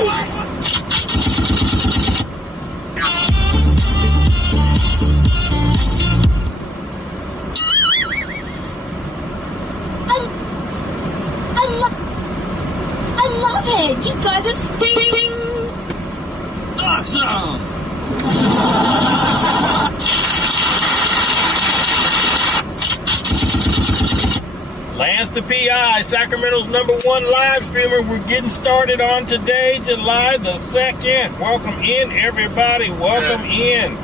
I love it. You guys are stinking awesome. LanceThePI, Sacramento's #1 live streamer. We're getting started on today, July the 2nd. Welcome in, everybody. Welcome in.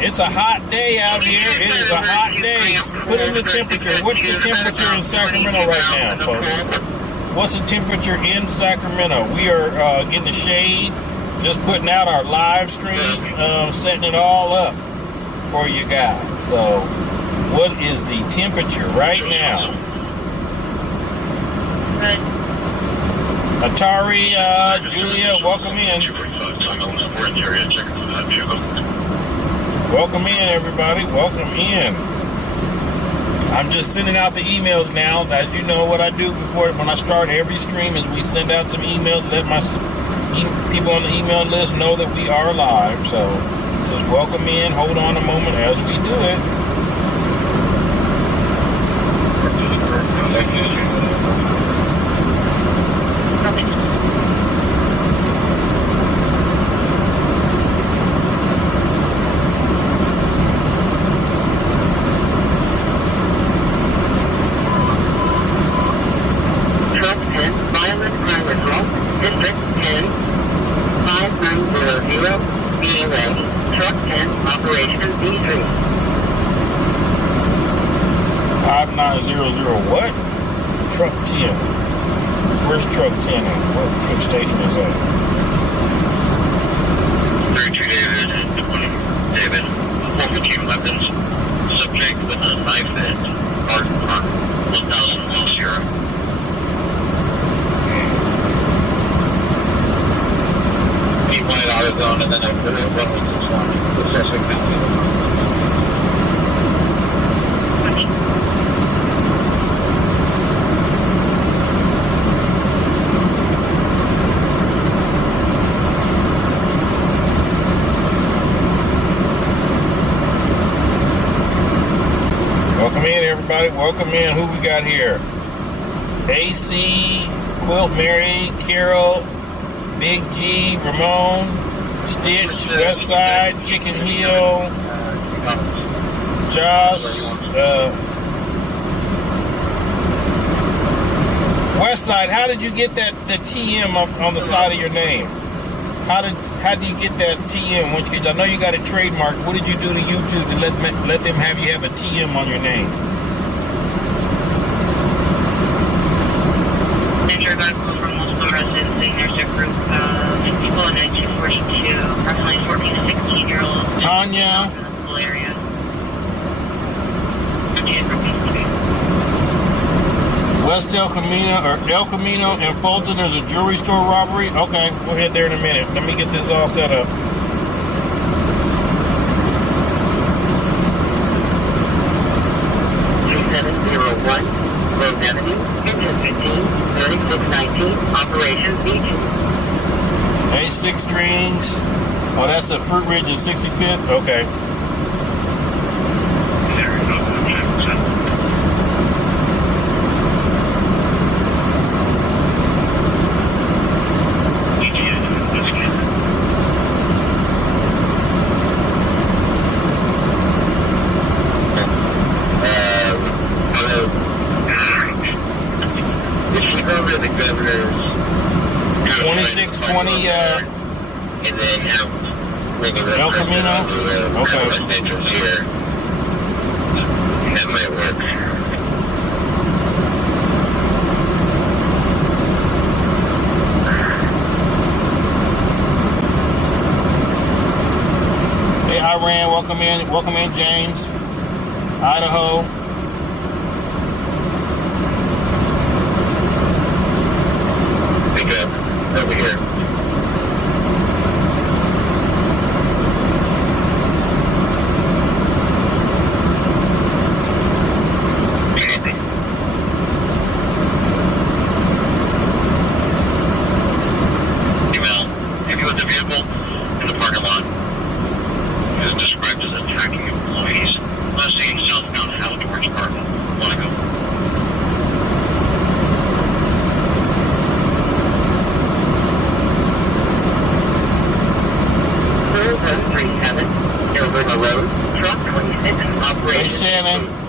It's a hot day out here. It is a hot day. Put in the temperature. What's the temperature in Sacramento right now, folks? What's the temperature in Sacramento? We are in the shade, just putting out our live stream, setting it all up for you guys. So, what is the temperature right now? Atari, Julia, welcome in. Welcome in, everybody. Welcome in. I'm just sending out the emails now. As you know, what I do before when I start every stream is we send out some emails, let my people on the email list know that we are live. So just welcome in. Hold on a moment as we do it. District 10, 5900 BOA, Truck 10, Operation B3. 5900 what? Truck 10. Where's Truck 10 at? What station is that? 32 David, 20 David, 415 weapons, subject with a knife and hard on 1000 He pointed out his own, and then I put it in Sacramento County. Welcome in, everybody. Welcome in. Who we got here? AC, Quilt Mary, Carol, Big G, Ramon, Stitch, Westside, Chicken Hill, Josh, Westside. How did you get that the TM up on the side of your name? How do you get that TM? Once you get, I know you got it trademarked. What did you do to YouTube to let them have you have a TM on your name? From multiple residents in their group, people in 1942, approximately 14 to 16-year-olds. Tanya. In the school area. West El Camino and Fulton, there's a jewelry store robbery. Okay, we'll head there in a minute. Let me get this all set up. Road Avenue, Engine 15, 3619, Operation B2. A6 Strings. Oh, that's a Fruit Ridge at 65th? Okay. The governor's 2620 and then have El Camino? Okay. Here. That might work. Hey, Iran, welcome in, James. Idaho. Over here. parking lot. He was described as attacking employees. Last seen southbound Hal George Park. Want to go? 37, River Road, truck 26, operation. Hey, Shannon.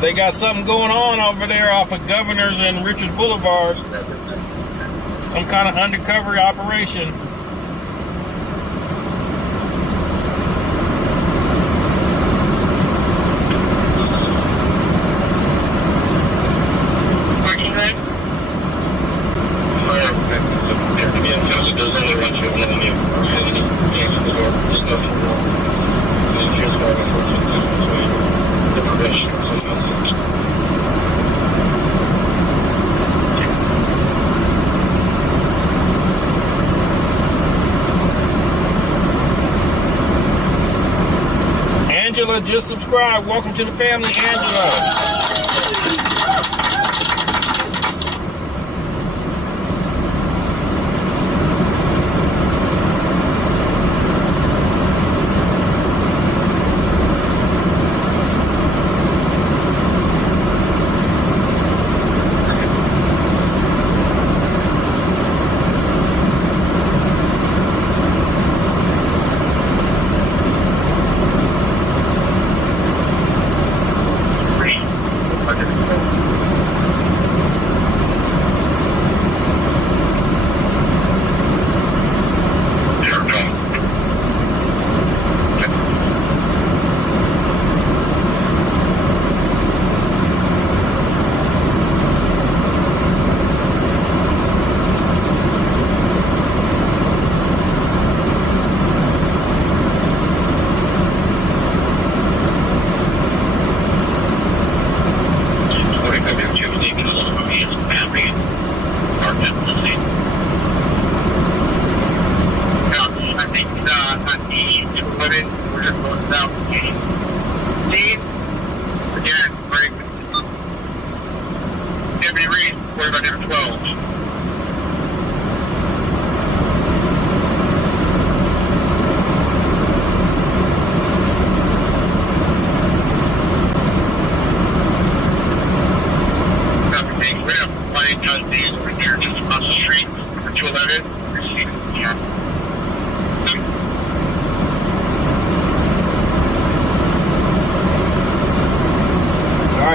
They got something going on over there off of Governors and Richards Boulevard. Some kind of undercover operation. Angela just subscribed. Welcome to the family, Angela.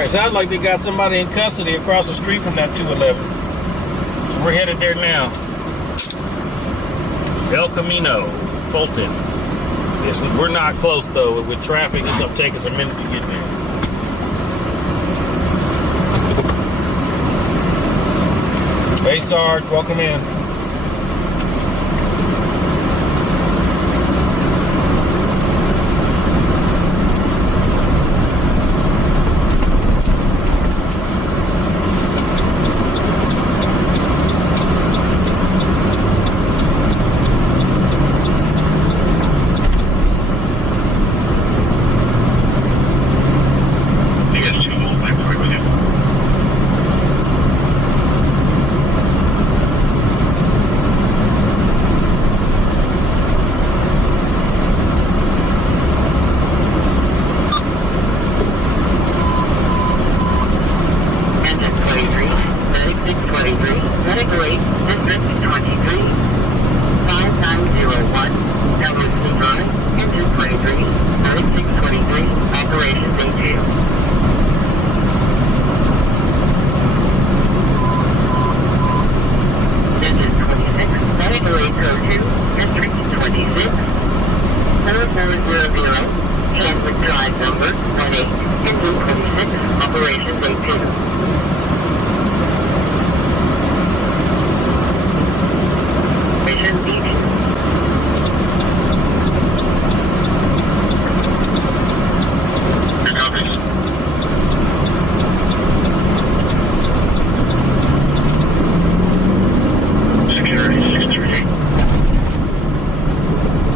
Sounds like they got somebody in custody across the street from that 211. So we're headed there now. El Camino, Fulton. Yes, we're not close though. With traffic, it's gonna take us a minute to get there. Hey Sarge, welcome in. number 182226, Operation Day 2.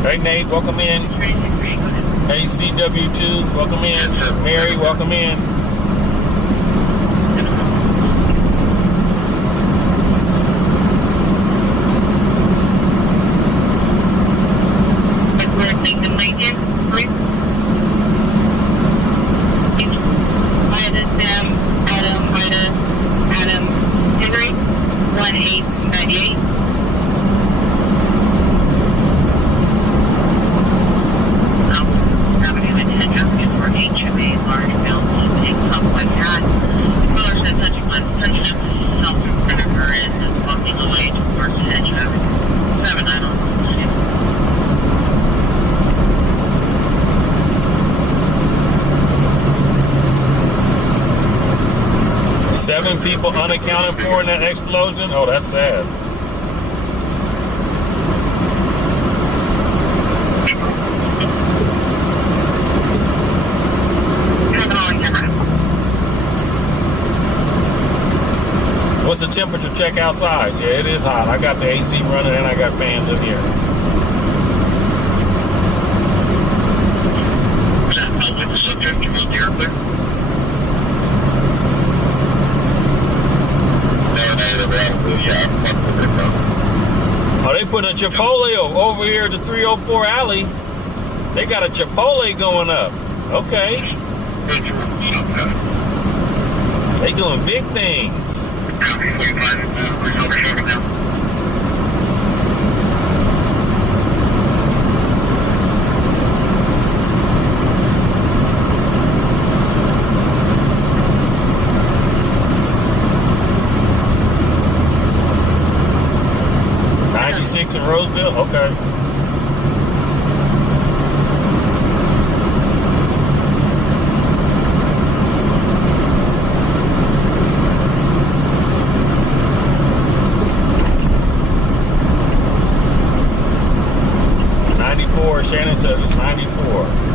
Hey Nate, welcome in. Hey CW2, welcome in. Mary, welcome in. Adam, Henry, 1898. Seven people unaccounted for in that explosion? Oh, that's sad. What's the temperature check outside? Yeah, it is hot. I got the AC running and I got fans in here. Oh, they putting a Chipotle over here at the 304 alley. They got a Chipotle going up. Okay. They doing big things. In Roseville? Okay. Shannon says it's 94.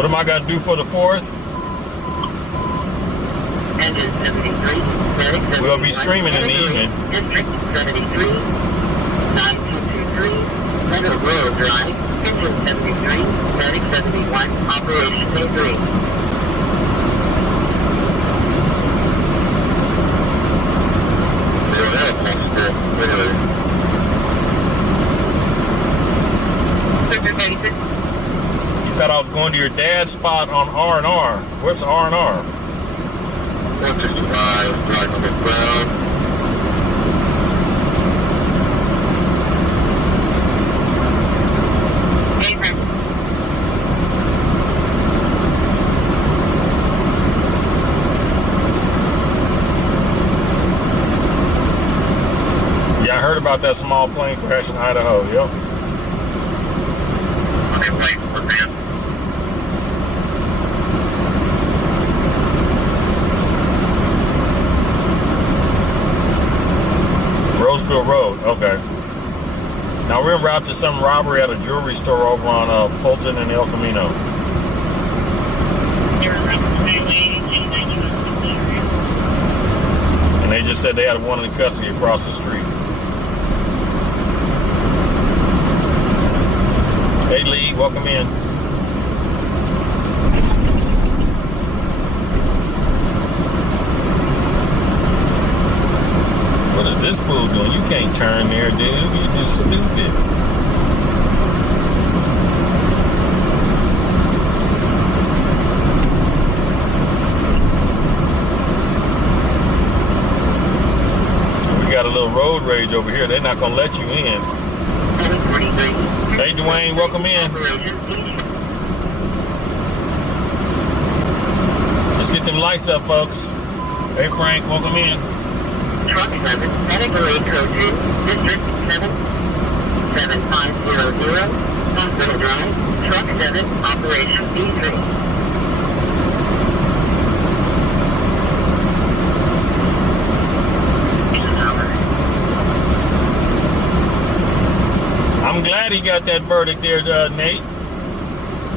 What am I going to do for the 4th? We'll be streaming in the evening. District 73, 9223, Center Road Drive, Engine 73, Medic 71, Operation Day 3. You thought I was going to your dad's spot on R&R. Where's R&R? 165, right on the ground. Yeah, I heard about that small plane crash in Idaho. Yep. Roseville Road, okay. Now we're en route to some robbery at a jewelry store over on Fulton and El Camino. And they just said they had one in custody across the street. Hey Lee, welcome in. What is this fool doing? You can't turn there, dude. You're just stupid. We got a little road rage over here. They're not going to let you in. Hey, Dwayne, welcome in. Let's get them lights up, folks. Hey, Frank, welcome in. Truck 7, category code 2, District 7, 7500, Hospital Drive, Truck 7, Operation B3. I'm glad he got that verdict there, Nate.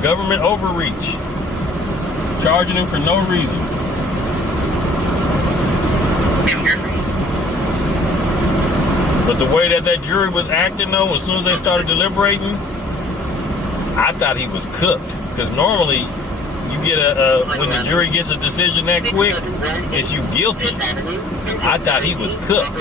Government overreach. Charging him for no reason. But the way that jury was acting, though, as soon as they started deliberating, I thought he was cooked. Because normally, you get when the jury gets a decision that quick, it's you guilty. I thought he was cooked.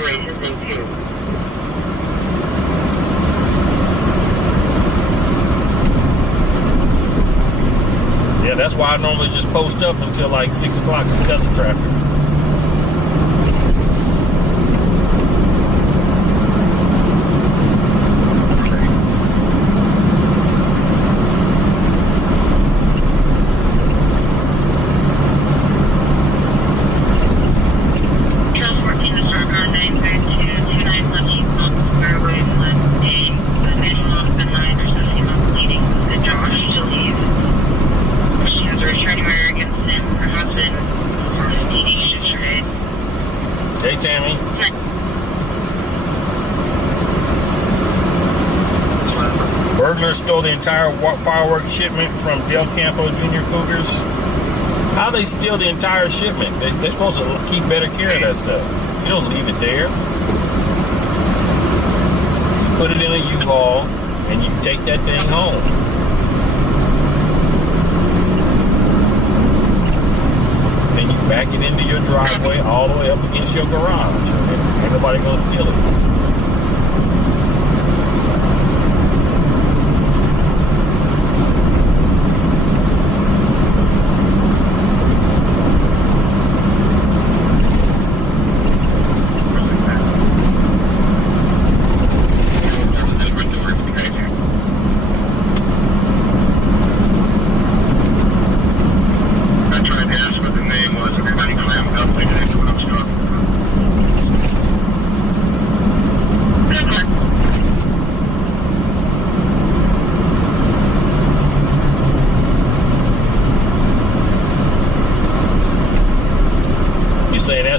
Yeah, that's why I normally just post up until like 6 o'clock to cut the traffic. Hey, Tammy. Burglars stole the entire fireworks shipment from Del Campo Jr. Cougars. How they steal the entire shipment? They're supposed to keep better care of that stuff. You don't leave it there. You put it in a U-Haul and you take that thing home. Back it into your driveway all the way up against your garage. Ain't nobody gonna steal it.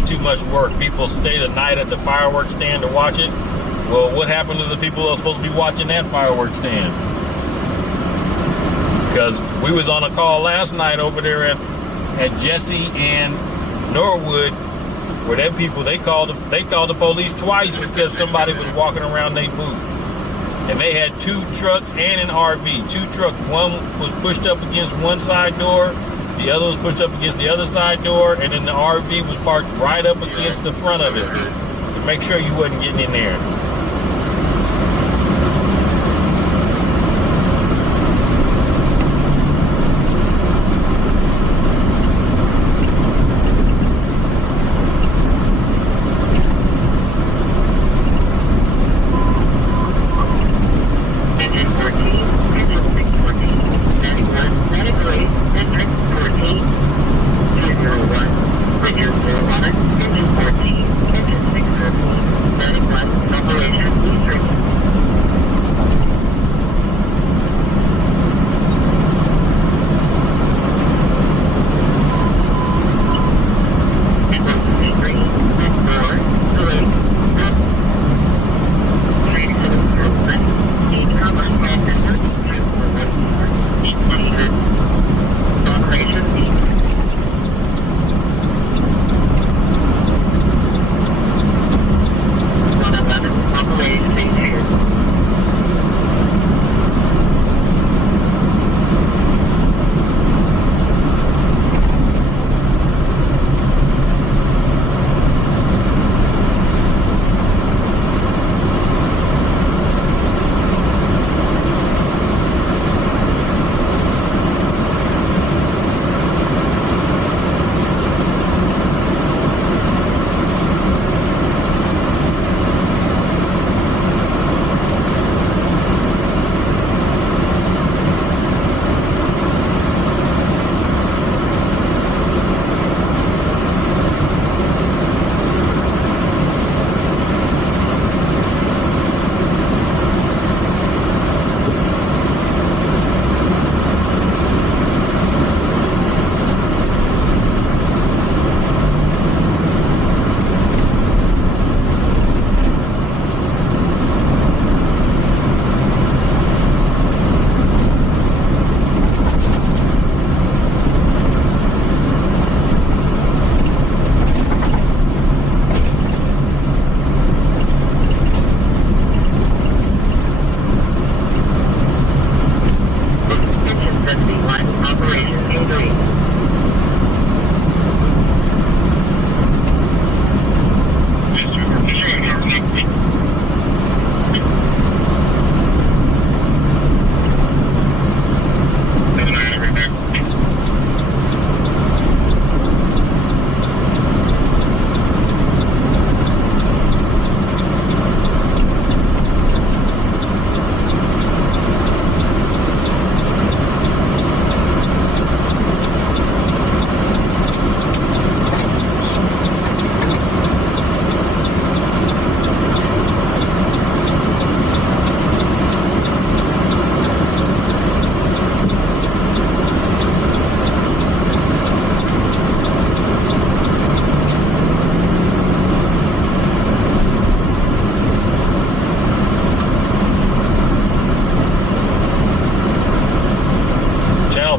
Too much work. People stay the night at the fireworks stand to watch it. Well, what happened to the people that are supposed to be watching that fireworks stand? Because we was on a call last night over there at Jesse and Norwood, where them people they called the police twice because somebody was walking around their booth, and they had 2 trucks and an RV. 2 trucks. One was pushed up against one side door. The other was pushed up against the other side door, and then the RV was parked right up against the front of it to make sure you wasn't getting in there. Operation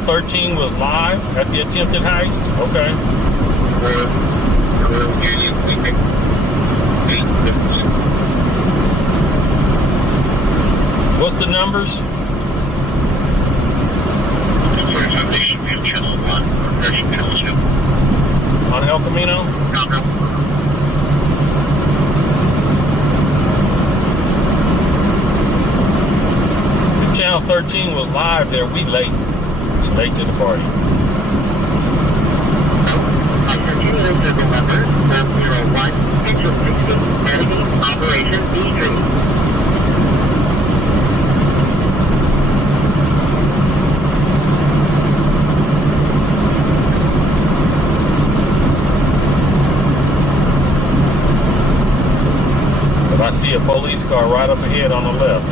13 was live at the attempted heist? Okay. What's the numbers? On El Camino? If Channel 13 was live there, we late. We late to the party. Operation E-Stream. I see a police car right up ahead on the left.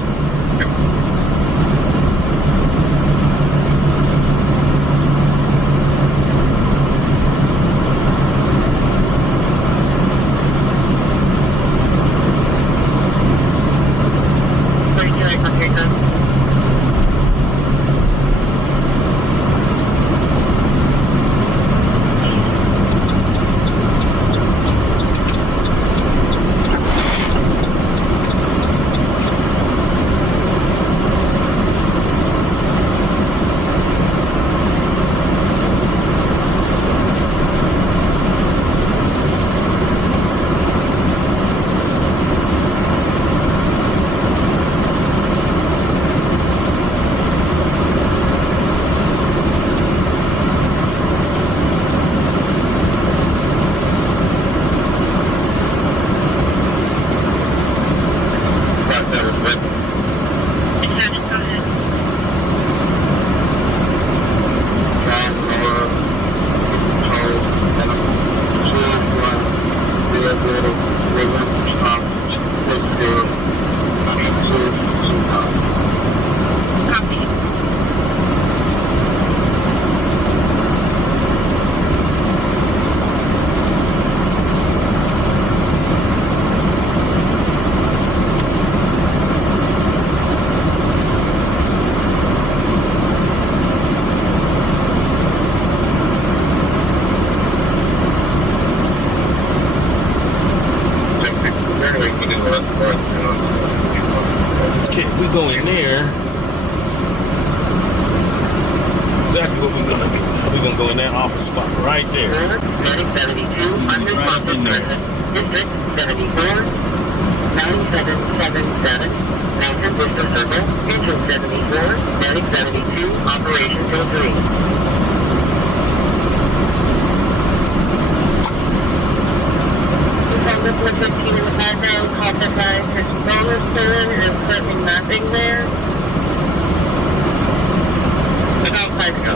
Okay, if we go in there, exactly what we're gonna do. We're gonna go in that office spot right there. 972, unresponsive person. District 74, 9777. Mountain Vista Circle, Central 74, 972, Operation Till 3. Number 15 in the background, classified as Rolliston, and currently nothing there. About 5 go.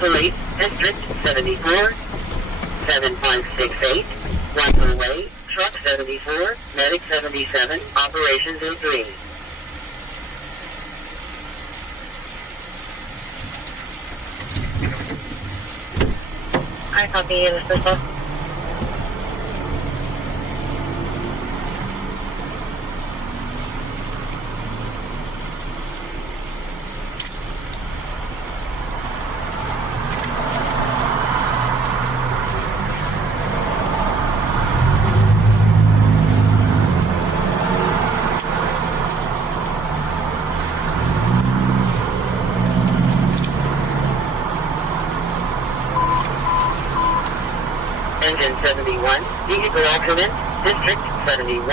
Medical-8, District 74, 7568, one way, Truck 74, Medic 77, Operations in 3. I copy in the system. Engine 71, vehicle accident, District 71,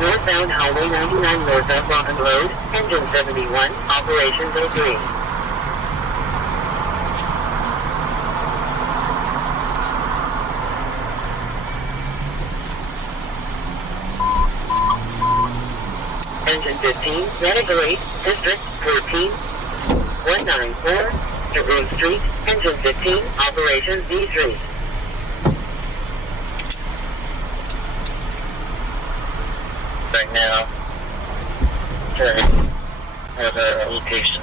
northbound Highway 99 north of Rockland Road, Engine 71, Operations in 3. Engine 15, Medical-8, District 14, 194, Jerome Street, Engine 15, Operations D3. Right now, have a location.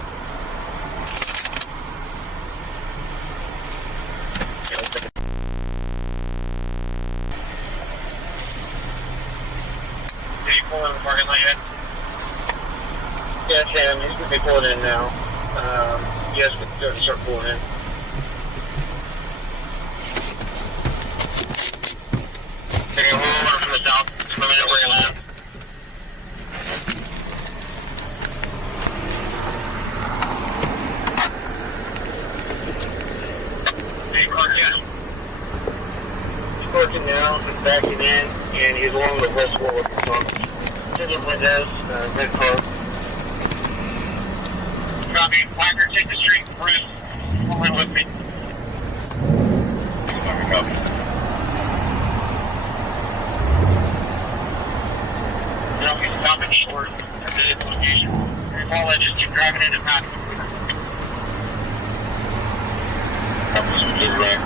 Did you pull in the parking lot yet? Yeah, Sam, he's going to be pulling in now. Yes, we're going to start pulling in. Okay, we'll run from the south. Let me know where you're at. He's working now, he's backing in, and he's along the west wall of the truck. Tinted windows, red car. Copy, Packer, take the street, Bruce. Come in with me. Copy. Now he's stopping short at the location. Recall, I just keep driving into Packer. Copy, get there.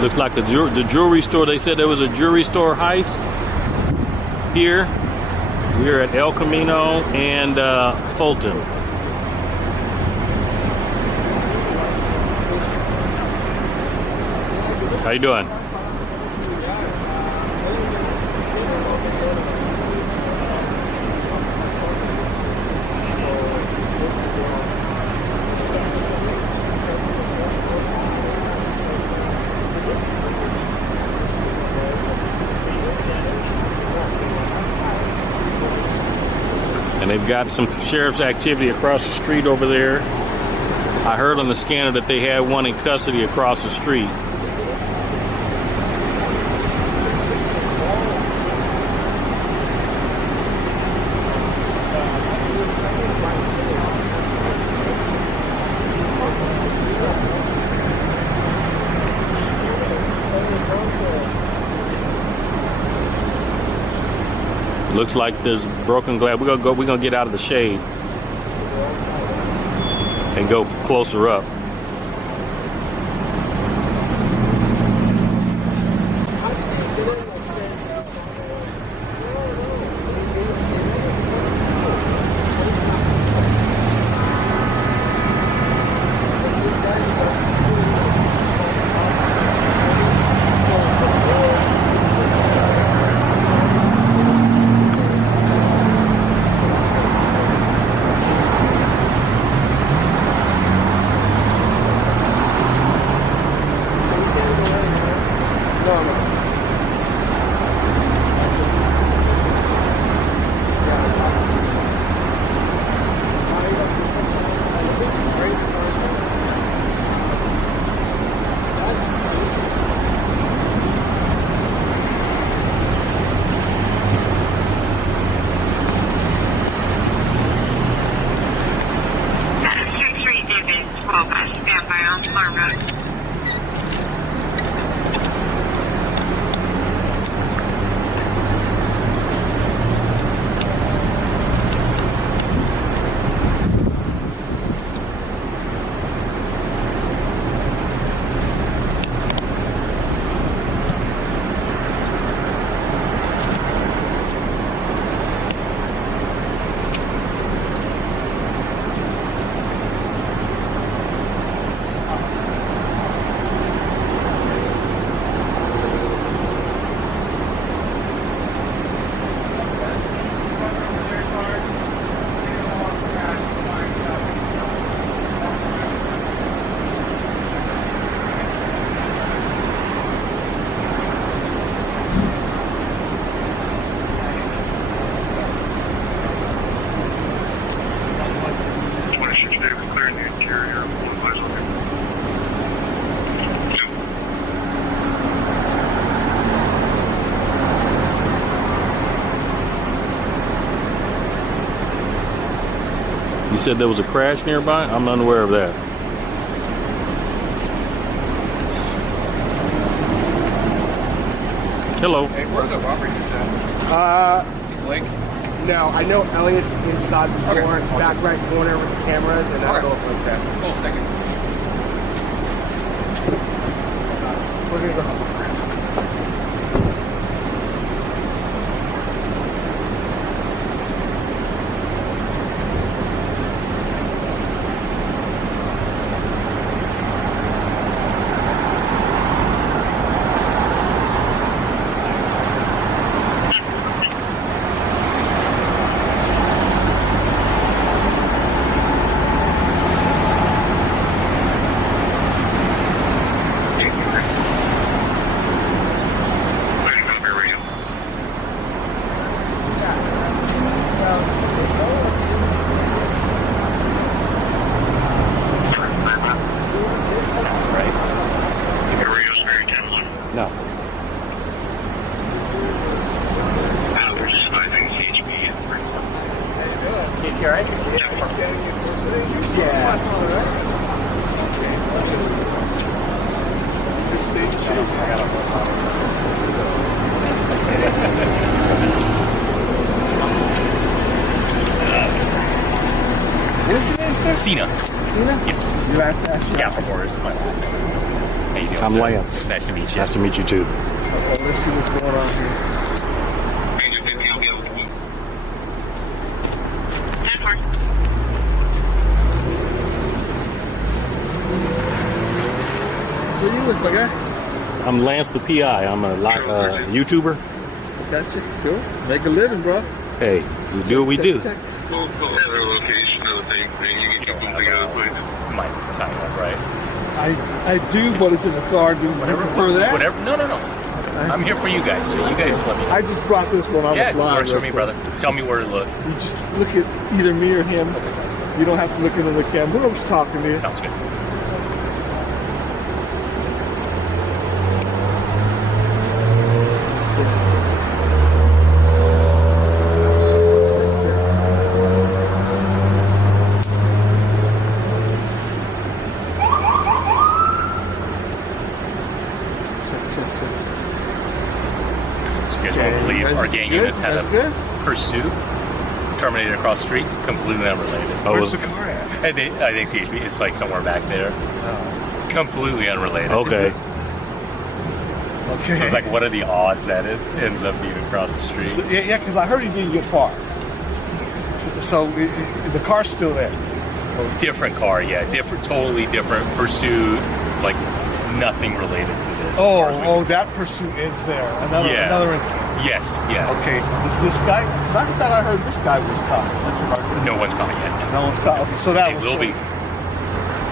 Looks like the jewelry store. They said there was a jewelry store heist here. We're at El Camino and Fulton. How you doing? And they've got some sheriff's activity across the street over there. I heard on the scanner that they had one in custody across the street. Looks like there's broken glass. We're gonna get out of the shade and go closer up. You said there was a crash nearby? I'm unaware of that. Hello. Hey, where are the robbery dudes at? Blake? No, I know Elliot's inside the store, Okay. back right corner with the cameras, and I don't know if Blake's at. Cool, thank you. We're gonna go help. No. We're just finding CHP and He's here, right? Yeah. What's your name? Cena. Cena? Yes. Your last name? Yeah, from Boris, my last name. How you doing, I'm sir? Lance. Nice to meet you. Nice to meet you too. Okay, let's see what's going on here. Who are you with, my guy? I'm LanceThePI. I'm a YouTuber. Gotcha. Cool. Make a living, bro. Hey, we do what we do. Check. We'll go over the location of the thing, and you get your thing together, please. Might sign up, right? I do, but it's in the car. Do you prefer that? Whatever. No. I'm here for you guys, so you guys let me know. I just brought this one on Yeah, the it fly. works for me, brother. Tell me where to look. You just look at either me or him. You don't have to look into the camera. We're just talking to you. Sounds good. So you guys won't believe our gang units had That's a good. pursuit, terminated across the street, completely unrelated. Where's the car at? I think CHP. It's like somewhere back there. Completely unrelated. Okay. Okay. So it's like, what are the odds that it ends up being across the street? So, yeah, because I heard he didn't get far. So the car's still there. Different car, yeah. Totally different pursuit. Like nothing related to this. That pursuit is there. Another incident. Yes, yeah. Okay, is this guy? Because I thought I heard this guy was caught. That's what I heard. No one's caught yet. No one's caught. Okay, so that It was will be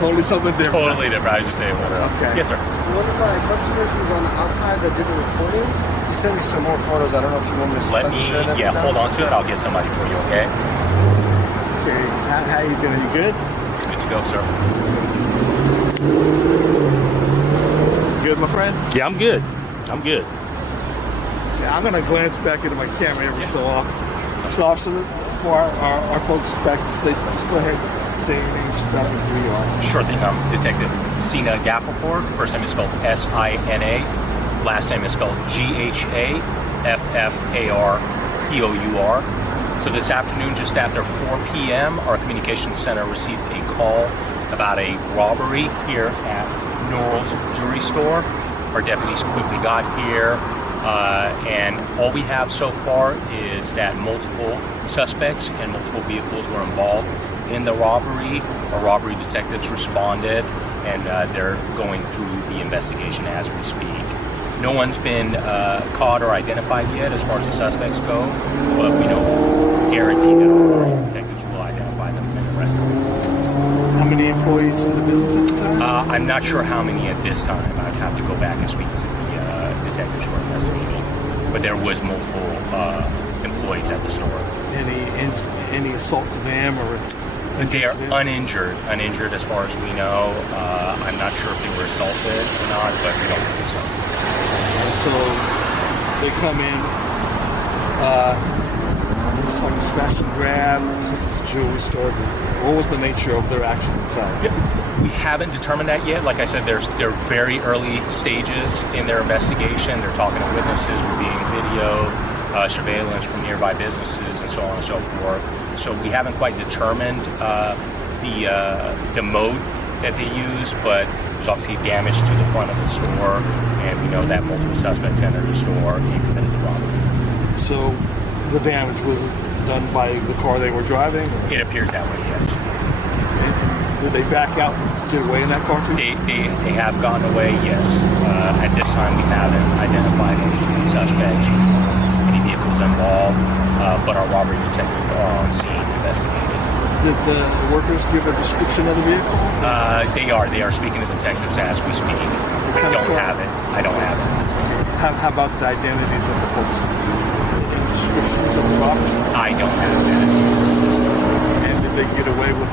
totally something different. totally different. I was just saying. Okay. Yes, sir. One of my customers was on the outside that did the recording. He sent me some more photos. I don't know if you want me to share them. Hold on to it. I'll get somebody for you, okay? Okay, how you doing? You good? Good to go, sir. Good, my friend? Yeah, I'm good. I'm good. Yeah, I'm going to glance back into my camera every so often. So, officer, for our folks back at the station, just go ahead and say your name, spell who you are. Sure thing. I'm Detective Sina Gaffelport. First name is spelled S-I-N-A. Last name is spelled G-H-A-F-F-A-R-P-O-U-R. So this afternoon, just after 4 p.m., our communications center received a call about a robbery here at Norrell's Jewelry Store. Our deputies quickly got here, and all we have so far is that multiple suspects and multiple vehicles were involved in the robbery. Our robbery detectives responded, and they're going through the investigation as we speak. No one's been caught or identified yet as far as the suspects go, but we know guaranteed that our robbery detectives will identify them and arrest them. How many employees in the business at the time? I'm not sure how many at this time. I'd have to go back and speak to the detectives who are investigating. But there was multiple employees at the store. Any assault to them or? They are uninjured as far as we know. I'm not sure if they were assaulted or not, but we don't think so. So they come in, it's like a smash and grab, since it's a jewelry store. What was the nature of their action inside? We haven't determined that yet. Like I said, they're very early stages in their investigation. They're talking to witnesses, reviewing video, surveillance from nearby businesses, and so on and so forth. So we haven't quite determined the mode that they used, but there's obviously damage to the front of the store, and we know that multiple suspects entered the store and committed the robbery. So the damage was done by the car they were driving? Or? It appears that way, yes. Did they back out and get away in that car too? They have gone away, yes. At this time, we haven't identified any suspects, any vehicles involved, but our robbery detectives are on scene investigating. Did the workers give a description of the vehicle? They are speaking to detectives as we speak. I don't have it. How about the identities of the folks? Any descriptions of the robbers? I don't have that. And did they get away with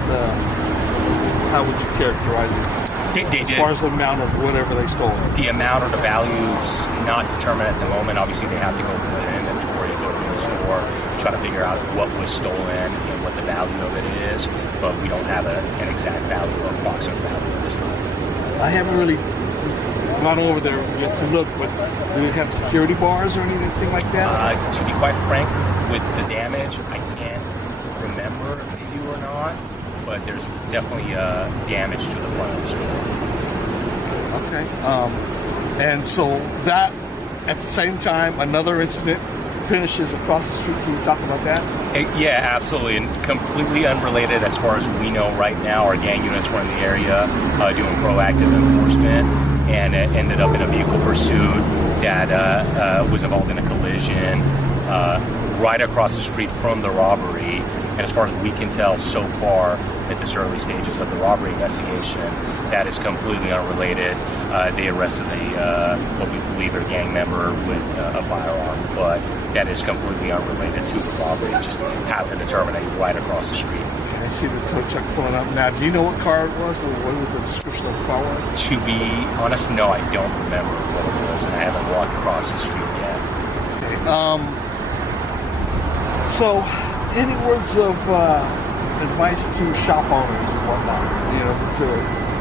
how would you characterize it? As far as the amount of whatever they stole? The amount or the value is not determined at the moment. Obviously, they have to go through the inventory, go to the store, try to figure out what was stolen and what the value of it is, but we don't have an exact value or approximate value at this time. I haven't really gone over there yet to look, but do they have security bars or anything like that? To be quite frank, with the damage, I can't remember if they do or not, but there's definitely damage to the front of the store. Okay. And so that, at the same time, another incident finishes across the street. Can you talk about that? Yeah, absolutely. And completely unrelated as far as we know right now. Our gang units were in the area doing proactive enforcement, and it ended up in a vehicle pursuit that was involved in a collision right across the street from the robbery. And as far as we can tell so far at this early stages of the robbery investigation, that is completely unrelated. They arrested what we believe are a gang member with a firearm, but that is completely unrelated to the robbery. It just happened to terminate right across the street. I see the tow truck pulling up now. Do you know what car it was? What was the description of the car was? To be honest, no, I don't remember what it was, and I haven't walked across the street yet. Okay. So, any words of advice to shop owners and whatnot, to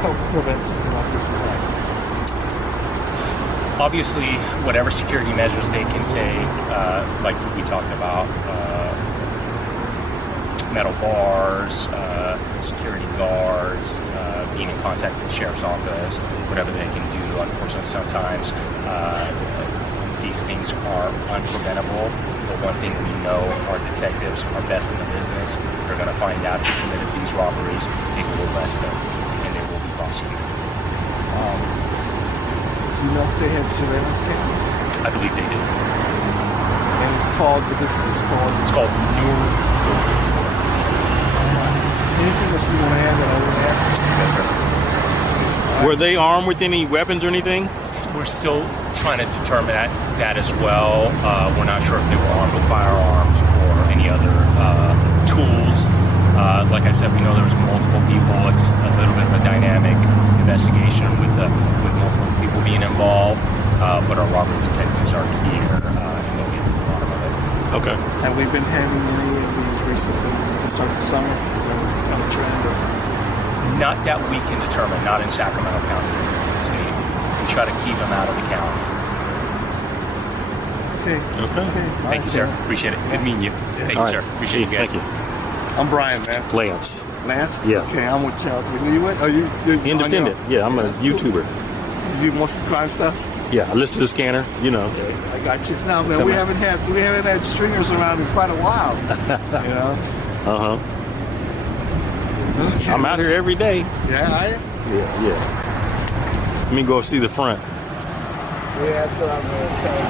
help prevent something like this from happening? Obviously, whatever security measures they can take, like we talked about, metal bars, security guards, being in contact with the sheriff's office, whatever they can do. Unfortunately, sometimes these things are unpreventable. But one thing we know, our detectives are best in the business. They're going to find out who committed these robberies, they will arrest them, and they will be prosecuted. Do you know if they had surveillance cameras? I believe they do. And it's called, the business is called? It's called New. Anything else you want to add that I would ask? Yes, sir. Were they armed with any weapons or anything? We're still trying to determine that as well. We're not sure if they were armed with firearms or any other tools. Like I said, we know there was multiple people. It's a little bit of a dynamic investigation with multiple people being involved. But our robbery detectives are here, and they'll get to the bottom of it. Okay. Have we been having any of these recently to start the summer? Is that on a trend? Or? Not that we can determine, not in Sacramento County. We try to keep them out of the county. Okay. Thank you, sir. Appreciate it. Good meeting you. Thank you, sir. Appreciate you guys. Thank you. I'm Brian, man. Lance. Lance? Yeah. Okay, I'm with you. Are you Independent. Yeah, I'm a YouTuber. You do most of the crime stuff? Yeah, I listen to the scanner, you know. I got you. Now, man, we haven't had stringers around in quite a while. You know? Uh-huh. Okay. I'm out here every day. Yeah, are you? Yeah. Let me go see the front. Yeah, that's what I'm going to tell you.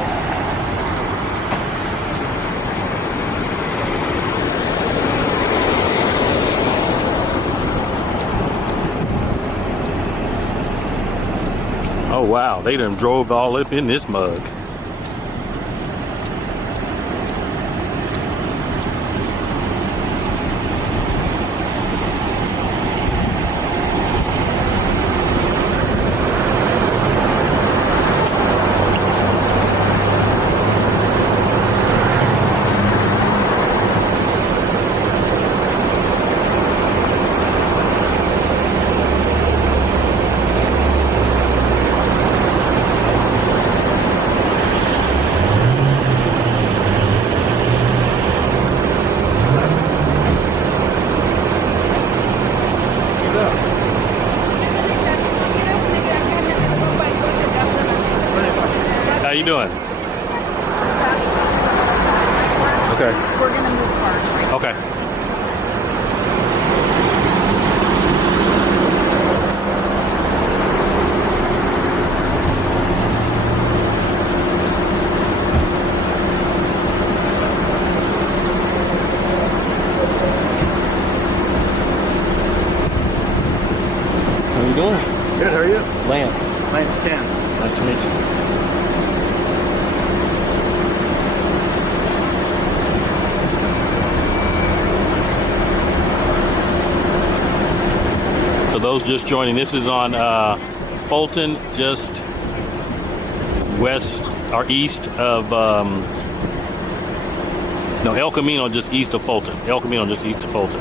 Oh, wow. They done drove all up in this mug. How you doing? Okay. We're gonna move cars, right? Okay. How you doing? Good, how are you? Lance. Lance Ken. Nice to meet you. For those just joining, this is on Fulton, just west or east of El Camino, just east of Fulton. El Camino, just east of Fulton.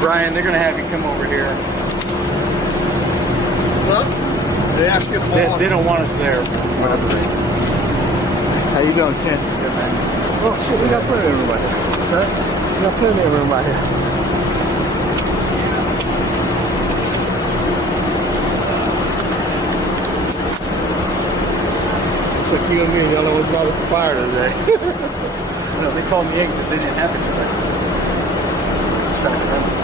Brian, they're going to have you come over here. Huh? They asked you if They don't want us there. Whatever. How you doing, Ken? Good, man. Oh, shit, we got plenty of room right here. Huh? We got plenty of room right here. Looks like you and me are the only ones not at the fire today. No, they called me in because they didn't have anybody. Sacramento.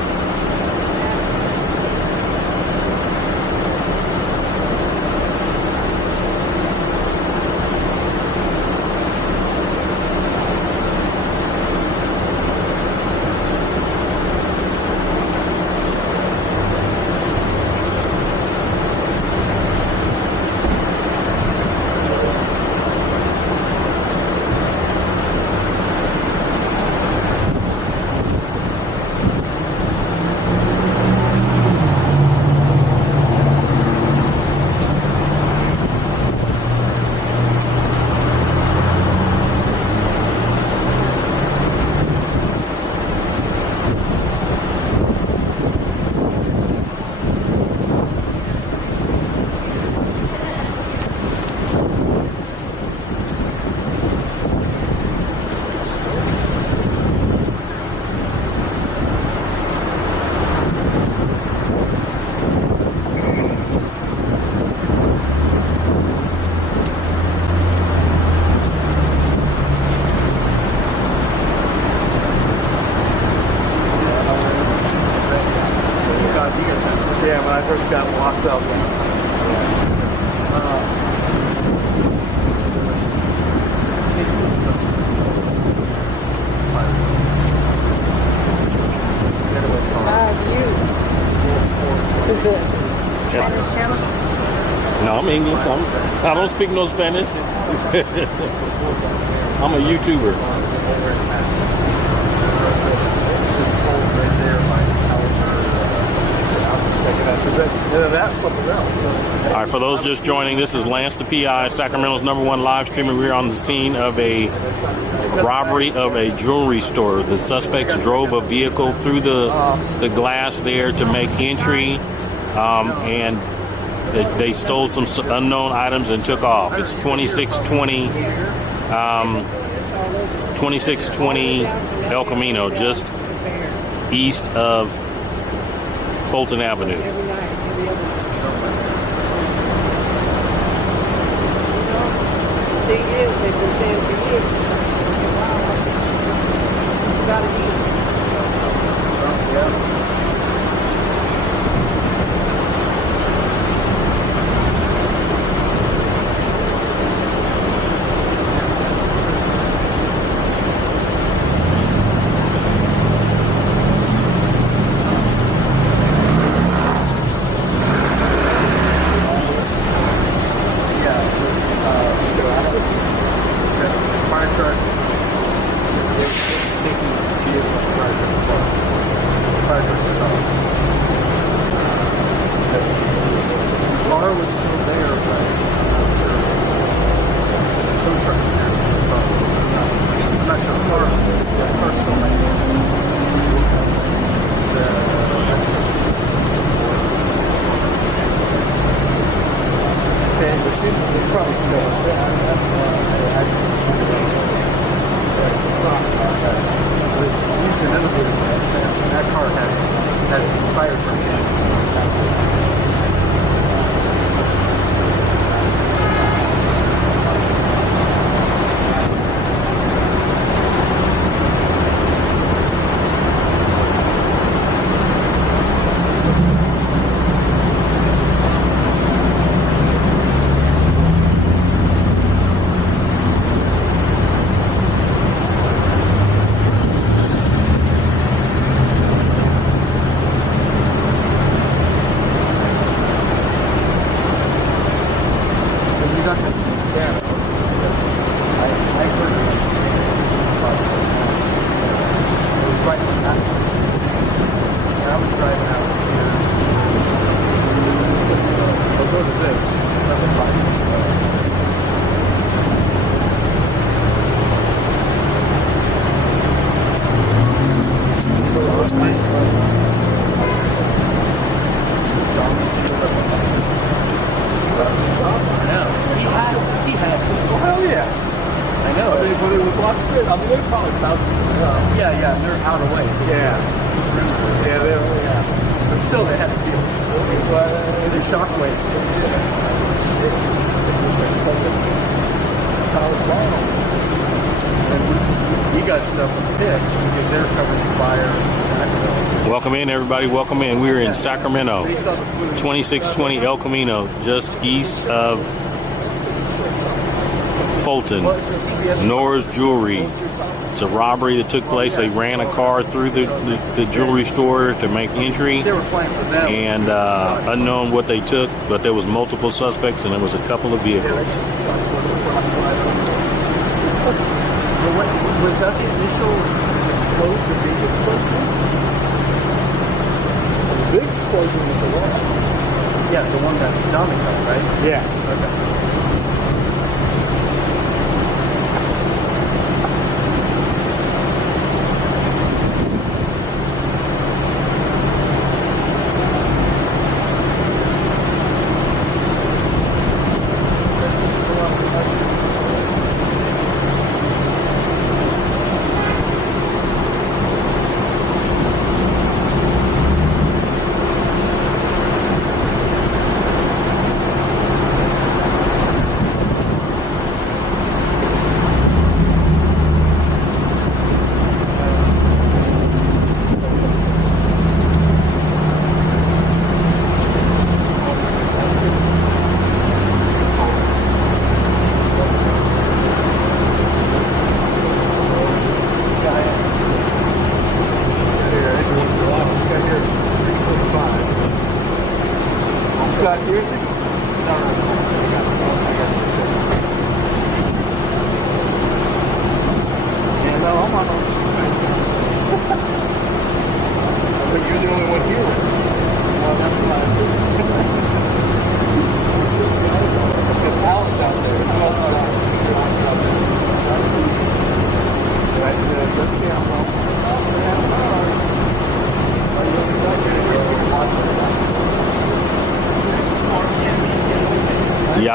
first got locked up. No, I'm English. I don't speak no Spanish. I'm a YouTuber. That's something else. All right, for those just joining, this is LanceThePI, Sacramento's #1 live streamer. We're on the scene of a robbery of a jewelry store. The suspects drove a vehicle through the glass there to make entry, and they stole some unknown items and took off. It's 2620 El Camino, just east of Fulton Avenue. Everybody, welcome in. We're in Sacramento, 2620 El Camino, just east of Fulton. Nora's Jewelry. It's a robbery that took place. They ran a car through the jewelry store to make entry, and unknown what they took, but there was multiple suspects and there was a couple of vehicles. Was that the initial explosion, the big explosion? The big explosion was the one. Yeah, the one that Dominic, right? Yeah. Okay.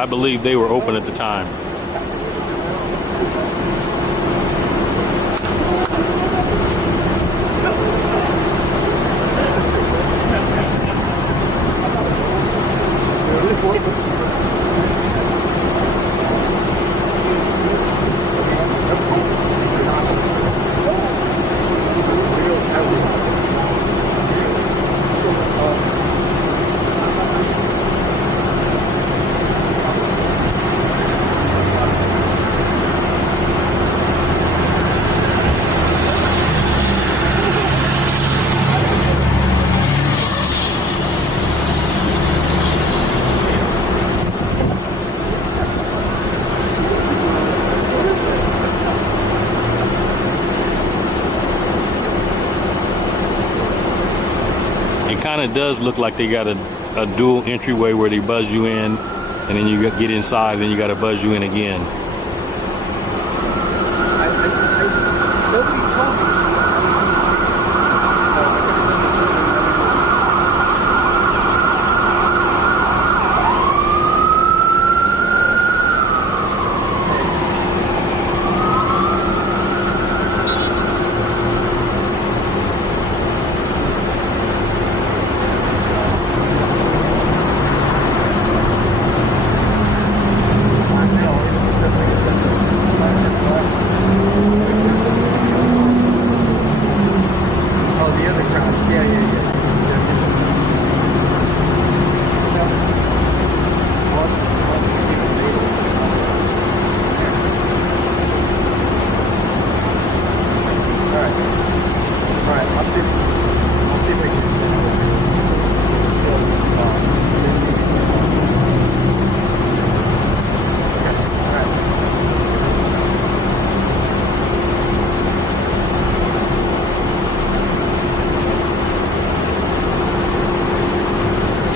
Yeah, I believe they were open at the time. Kind of does look like they got a dual entryway where they buzz you in, and then you get inside, and then you got to buzz you in again. Nobody told me.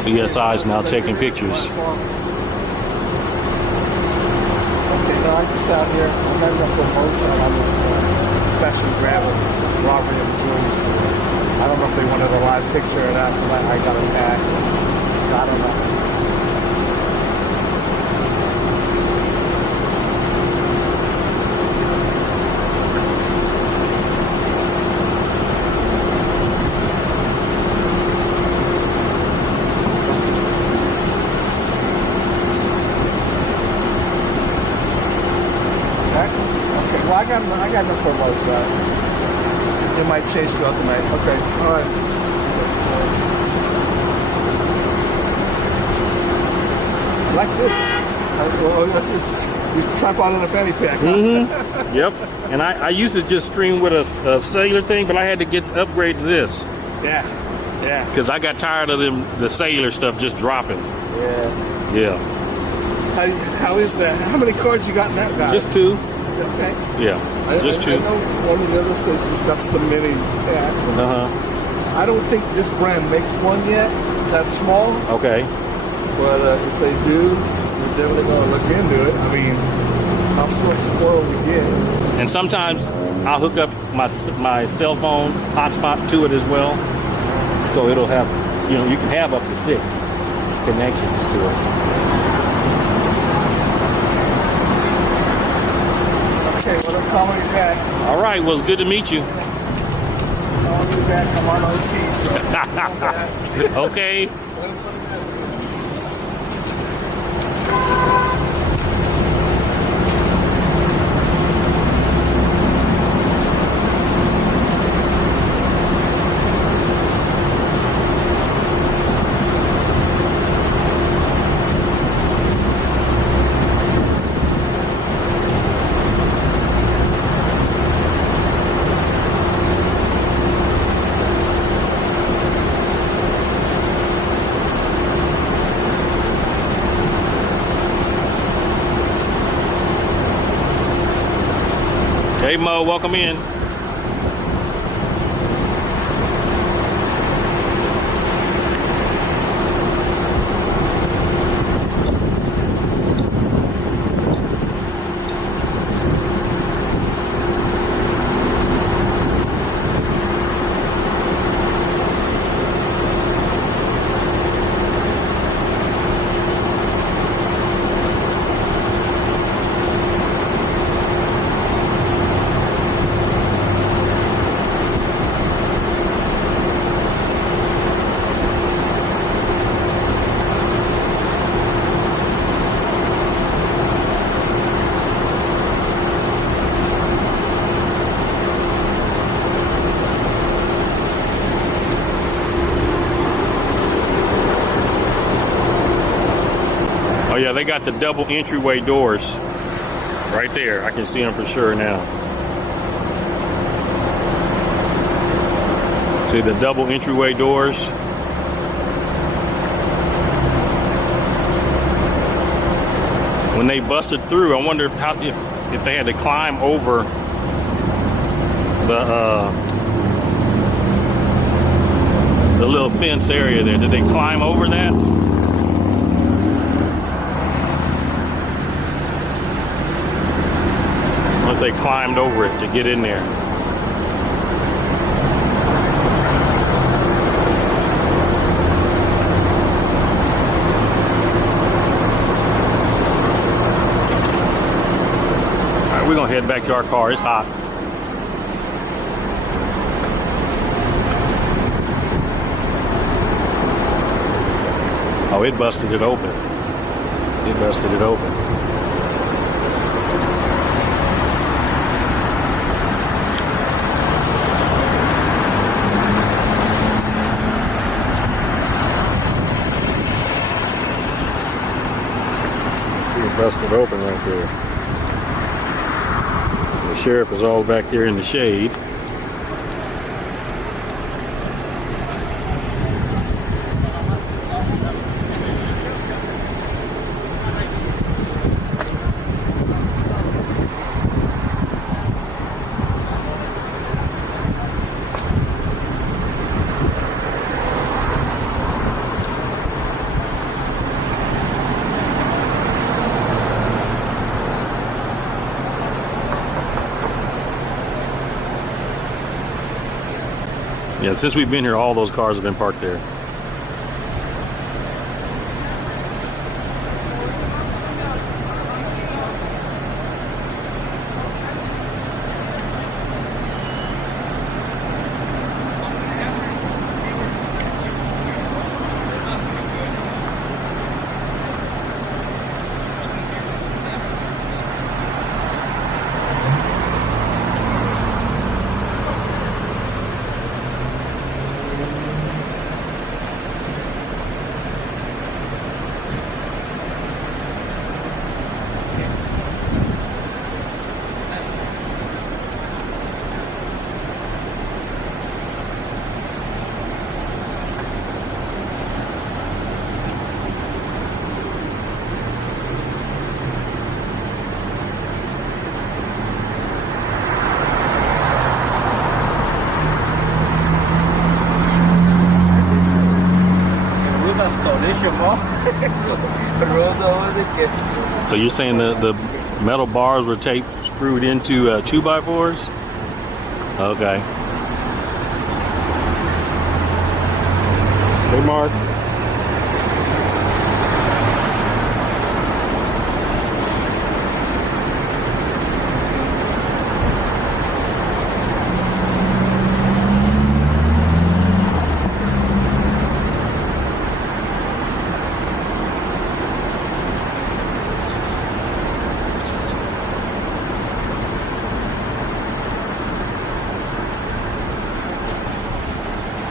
CSI's now taking pictures. Okay, no, I just out here. I'm not going for most on this special gravel robbery of jewels. I don't know if they wanted a live picture or not, but I got it back. So I don't know. I got enough for both sides. It might chase throughout the night. Okay, all right. Like this. What's this? You tripod on a fanny pack, huh? Mm-hmm. Yep. And I used to just stream with a cellular thing, but I had to get upgrade to this. Yeah. Yeah. Because I got tired of the cellular stuff just dropping. Yeah. Yeah. How is that? How many cards you got in that guy? Just 2. Okay. Yeah, just 2. I know one of the other stations got the mini pack. I don't think this brand makes one yet that small. Okay. But if they do, we're definitely going to look into it. I mean, how spoiled we get. And sometimes I'll hook up my cell phone hotspot to it as well. So it'll have, you can have up to 6 connections to it. Okay, well, I'm calling you back. All right, well, it's good to meet you. I'm calling you back. I'm on OT, so. Okay. Hey Mo, welcome in. they got the double entryway doors right there. I can see them for sure now. See the double entryway doors? When they busted through, I wonder if they had to climb over the little fence area there. Did they climb over that? Or if they climbed over it to get in there? All right, we're gonna head back to our car. It's hot. Oh, it busted it open. It busted it open. It busted open right there. The sheriff is all back there in the shade. Yeah, since we've been here, all those cars have been parked there. So you're saying the metal bars were taped, screwed into 2x4s? Okay. Hey, Mark.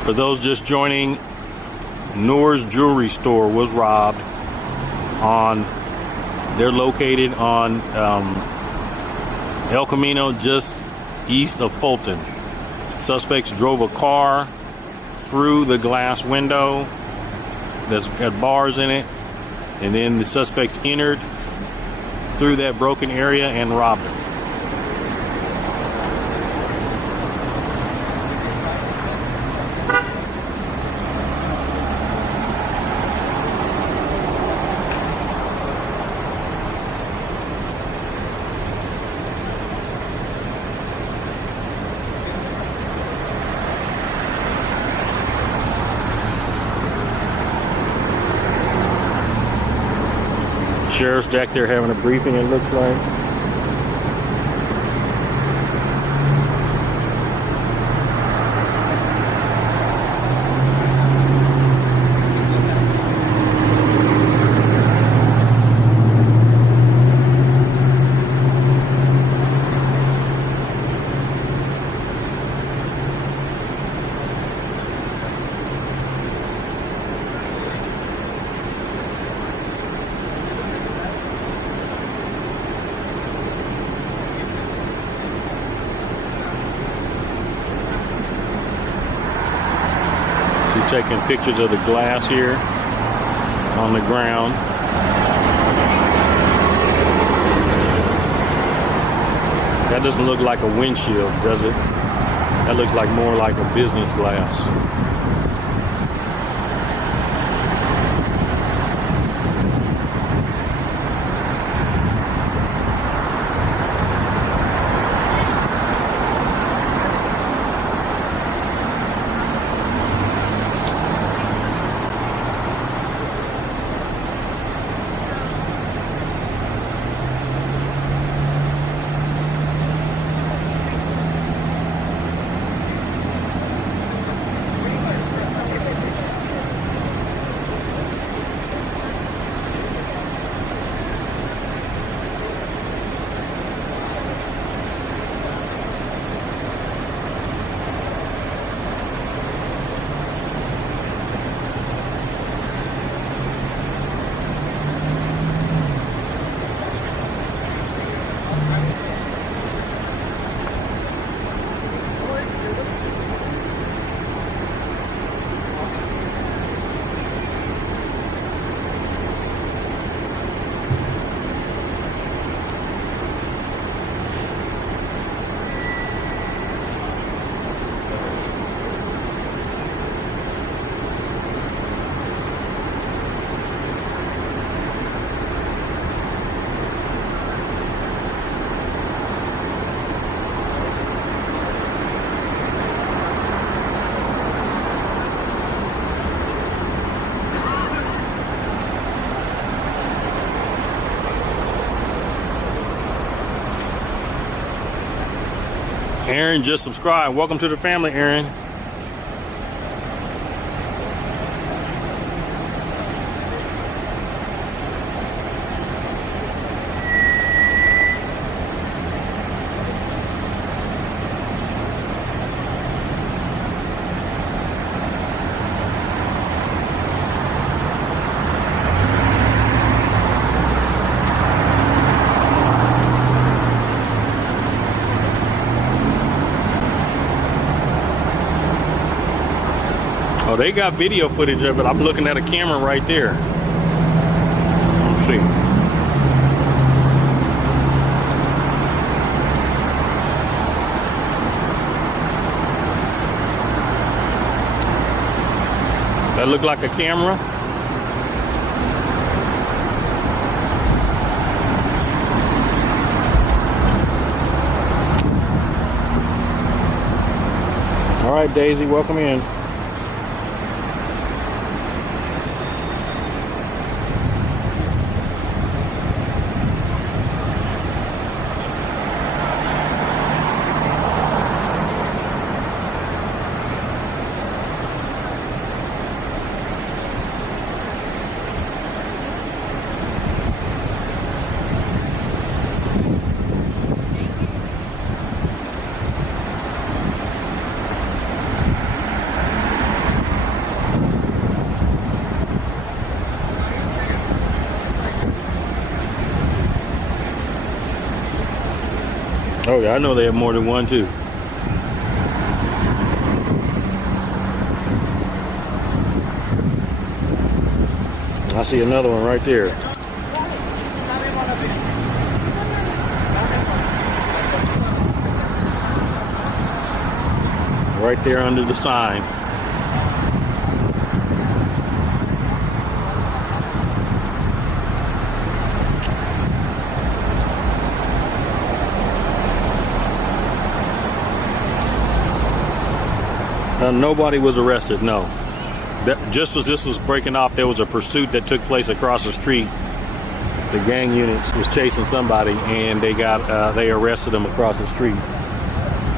For those just joining, Noor's jewelry store was robbed they're located on El Camino, just east of Fulton. Suspects drove a car through the glass window that's got bars in it, and then the suspects entered through that broken area and robbed them. Sheriff's back there having a briefing, it looks like. We're taking pictures of the glass here on the ground. That doesn't look like a windshield, does it? That looks like more like a business glass. Aaron just subscribed. Welcome to the family, Aaron. Oh, they got video footage of it. I'm looking at a camera right there. Let's see. That look like a camera? All right, Daisy, welcome in. Oh yeah, I know they have more than one too. I see another one right there. Right there under the sign. Nobody was arrested, no. Just as this was breaking off, there was a pursuit that took place across the street. The gang units was chasing somebody, and they arrested them across the street.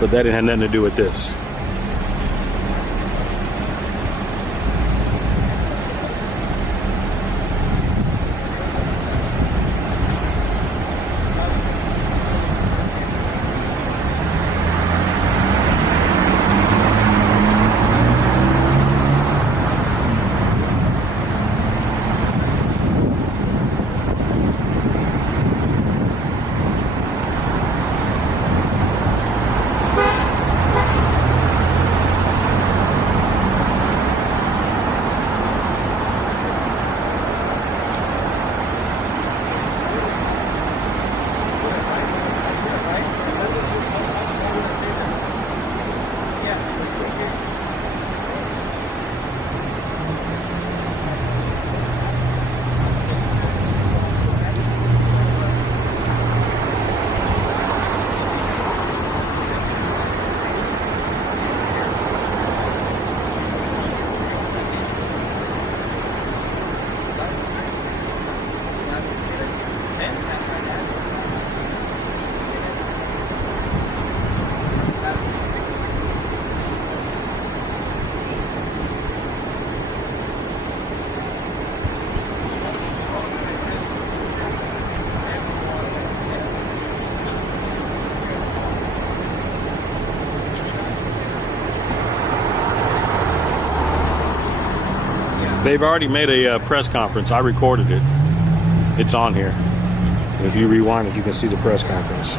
But that didn't have nothing to do with this. They've already made a press conference. I recorded it. It's on here. If you rewind it, you can see the press conference.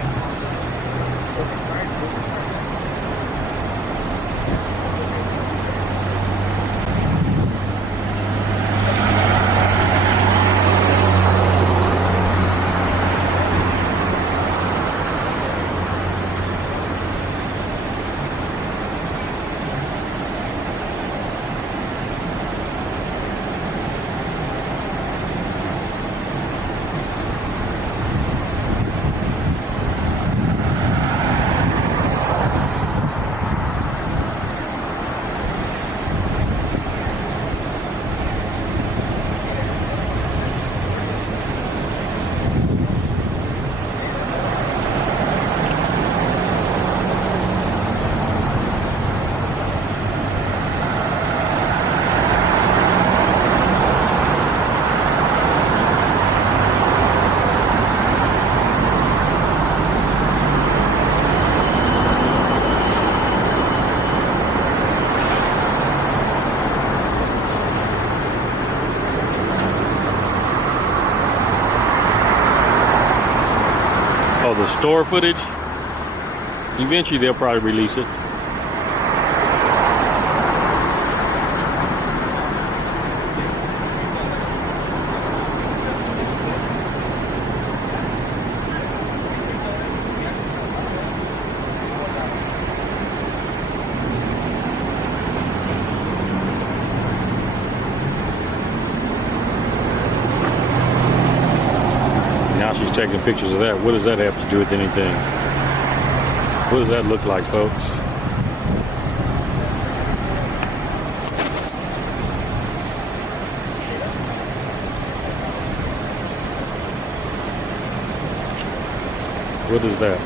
Oh, the store footage? Eventually they'll probably release it. Now she's taking pictures of that. What does that have to do with anything? What does that look like, folks? What is that?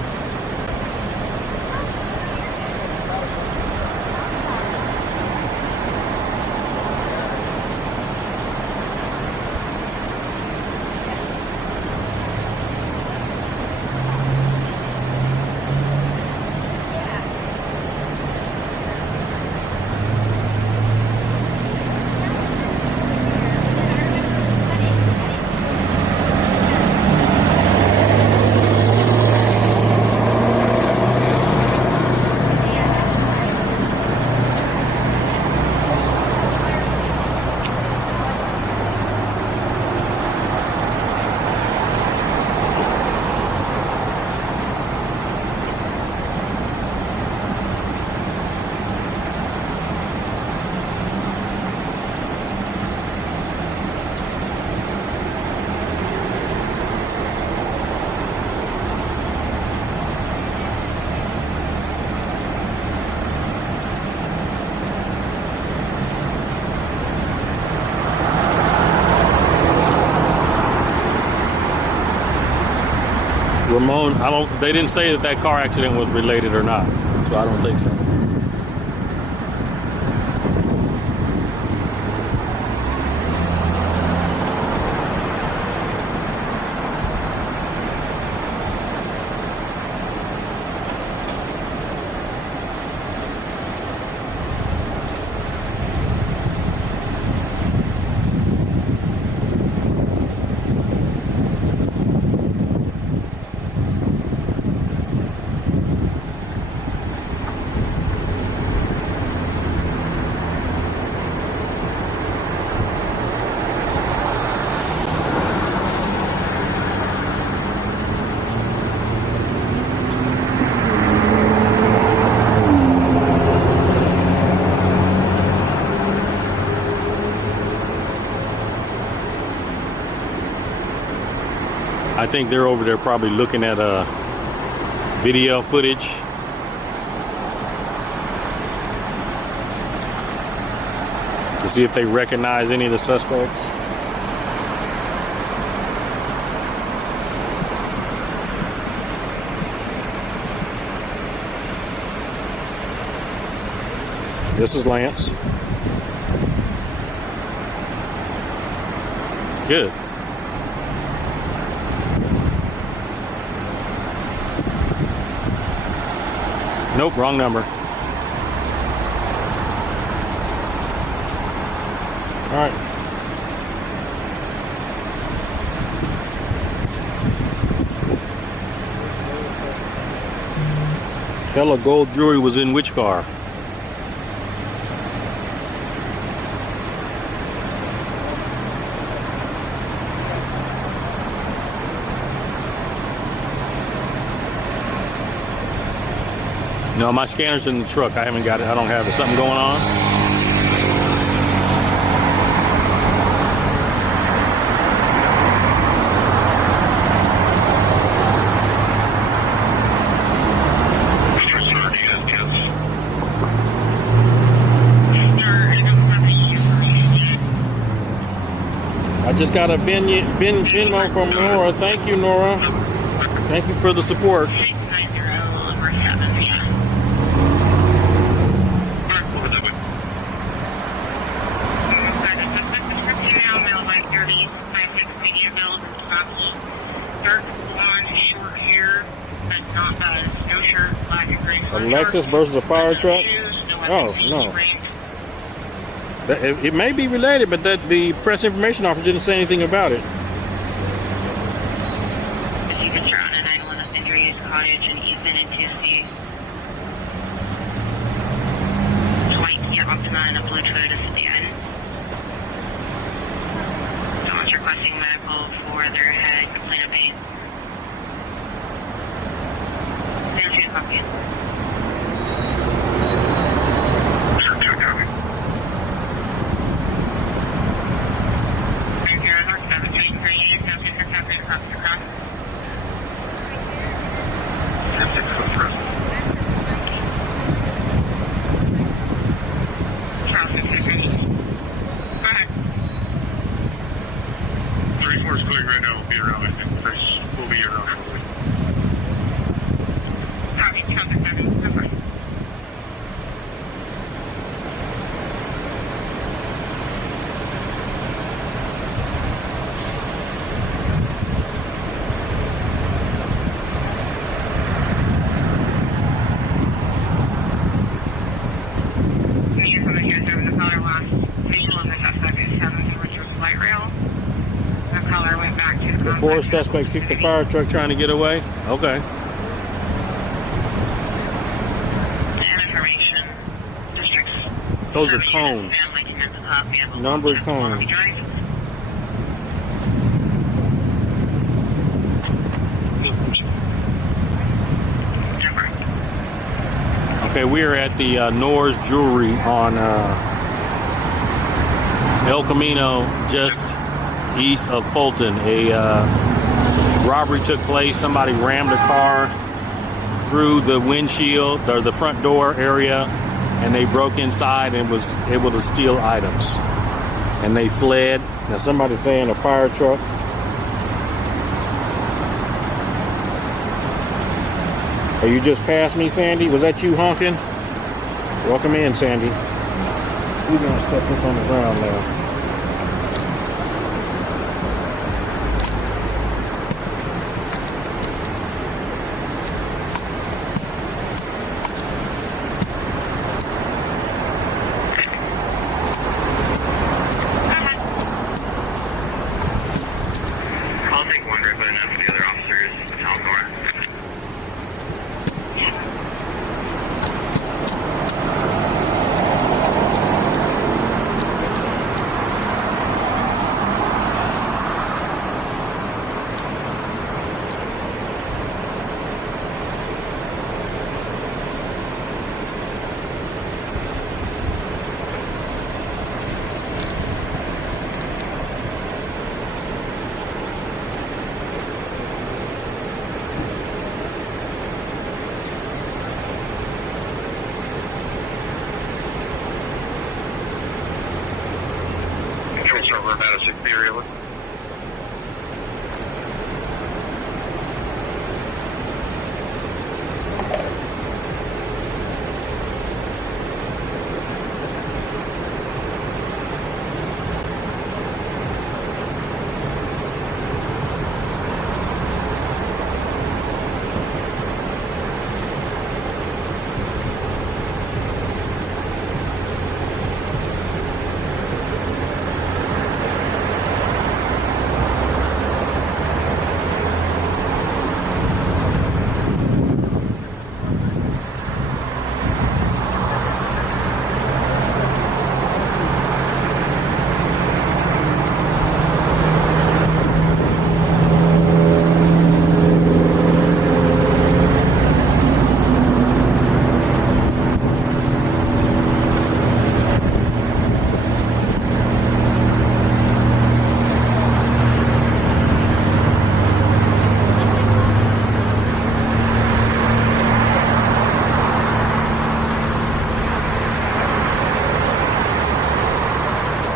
Ramon, they didn't say that car accident was related or not, so I don't think so. I think they're over there probably looking at video footage. To see if they recognize any of the suspects. This is Lance. Good. Nope, wrong number. All right. Hella gold jewelry was in which car? No, my scanner's in the truck. I haven't got it. I don't have it. Something going on? I just got a Venmo from Nora. Thank you, Nora. Thank you for the support. Lexus versus a fire truck? Oh, no. It may be related, but that the press information officer didn't say anything about it. Requesting medical for their head complaint of pain. Four suspects seek the fire truck trying to get away. Okay. Those are cones. Numbered cones. Okay, we are at the Nora's Jewelry on El Camino, just east of Fulton. A robbery took place. Somebody rammed a car through the windshield or the front door area, and they broke inside and was able to steal items. And they fled. Now somebody's saying a fire truck. Are you just past me, Sandy? Was that you honking? Welcome in, Sandy. We're gonna set this on the ground now.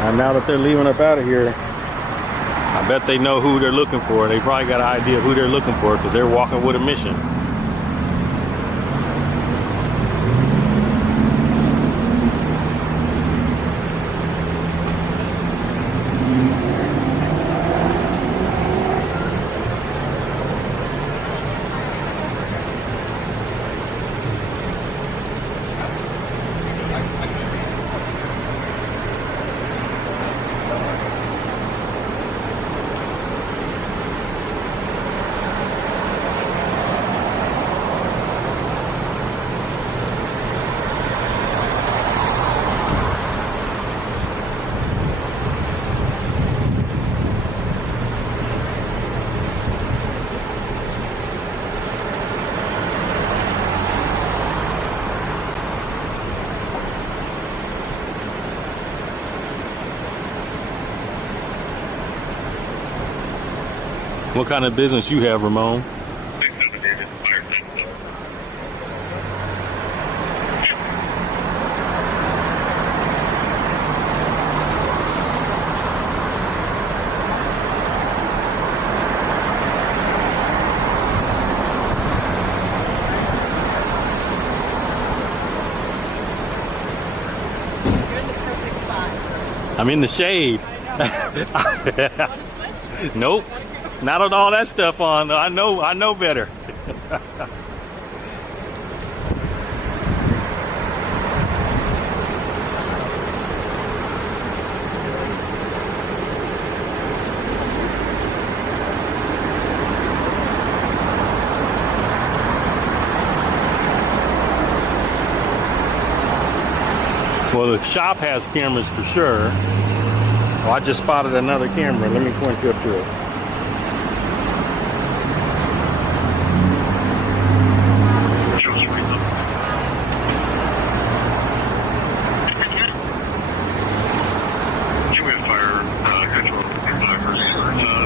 And now that they're leaving up out of here, I bet they know who they're looking for. They probably got an idea of who they're looking for because they're walking with a mission. What kind of business you have, Ramon? I'm in the shade. Nope. Not with all that stuff on. I know better. Well, the shop has cameras for sure. Oh, I just spotted another camera. Let me point you up to it.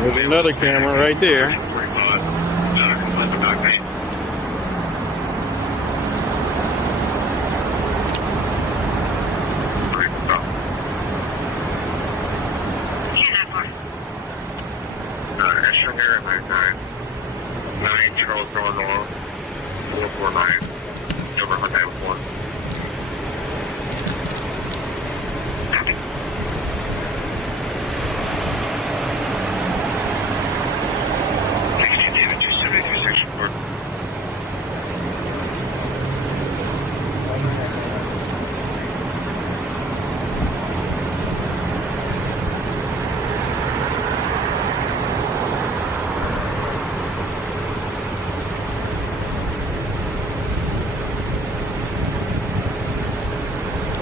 There's another camera right there.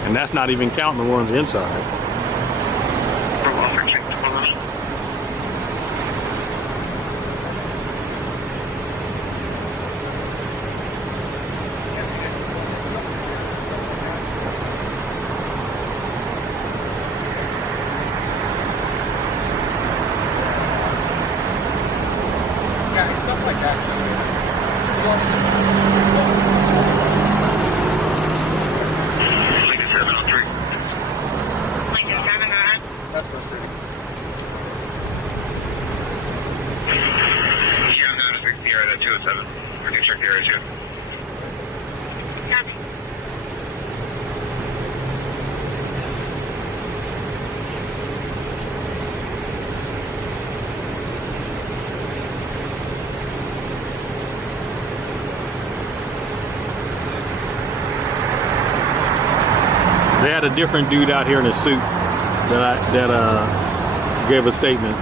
And that's not even counting the ones inside. They had a different dude out here in a suit that gave a statement.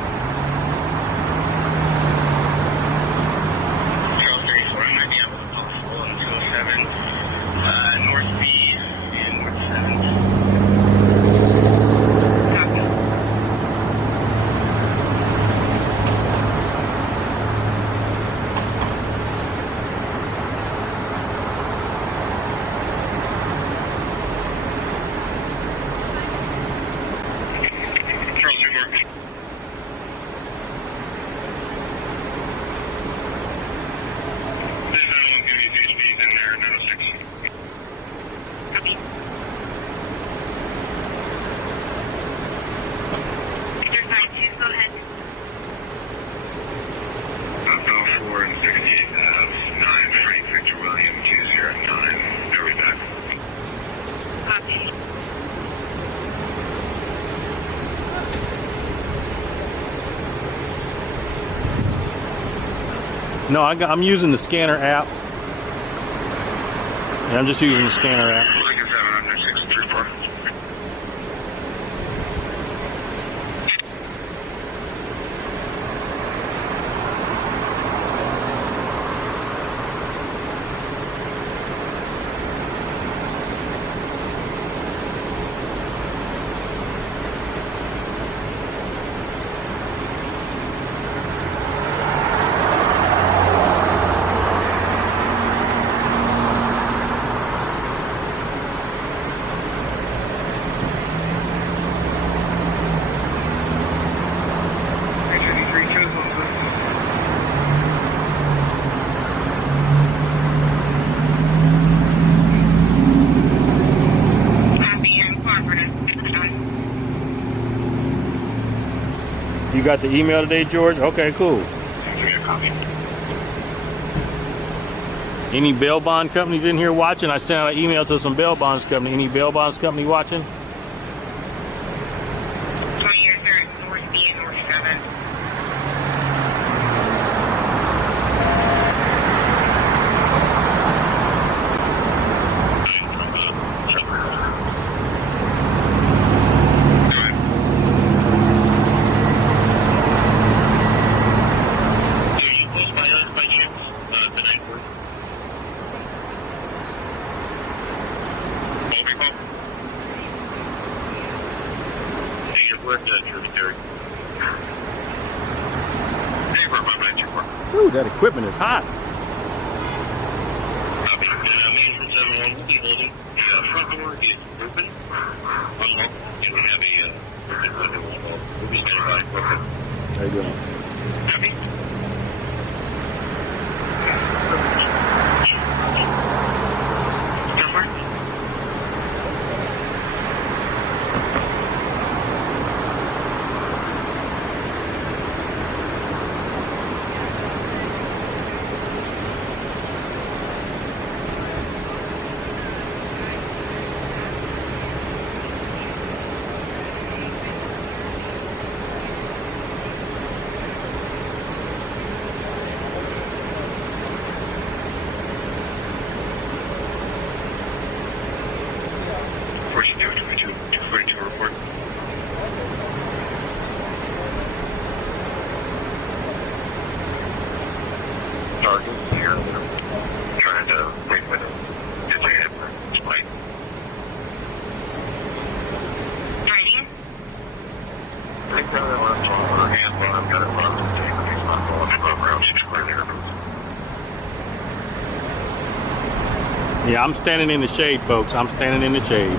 No, I'm using the scanner app. And I'm just using the scanner app. Lincoln 700, 634. You got the email today, George? Okay, cool. Any bail bond companies in here watching? I sent out an email to some bail bonds company. Any bail bonds company watching? Ooh, that equipment is hot. Management 7-1 will be holding. The front door is open, unlocked, and we have a open window unlocked. We'll be standing by. How you doing? Copy. Yeah, I'm standing in the shade, folks. I'm standing in the shade.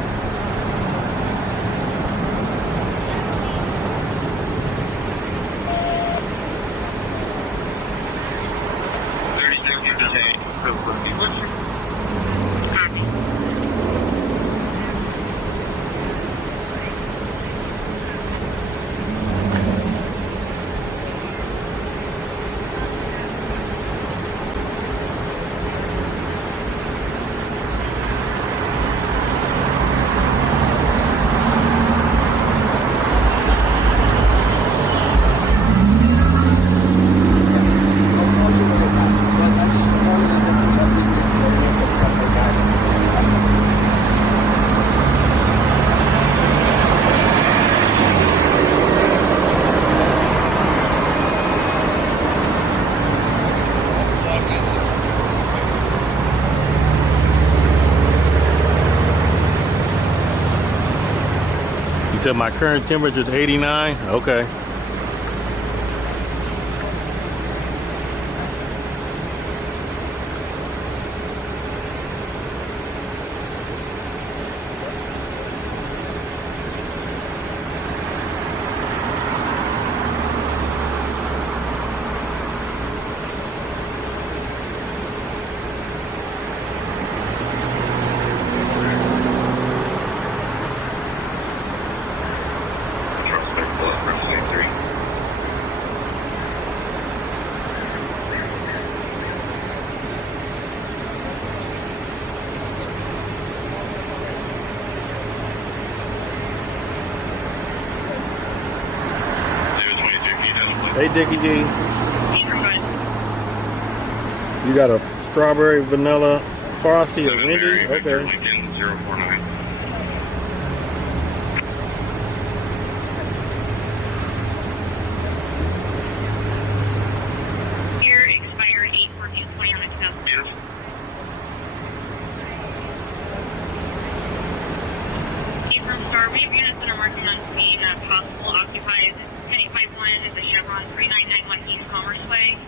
You said my current temperature is 89? Okay. Hey, Dickie G. You got a strawberry, vanilla, frosty, or Wendy's? Okay. Lincoln 049. Here expired 8/14/20 on Excel. Beautiful. From Star, we have units that are marking on scene possible occupied. Penny Pipeline is a Chevron 3991 East Commerce Way.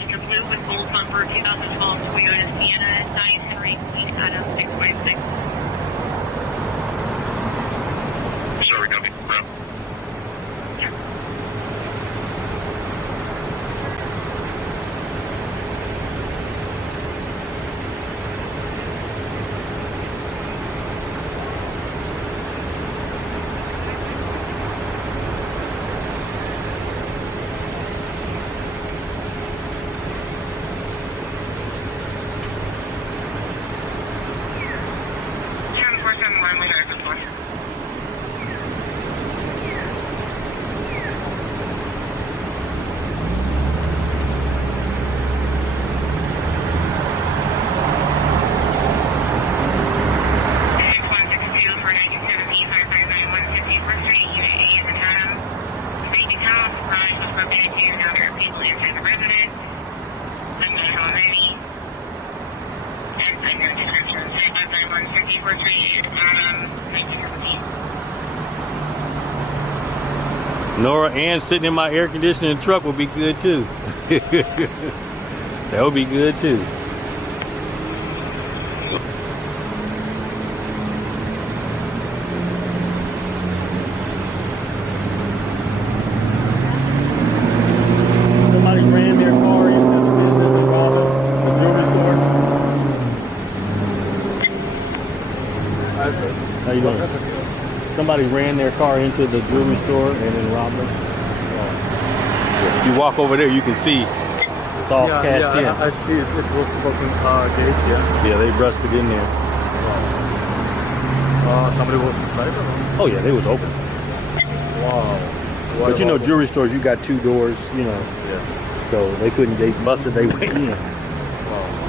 It's a blue with gold bumper 2012 Toyota Sienna 9 Henry Queen Adam 656. Sorry, copy. Bro. Nora, and sitting in my air conditioning truck would be good too. That would be good too. Somebody ran their car into the business and robbed the jewelry store. How you doing? Somebody ran their car into the jewelry store and then robbed them. If you walk over there, you can see it's all cashed in. I see it. It was the booking gate, Yeah, they rusted in there. Somebody was inside of it? Oh yeah, they was open. Wow. But you know, jewelry stores, you got two doors, you know. Yeah. So they couldn't, they busted their way in. Wow.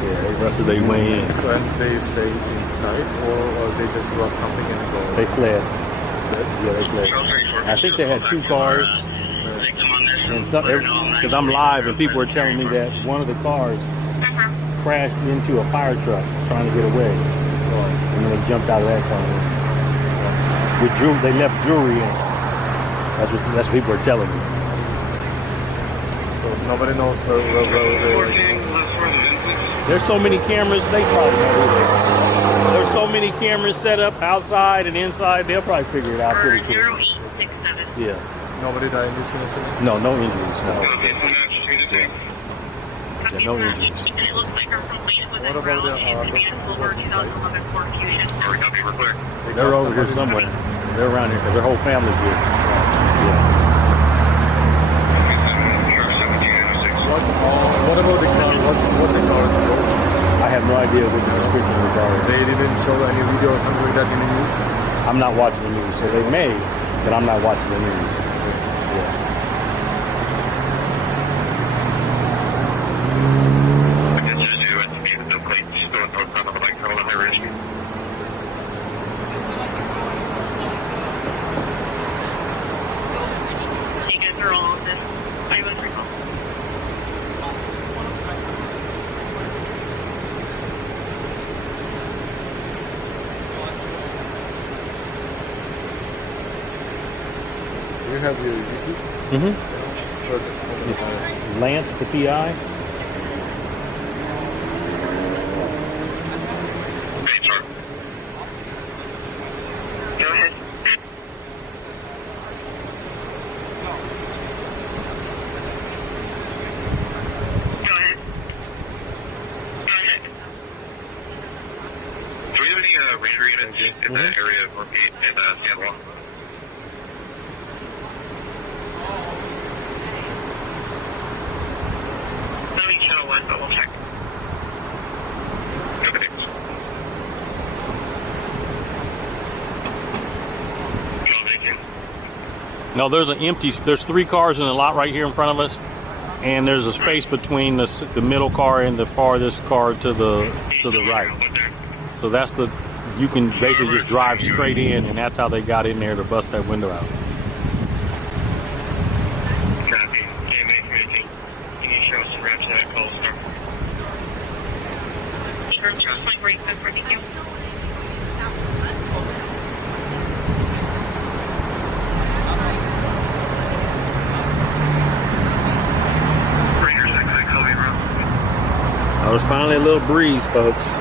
Yeah, they busted their way in. So and they stay inside or they just drop something and go? They fled. Yeah, they fled. I think they had two cars. And some, because I'm live and people are telling me that one of the cars crashed into a fire truck trying to get away. And then they jumped out of that car. With jewelry, they left jewelry in. That's what people are telling me. So nobody knows where There's so many cameras, they probably know. There's so many cameras set up outside and inside, they'll probably figure it out pretty quick. 0867. Yeah. Nobody died in this incident? No injuries. No. Yeah, no injuries. It looks like her complaint was What about the Silver 2011 Ford Fusion. Sorry, copy. We're clear. They're over here somewhere. They're around here because their whole family's here. What about the car? What the car was? I have no idea what the description regarding. They didn't show any video or something like that in the news? I'm not watching the news, so they may, but I'm not watching the news. You guys are all on this. I was recall. You have your YouTube? Mm-hmm. It's LanceThePI. Go ahead. Go ahead. Go ahead. Do we have any radar units in that area of Northgate and San Juan? No, you channel 1, but we'll check. Okay. No, there's three cars in the lot right here in front of us, and there's a space between the middle car and the farthest car to the right. So that's you can basically just drive straight in, and that's how they got in there to bust that window out. Copy. Can you show us the route to that call, sir? Eagle, Charles Point, where you go for DQ. Oh, there's finally a little breeze, folks.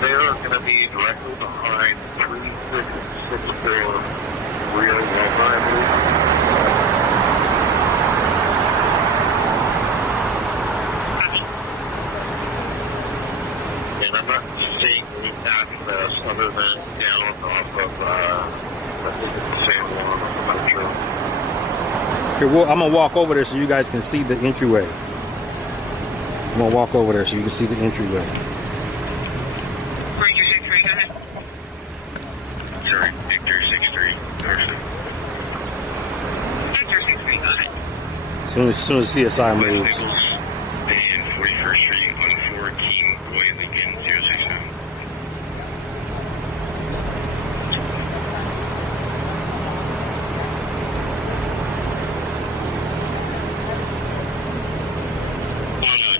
They're going to be directly behind 3664 Rio Rover, I believe. And I'm not seeing any access other than down off of, I think it's the San Juan, I'm not sure. Here, I'm going to walk over there so you guys can see the entryway. I'm going to walk over there so you can see the entryway. Ranger 63, go ahead. Sorry, Victor 63. Victor 63, go ahead. As soon as CSI moves. And 41st Street, 114, Roy Lincoln, 069.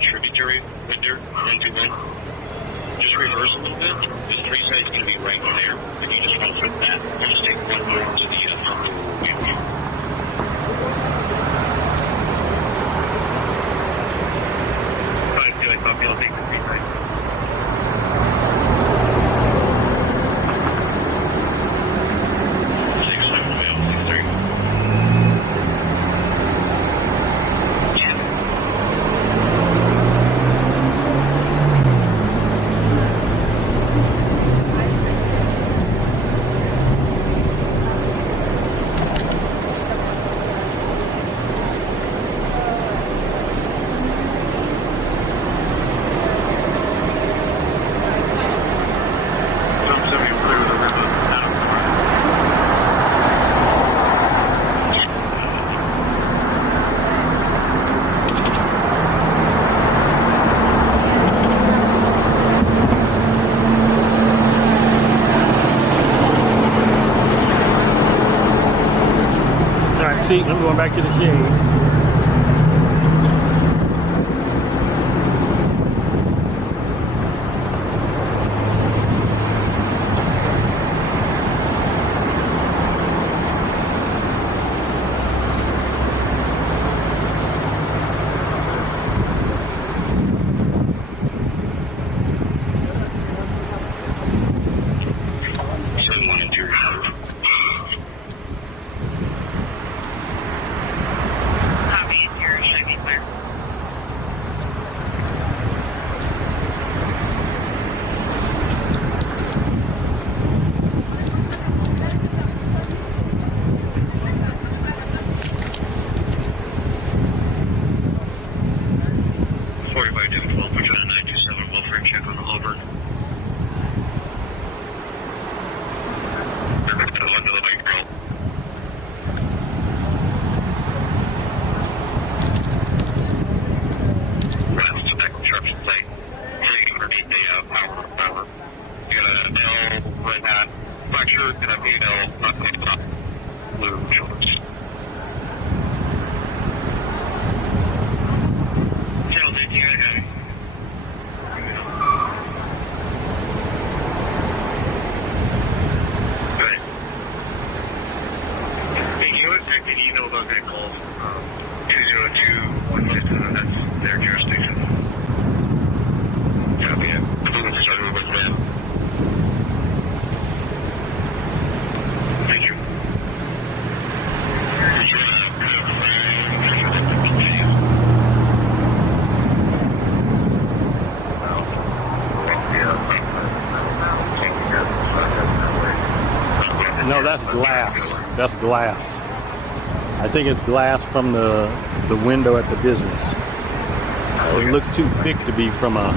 Tributary window, 121. Just reverse a little bit. The three side's going to be right there. If you just want to flip that, we'll just take one more to the front door. Fine, good. Copy. I'll take the three side. See, I'm going back to the shade. that's glass. That's glass. I think it's glass from the window at the business. It looks too thick to be from a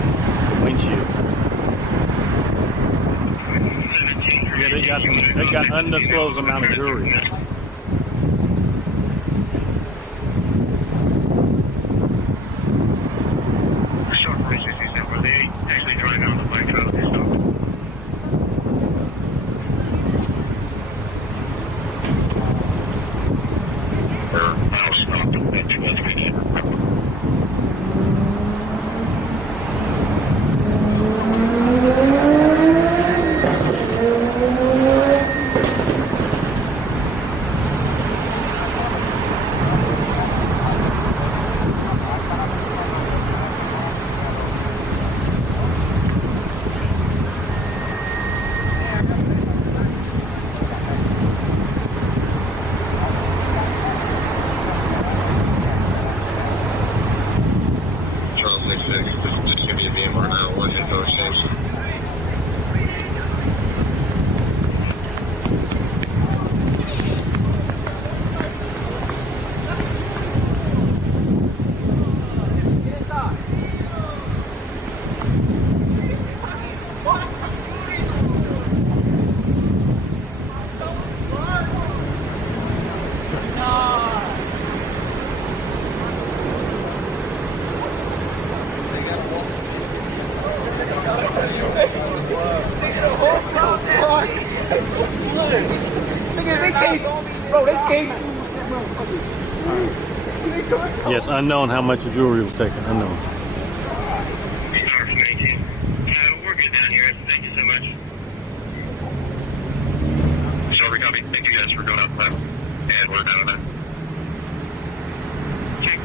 windshield. Yeah, they got undisclosed amount of jewelry. Were they actually driving on the bike road? They stopped. Or I'll stop them. That's what we need. Just give me a VMR now. One hit those things. Yes, unknown how much jewelry was taken. Unknown. We're good down here. Thank you so much. Sorry, copy. Thank you guys for going out left. And we're down on that. Check.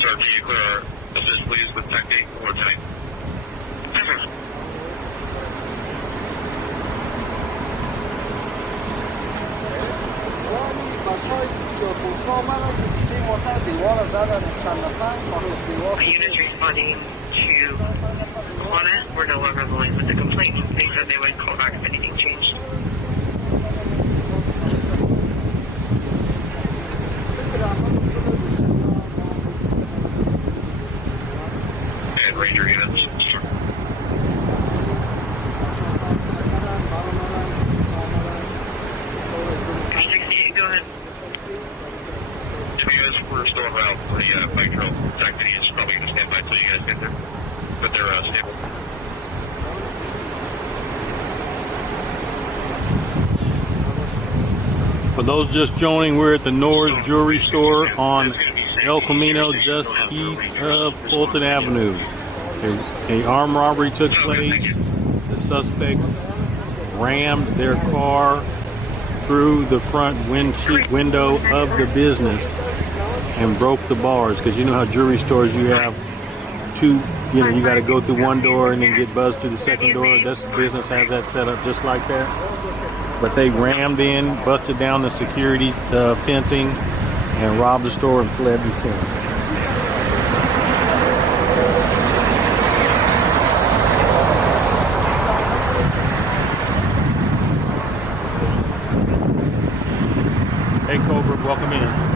Sir, can you clear our assist, please, with tech gate or tank? Units responding to Juana were no longer willing with the complaint. They said they would call back if anything changed. And Ranger units. Go ahead. If you guys were still around for the bike trail, activity is probably going to stand by until you guys get there. But they're stable. For those just joining, we're at the Norris Jewelry Store on El Camino, just east of Fulton Avenue. An armed robbery took place. The suspects rammed their car through the front window of the business and broke the bars, because you know how jewelry stores, you have two, you got to go through one door and then get buzzed through the second door. This business has that set up just like that. But they rammed in, busted down the security fencing, and robbed the store and fled the scene. Hey Cobra, welcome in.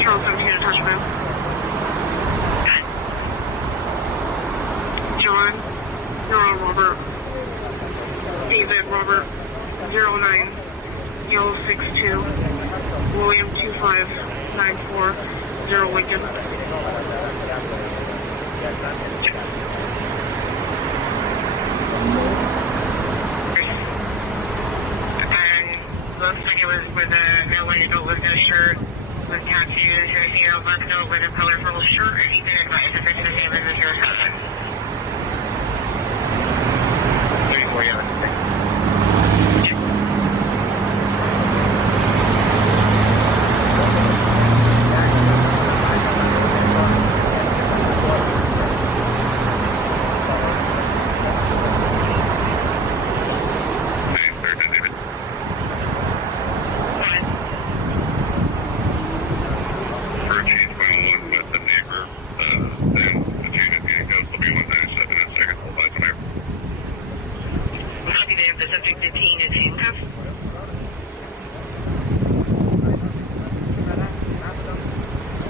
Charles 17 attachment. John, Robert, David, Robert, 09, Yellow 62, William 2594, 0 Lincoln. And looks like it was with a white adult with no shirt, with tattoos, and a female black adult with a colorful shirt, and he can advise if it's the same as the shirt's husband. 34, yeah, that's okay.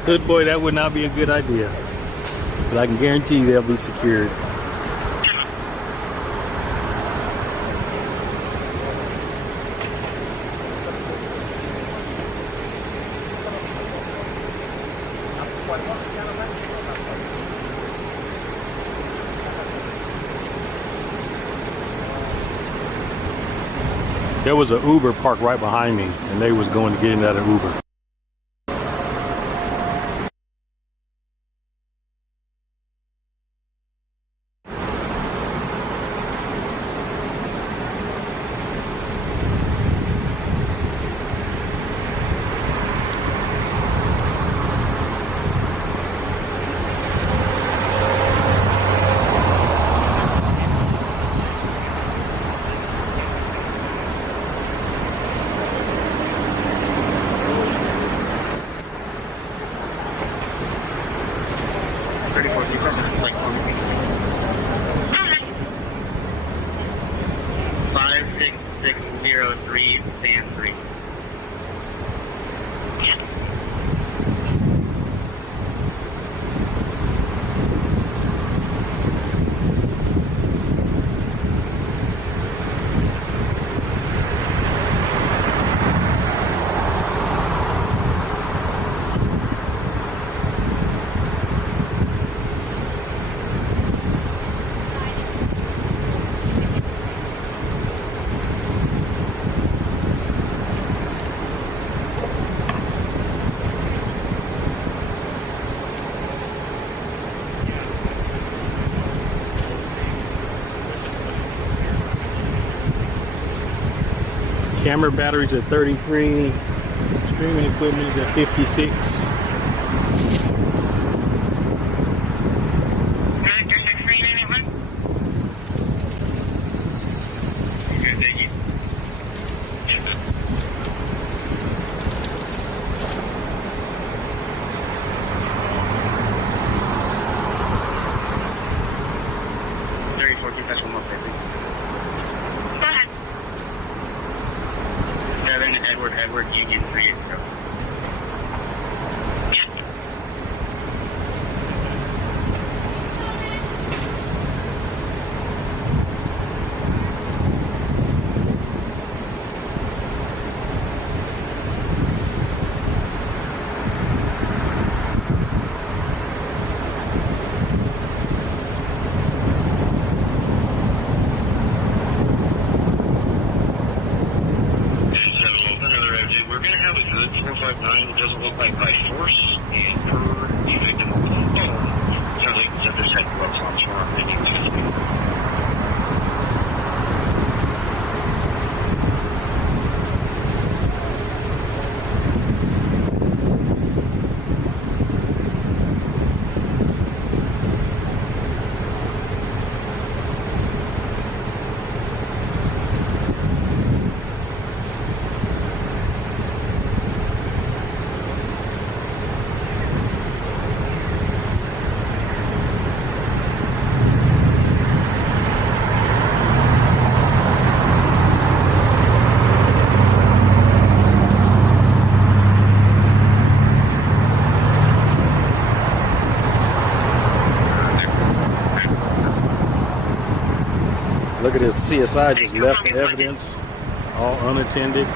Good boy, that would not be a good idea. But I can guarantee you they'll be secured. There was an Uber parked right behind me, and they was going to get into that Uber. Camera batteries at 33, streaming equipment at 56. Edward Union 380. Look at this. CSI just left the evidence all unattended.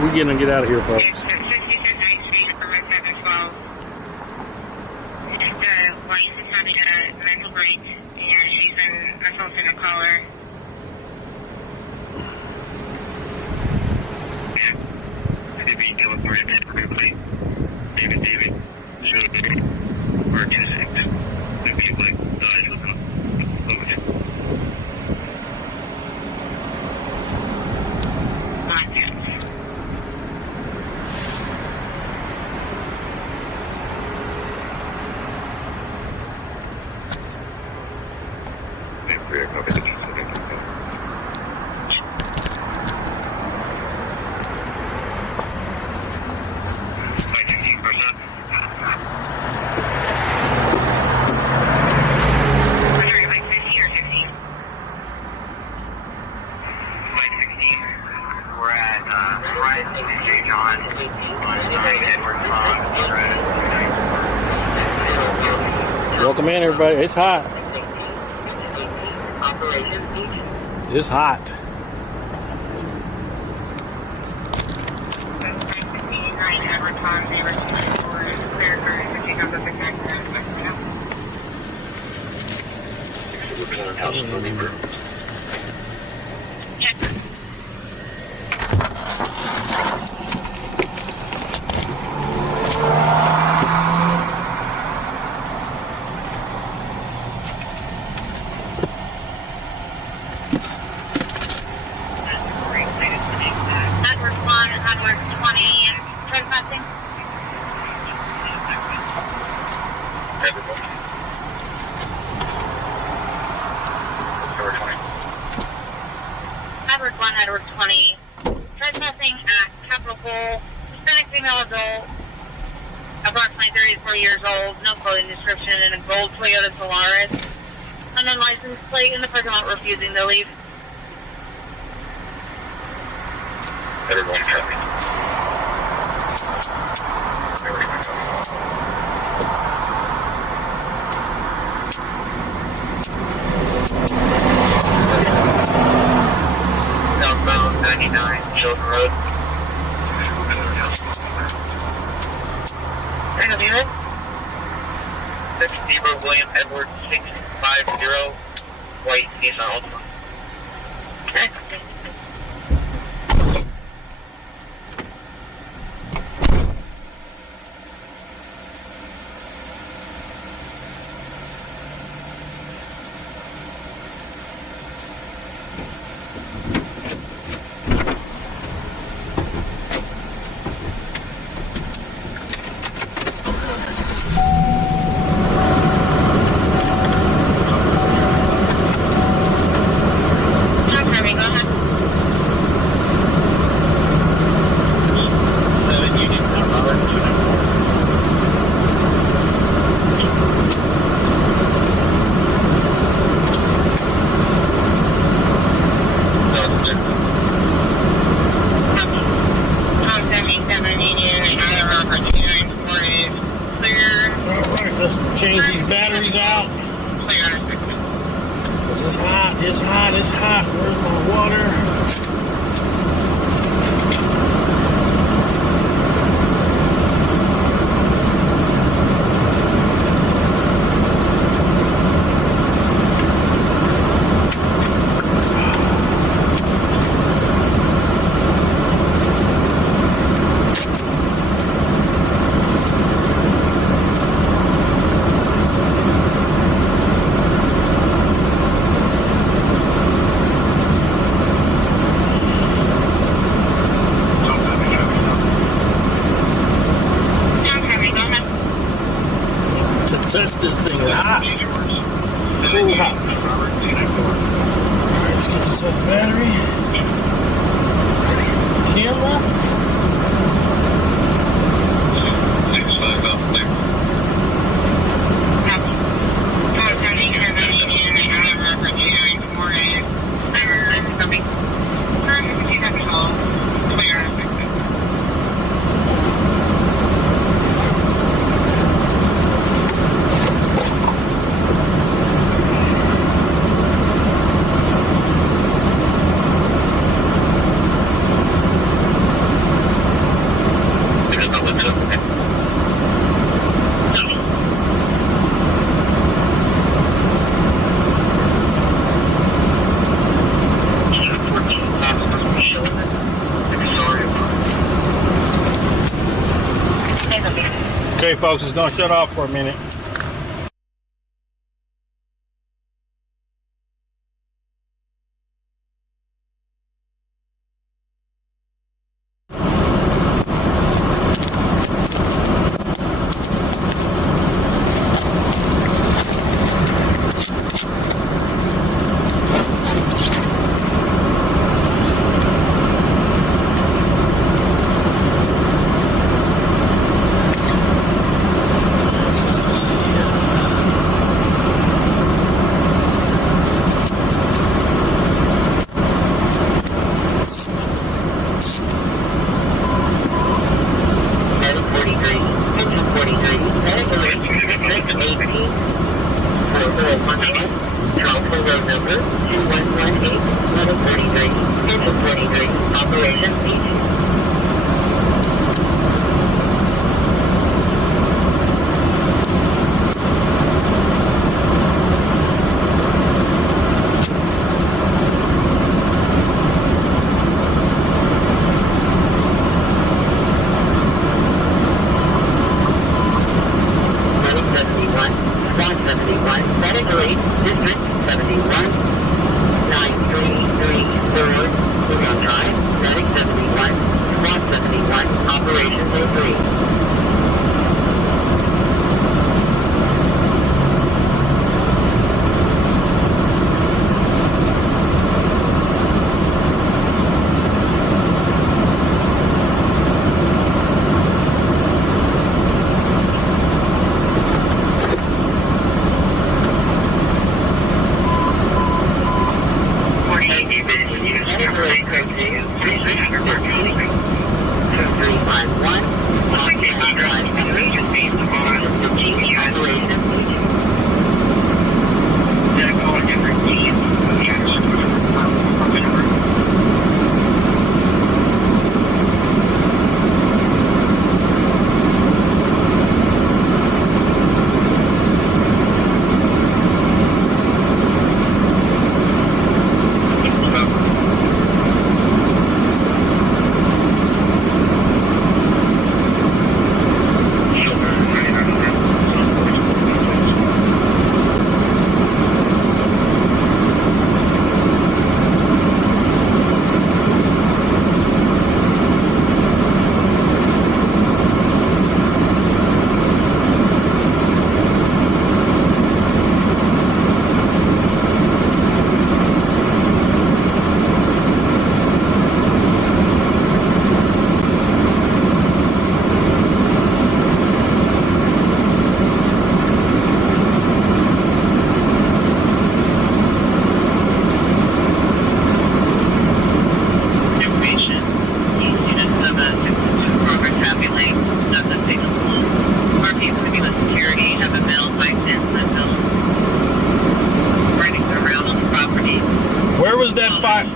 We're gonna get out of here, folks. The wife is having a mental break, and she's been assaulting a caller. David, California, David, David, R26. Maybe like died with a Welcome in, everybody. It's hot. It's hot. Edward 20, trespassing at Capitol Pole, Hispanic female adult, approximately 34 years old, no clothing description, in a gold Toyota Solaris, an unlicensed plate in the parking lot, refusing to leave. Everyone copy. Southbound 99, Children Road. Turn of unit. 60 William Edward 650, white Nissan Altima. Okay. Let's change these batteries out. It's hot, it's hot, it's hot. Where's my water? Touch this thing. It's hot. Too hot. Alright, let's get this other battery. Camera. Okay, folks, it's going to shut off for a minute.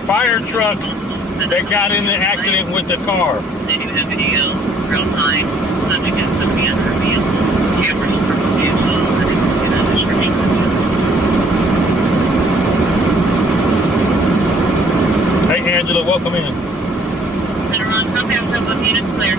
fire truck that got in the accident with the car. They do have video, real time, subject is somebody under a vehicle. Cameras from the vehicle, and they can get on the screen. Hey, Angela, welcome in. Center on, okay, I'm some units clear.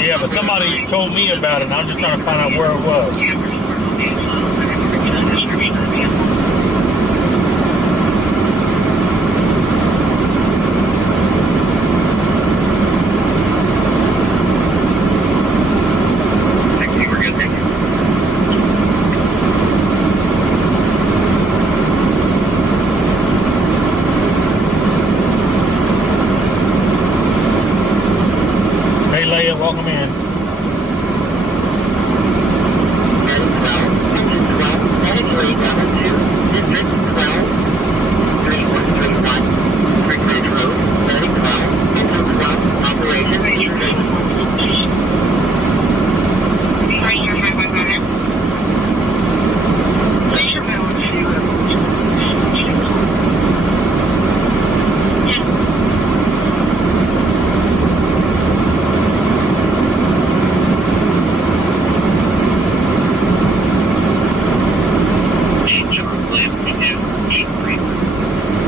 Yeah, but somebody told me about it, and I'm just trying to find out where it was. Welcome in.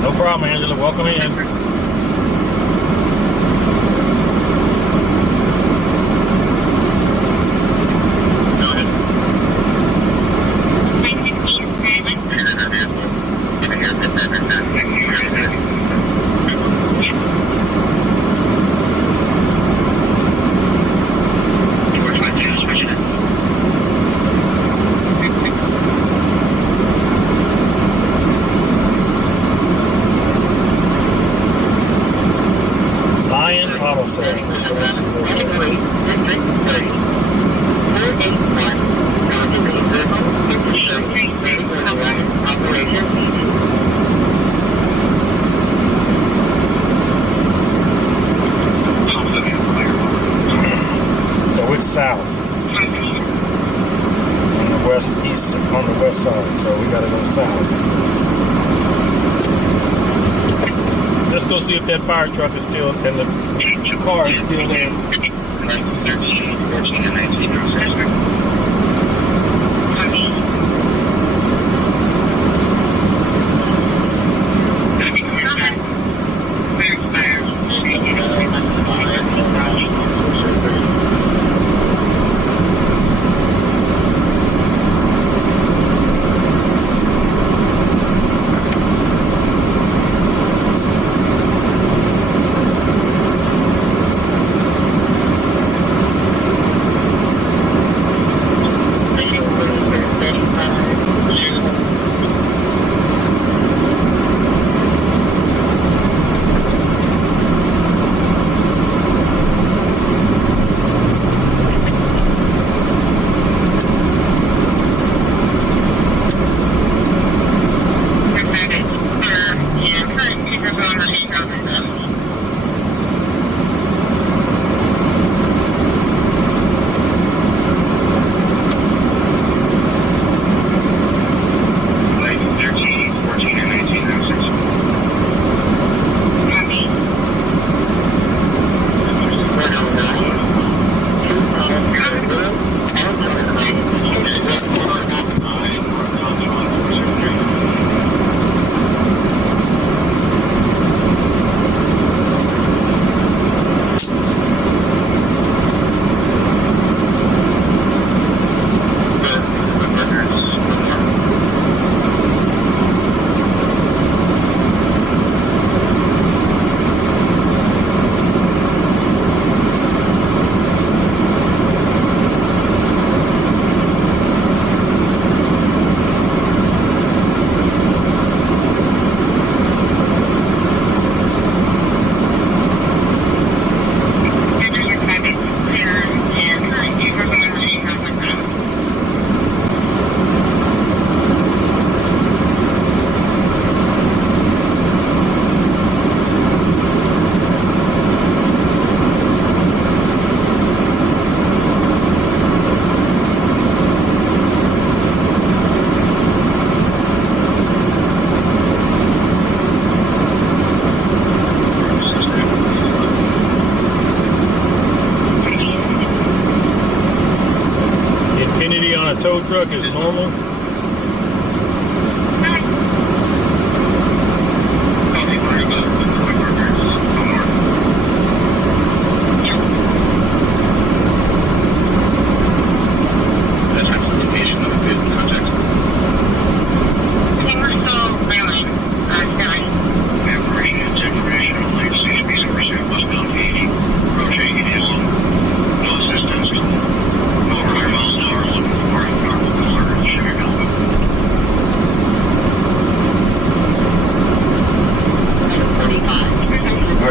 No problem, Angela. Welcome in. South on the west side, so we gotta go south. Let's go see if that fire truck is still and the car is still there. on a tow truck is normal?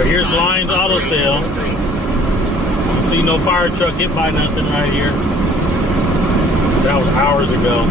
Here's Lions Auto Sale. Don't see no fire truck hit by nothing right here. That was hours ago.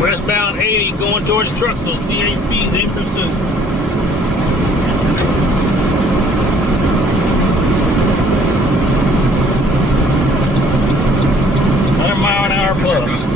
Westbound 80 going towards Truxville. CHP's in pursuit. 100-mile-an-hour plus.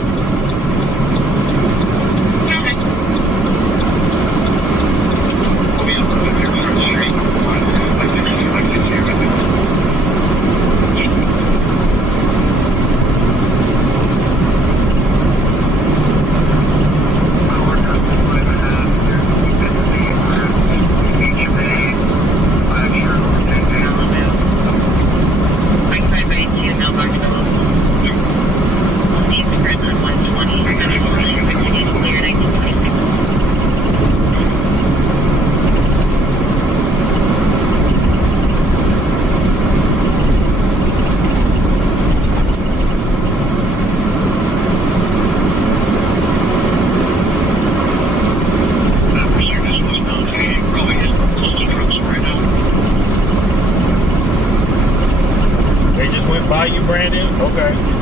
By you, Brandon? Okay.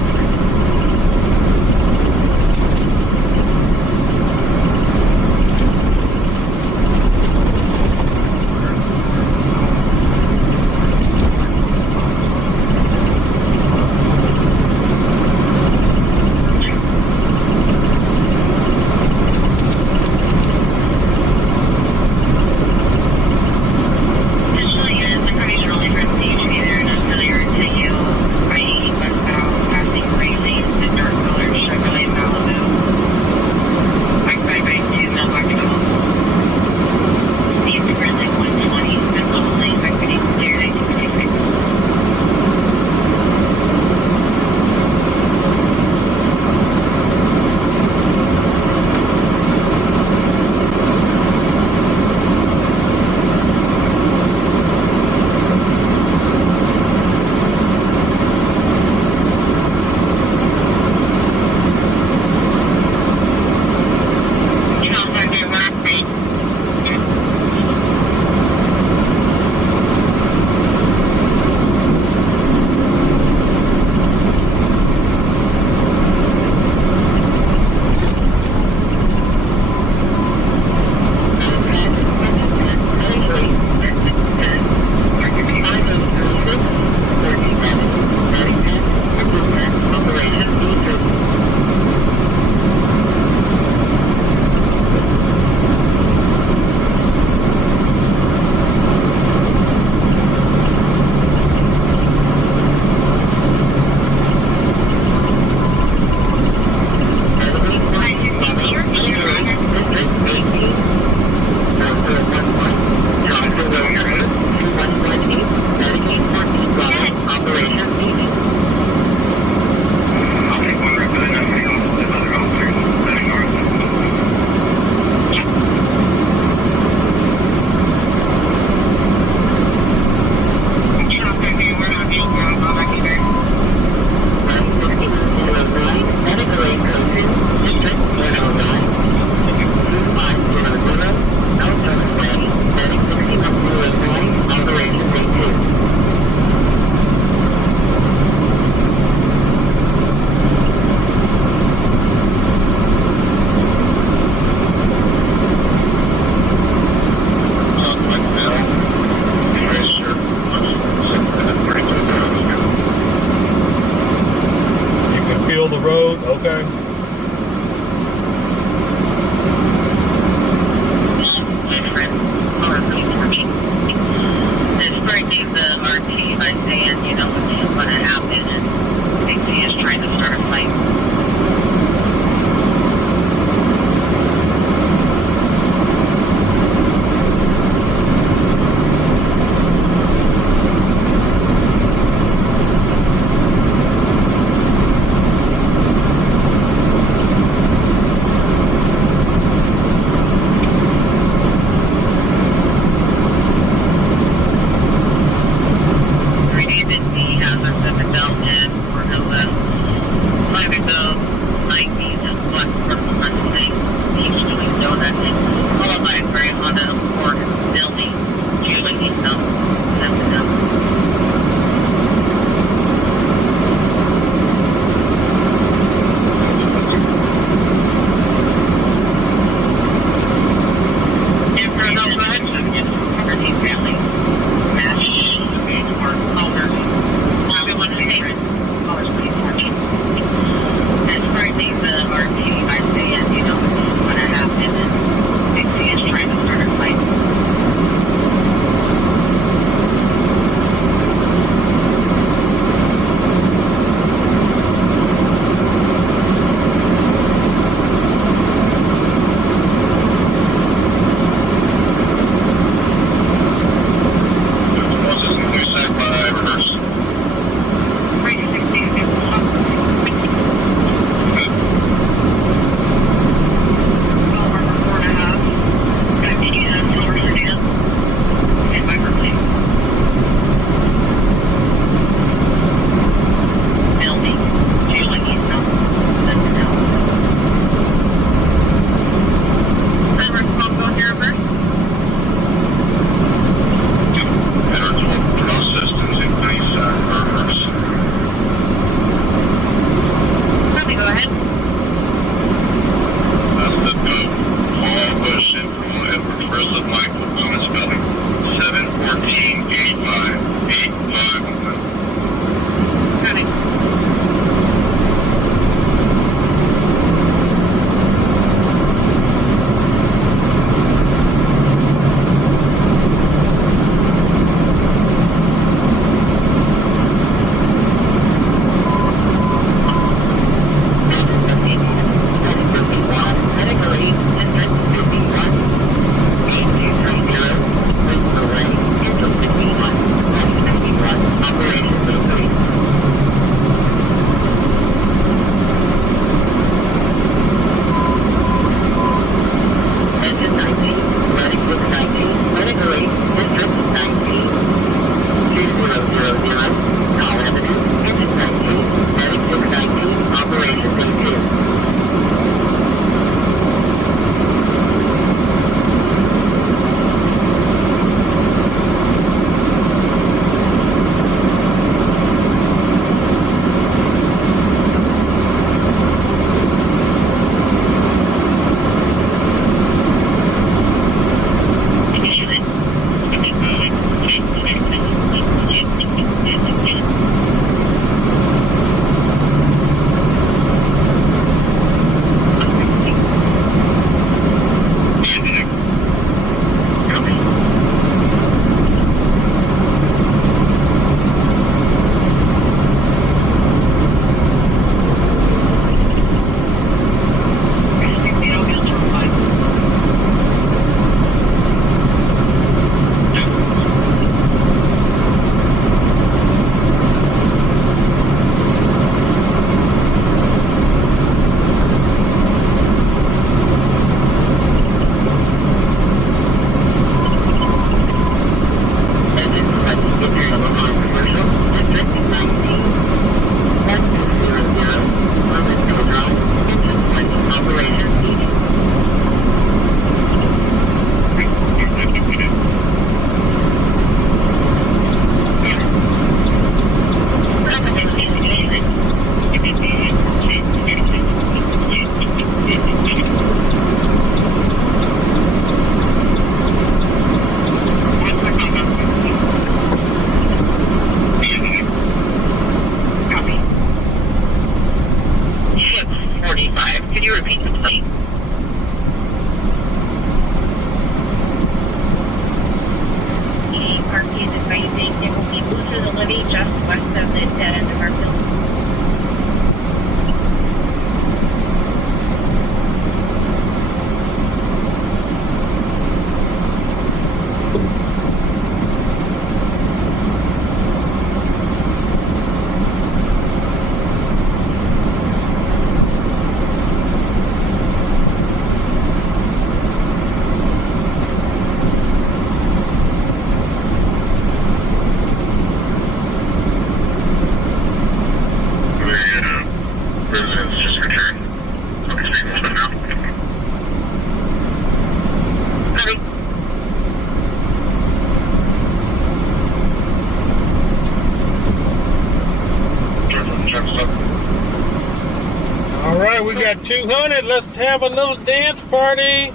got 200. Let's have a little dance party.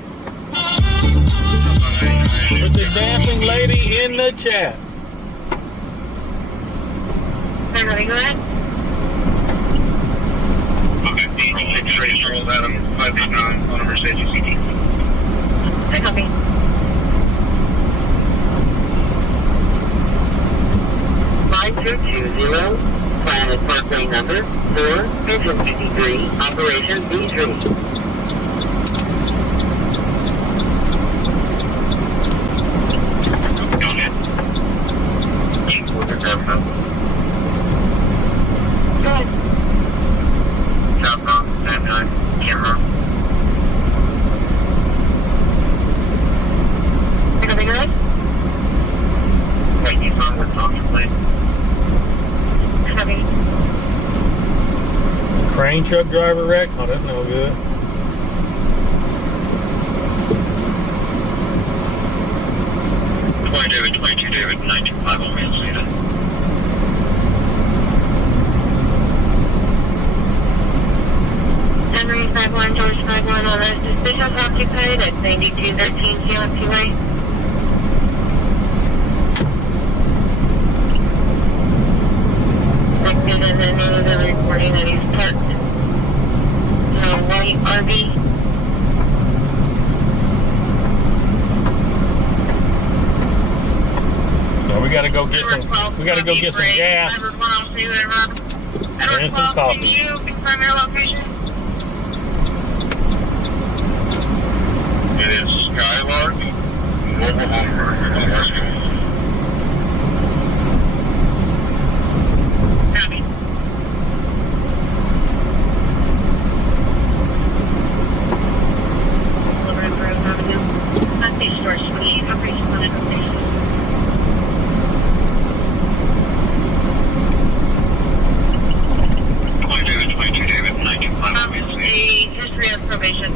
Put the dancing lady in the chat. Everybody go ahead. Okay, X-ray Charles Adam, 589 on a Mercedes CT. I copy. Planet Parkway number 4, Engine 53, Operation B3. Go ahead. Go ahead. Southbound, 99, camera. Everything good? Wait, you found the talking plate? Copy. Crane truck driver wreck? Oh, that's no good. David, 22 David, 925 on Mansfield. Henry 51, George 51, all those suspicious occupied at 9213 CLP Way. Expected in the news and reporting that he's parked in a white RV. So we gotta go get some. We gotta go get some gas and some coffee. Can you confirm your location? It is Skylark, mobile home park. Copy.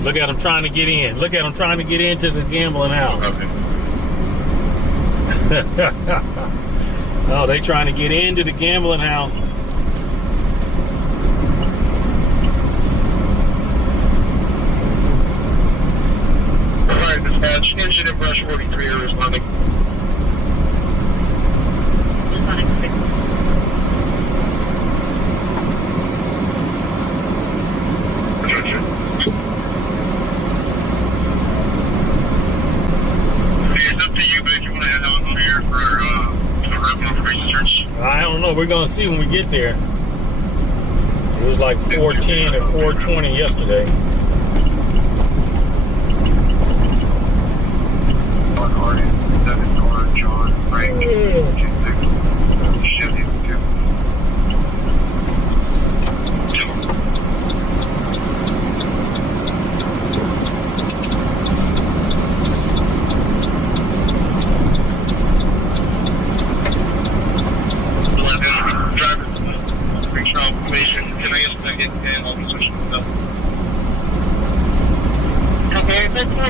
Look at him trying to get in. Look at him trying to get into the gambling house. Oh, they trying to get into the gambling house. Alright, dispatch, engine at brush 43 are responding. I don't know. We're going to see when we get there. It was like 410 or 420 yesterday. John, Frank, Chevy, 1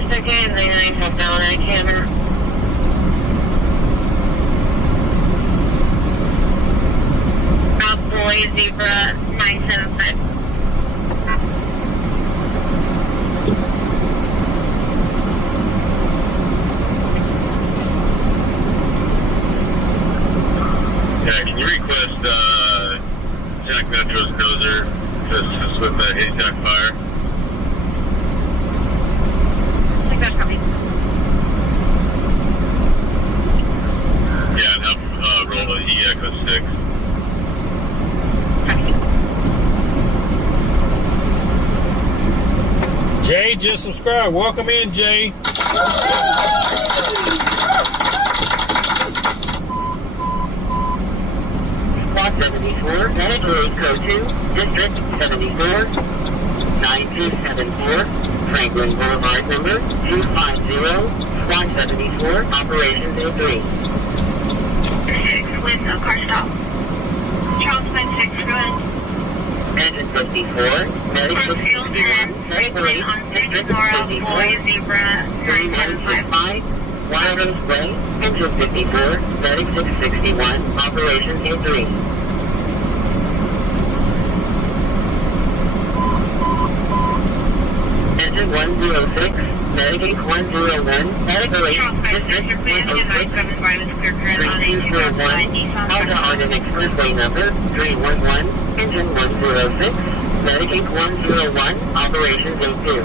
second, and then I have down that camera. South Boy, Zebra, 976. Yeah, can you request Jack Metro's dozer to assist with the haystack fire? That's coming. Yeah, and have roll the E-Echo 6. Jay, just subscribe. Welcome in, Jay. Block 74, Medicaid Code 2, District 74, 9274, Franklin Boulevard number 250, Block 74, Operations A3. With a car stop. Charles 96, go ahead. Engine 54, Medicaid 61, Police, District 54, Zebra 3955. Wireless Way, Engine 54, Medic 661, Operations A3. Operation 106, Medicaid 101, Escalation District 106, 3201, Alpha on an expressway number 311, Engine 106, Medicaid 101, Operation Day 2.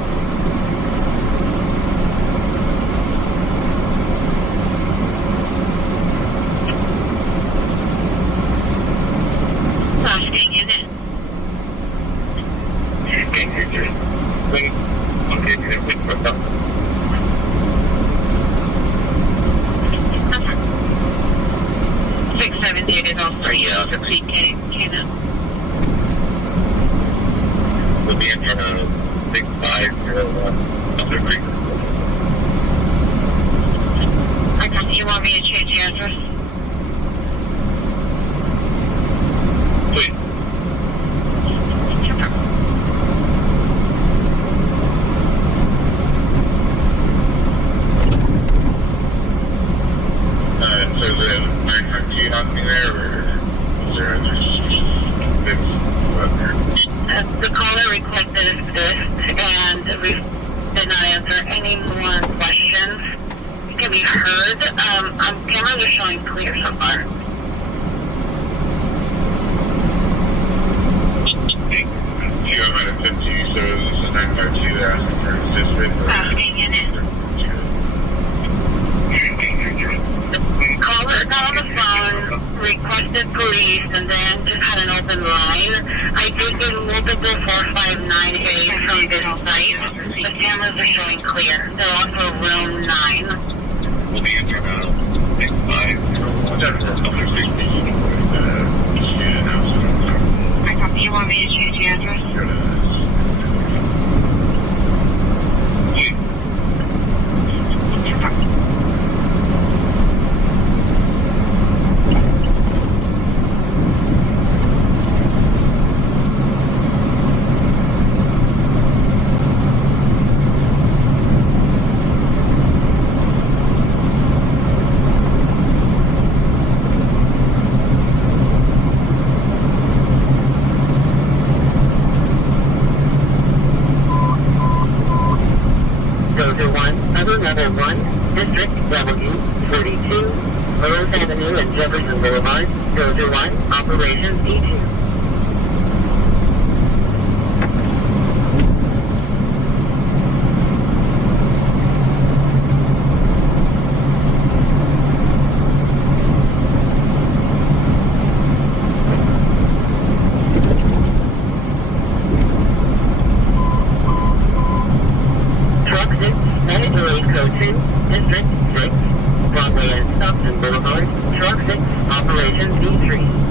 Flashing unit. Wait. Okay, wait for that. 678 is also the Creek Cannon. We'll be in front of 6501 Elder Creek. I got you. Want me to change the address? Please. So is it 952 happening there, or is there The caller requested this, and we did not answer any more questions. It can be heard. Cameras are showing clear so far. You got 150, so this is 952, they're asking for assistance. Asking in it. Caller got on the phone, requested police, and then just had an open line. I did get multiple 459As from this site. The cameras are showing clear. They're off of room 9. We'll be in front of 6501. I copy. You want me to change the address? Level 1, District W42, Rose Avenue and Jefferson Boulevard, 001, Operation D2. District 6, Broadway and Stockton Boulevard, Truck 6, Operation D3.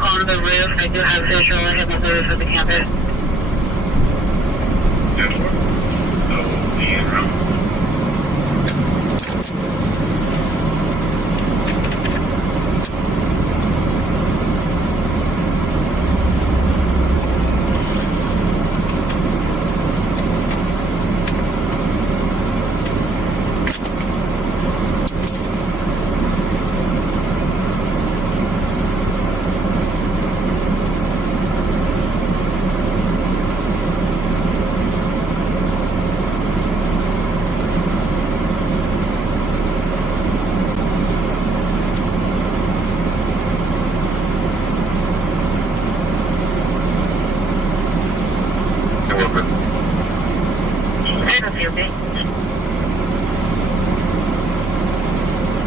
On the roof, I do have visual of him on the roof of the campus.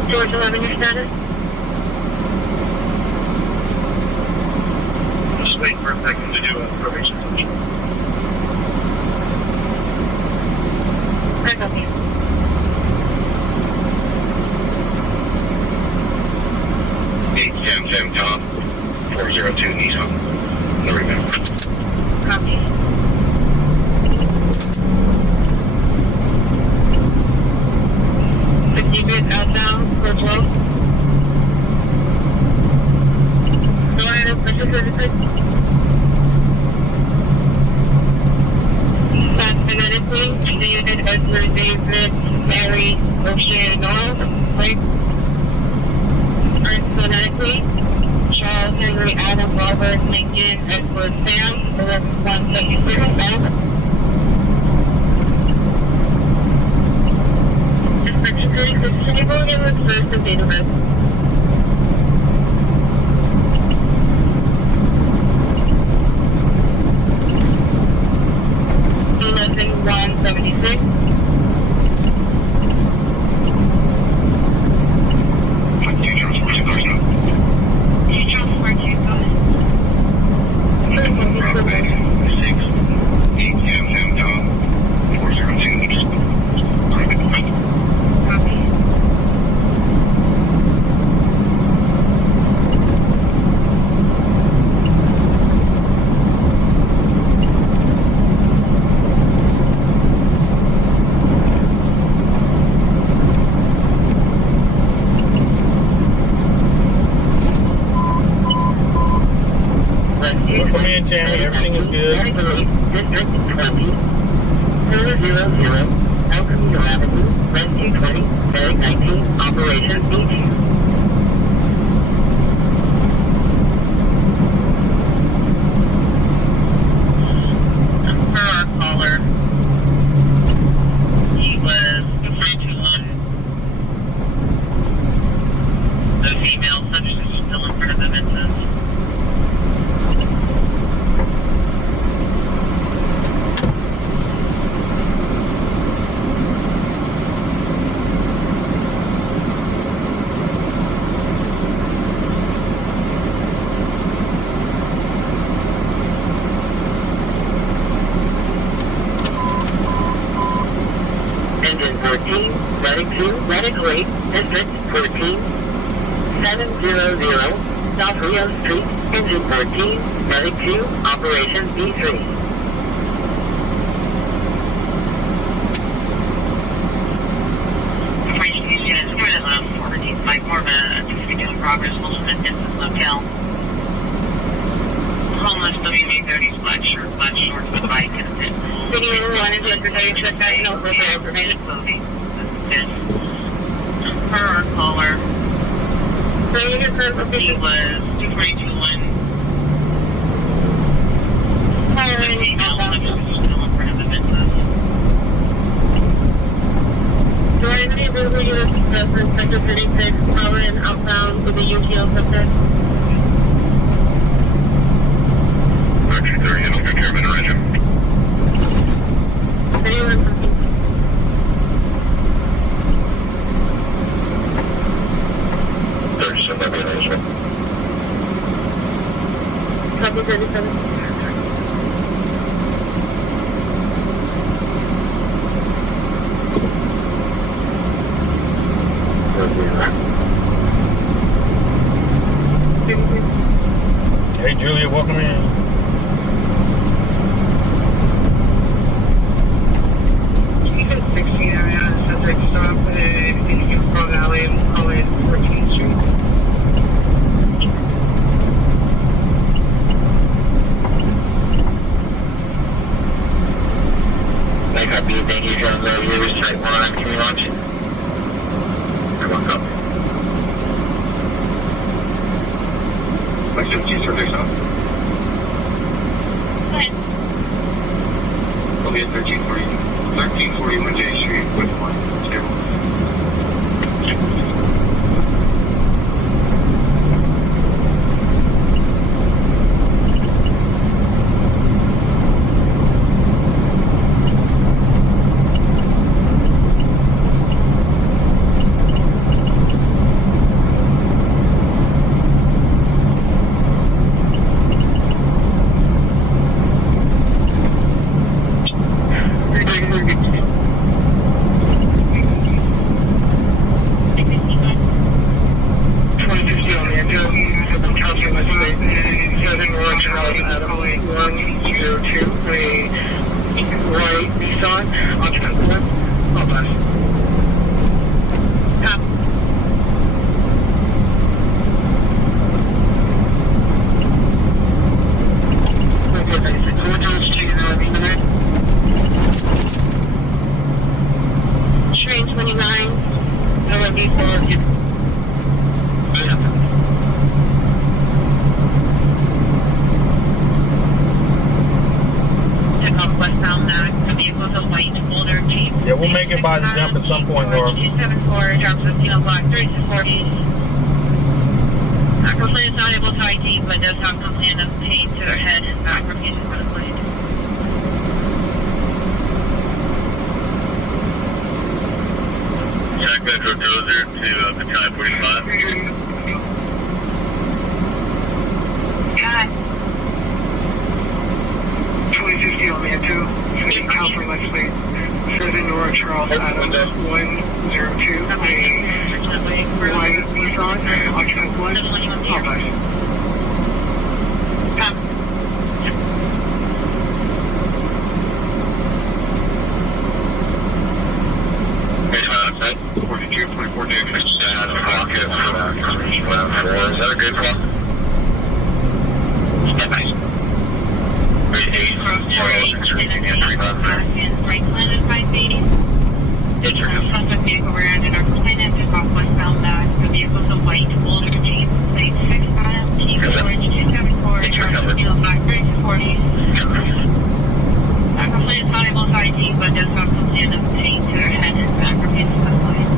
George 11, your status? Just wait for a second to do a probation function. I copy. H10. 402 Nissan. There we go. Copy. Outbound for 12. Go ahead and push it 36. Phonetically, David, Edward, David, Mary, O'Shea, Noel, right? Phonetically, Charles, Henry, Adam, Robert, Lincoln, Edward, Sam, 173, Sam. Can you go again with first and date of birth? 176. Tammy, everything is good. 000 El Camino Avenue, 1920, Area 19, Operation Beach. For our caller, he was 321. The female subject is still in front of the witness. Medical District 14, 700 South Rio Street, Engine 14, Medic 2, Operation B3. Information unit is more than 14 more of a continuing progress, homeless at Distance Locale. Homeless WV30s, black shirt, black shorts, bike, and a pit bull. Video 1 is yesterday, check that, no further information. Clothing. For our caller, he was 242-1. The female subject is still in front of the business. Do I have any available units for Sector 36, power and outbound with the UTL subject? Roger 30, I'll take care of interaction. Anyone from Copy 37. Hey Julia, welcome in. You can 16 area, subject stop, and you can call Valley and call in 14th Street. Thank you, John. You're site 1 on King Launch. Everyone go. Question 2, service on. We'll be at 1341 J Street with 1. Stable. get by the jump at some point, Laura. 274, drop 15 on block 340. Complaint is not able to ID, but does have complaint of pain to their head and back refusing for the plate. Jack Metro Dozer to the Chi 45. God. 2050 on man 2. California license plate. 7 Nora Charles Adams 102. A white Nissan. Occupied 1. Popeyes. Outside. 42.4 days. Is that a good clock? Yeah, nice. 8 Suspect vehicle rear-ended our complainant took off westbound back. The vehicle is a white older Jeep. Plate 6 Adam, Team George 274, Charles Steel 5340. Our complainant is not able to ID, but does have complaint of pain to their head and back refusing for the plate.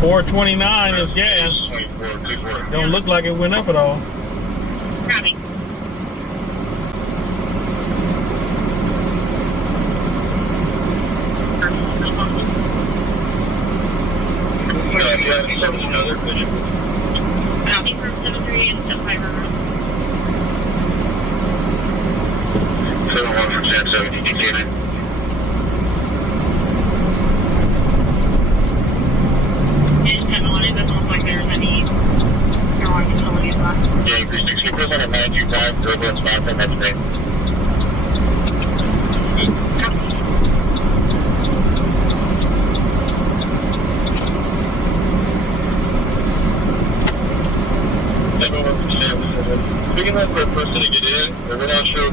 $4.29 is gas. Don't look like it went up at all. Robbie. Robbie from 73 and Step 5 River. 71 from San 70, DK. It doesn't look like there's any marijuana facilities left. Yeah, 360% of 925, turbulence 5 from that's great. Big enough for a person to get in, but we're not sure.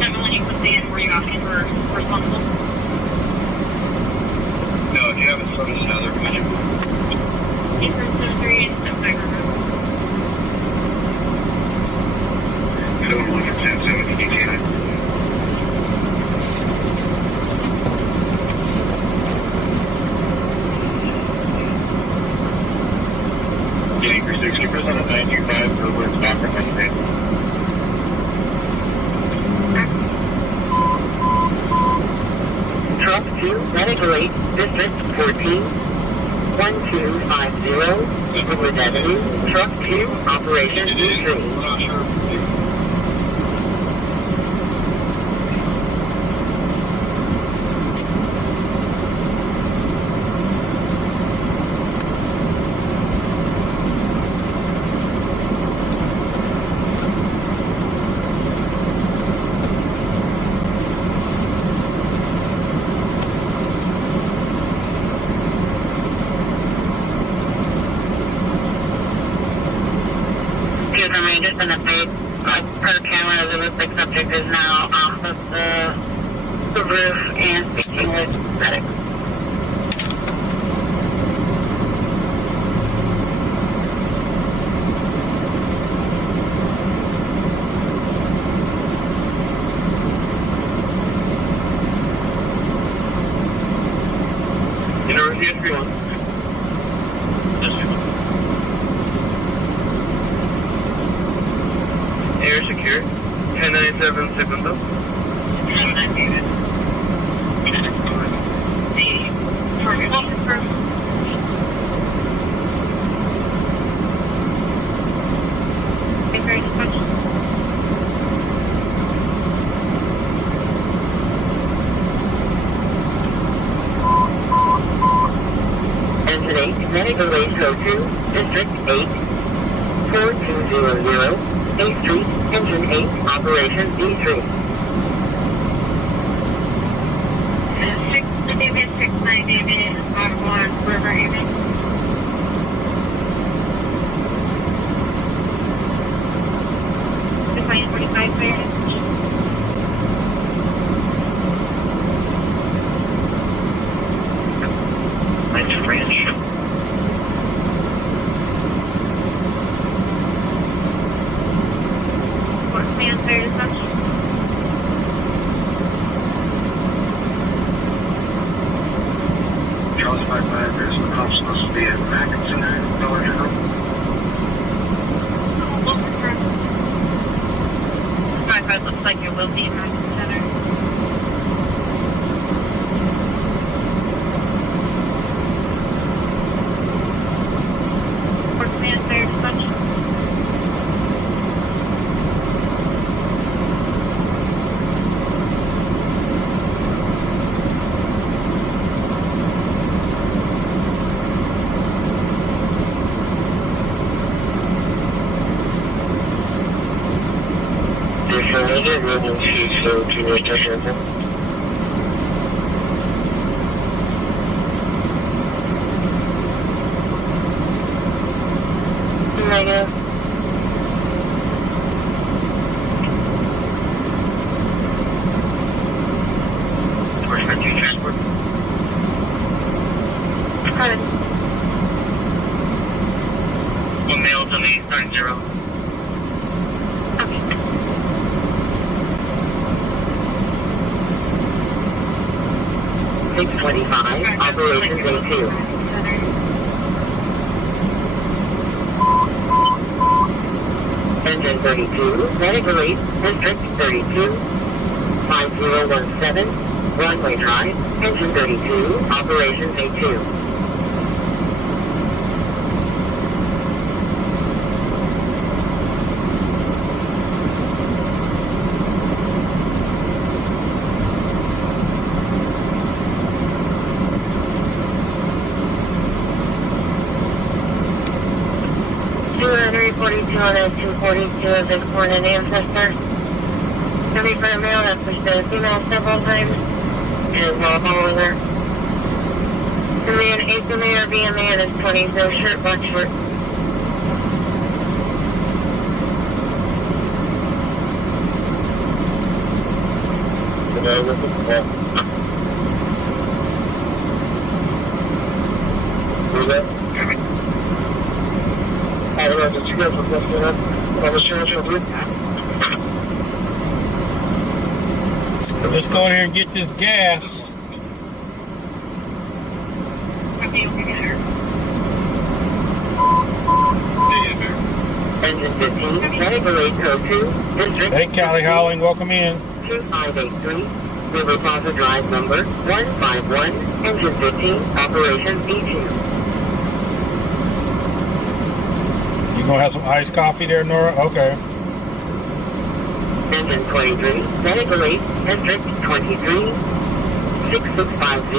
When you put the in, were you asking for responsible? No, do you have a sort of another picture? Different 73 and Step 5 River. 71 from San 70, DK. Yeah, 60% of 925, turbulence 5 from that's great. Truck 2, Renegade, District 14, 1250, equal identity, Truck 2, Operation Stream. 10-3, just an update. Per camera, it looks like subject is now off of the roof and speaking with medics. University SB1. Air secure. 1097 Sacramento. Engine 8, medical waste code 2, District 8, 4200, 8th Street, Engine 8, Operation D3. 6 David, 6-9 David, bottom one, wherever you mean. Define 45 minutes. Thanks, French. What's the answer to such? Charles 55, there's an cop supposed to be at Mackinson, Dollar General. 55 looks like it will be in Madison Center. What's the answer to such? Global Chief, so to your attention. Negative. Where's my G transport? Good. One male to me, 90. 625, Operation Day 2. Engine 32, medical 8, District 32, 5017, runway high, Engine 32, Operation Day 2. On a 242 of this morning ancestor. 75 male has pushed a female several times and is not following her. The man, 8 the man, or being man is 20, so shirt, black short. Who's that? I don't know, did you guys request that? I was sure to do. Let's go in here and get this gas. Engine 15, category code 2, District. Hey, Callie Howling, welcome in. 2583, River Plaza Drive number 151, Engine 15, Operation B2. You gonna have some iced coffee there, Nora? Okay. Engine 23, medical 8, District 23, 6650,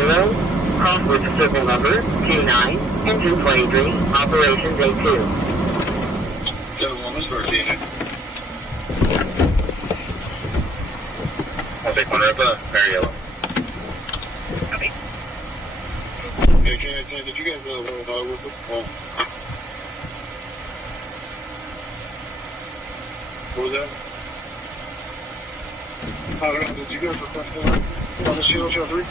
Crossword Circle number 29, Engine 23, Operation Day 2. I'll take one right there, very yellow. Copy. Did you guys with What was that? I don't know. Did you guys request that on the Shield Show 3?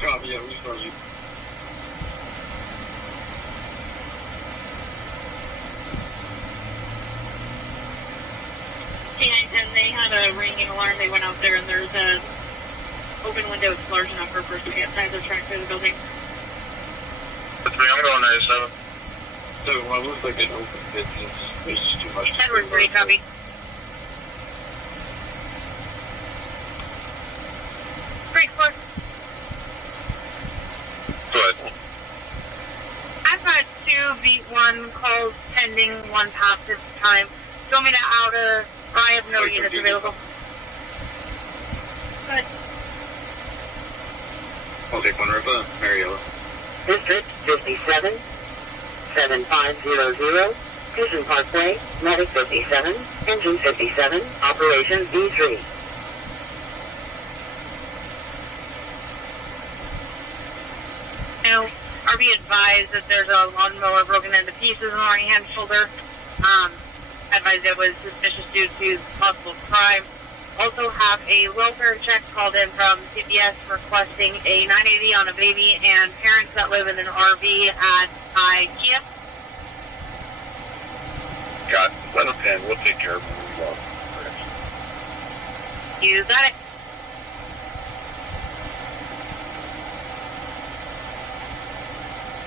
Copy, yeah, we start you. And they had a ringing alarm. They went out there, and there's a open window. It's large enough for a person to get inside the track through the building. 3, I'm going 97. So, well, it looks like an open business. There's just too much. Edward 3, copy. Break 4. Go ahead. I've got 2 V1 calls pending, 1 passive time. Do you want me to outer? I have no units available. Good. I'll take one river, Mariella. District 57, 7500, Fusion Parkway, Medic 57, Engine 57, Operation B3. Now, are we advised that there's a lawnmower broken into pieces on the right-hand shoulder? Advised it was suspicious due to possible crime. Also have a welfare check called in from CPS requesting a 980 on a baby and parents that live in an RV at IKEA. Got it. Let us in. We'll take care of it. You got it.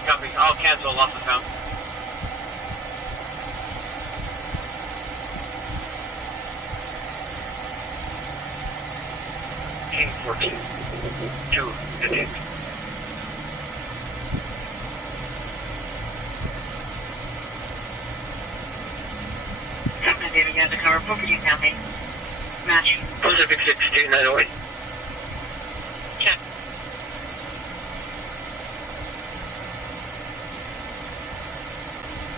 Copy. I'll cancel off the phone. Team 14. 2 detained. David, you have the cover. What would you tell me? Match. Pacific 16, 908. Check.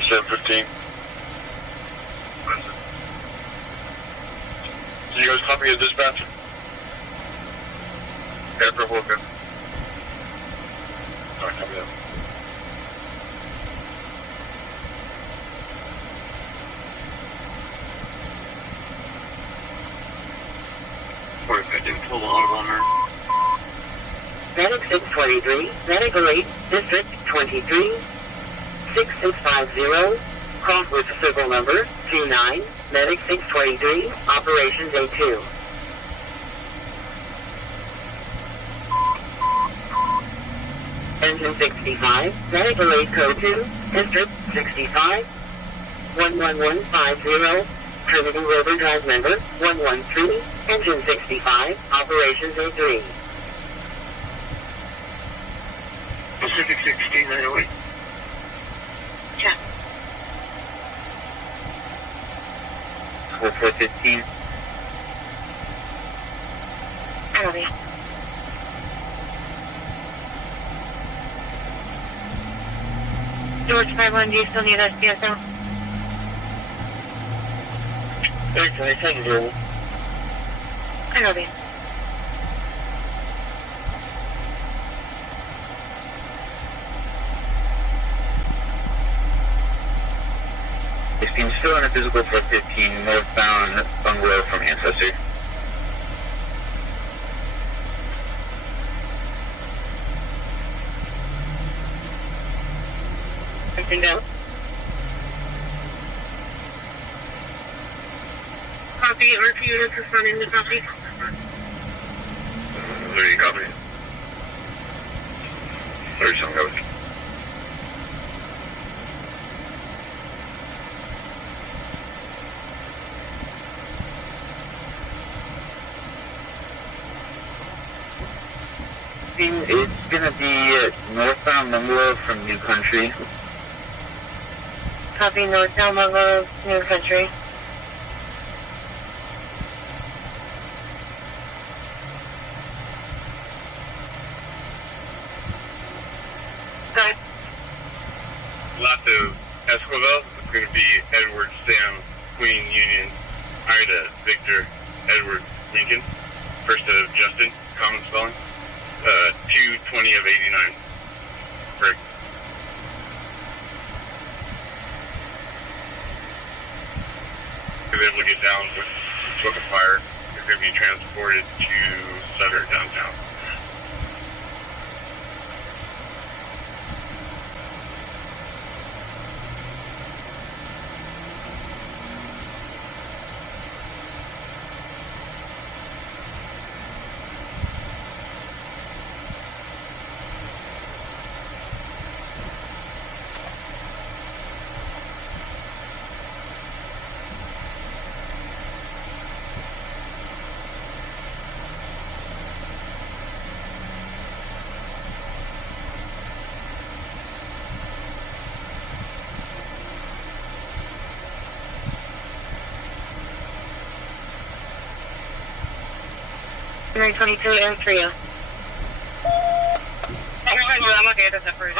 $715. So you guys copy of dispatch? Airport worker. Alright, copy that. Pull the auto on her. Medic 623, Medical 8, District 23, 6650, Crosswoods Civil Number 29, Medic 623, Operations A2. Engine 65, Medical 8 Code 2, District 65, 11150, Trinity River Drive Member 113, Engine 65, Operations A3. Pacific 16, 908. Check. 4415. Copy. George 51, do you still need us, DSO? Thanks, I can do it. Copy. This team's still in a physical for 15 northbound bungalow from Ancestor. Everything down. Copy, RQ units responding to copy. 30 copy. 37 copy. It's gonna be northbound bungalow from New Country. Copy, northbound bungalow, New Country. Lasso Esquivel, it's going to be Edward Sam Queen Union Ida Victor Edward Lincoln, first of Justin, common spelling, 220 of 89. Correct. was able to get down with smoke and fire. He's going to be transported to Sutter downtown. Nine 22 and Trio. I'm okay, that's it for you.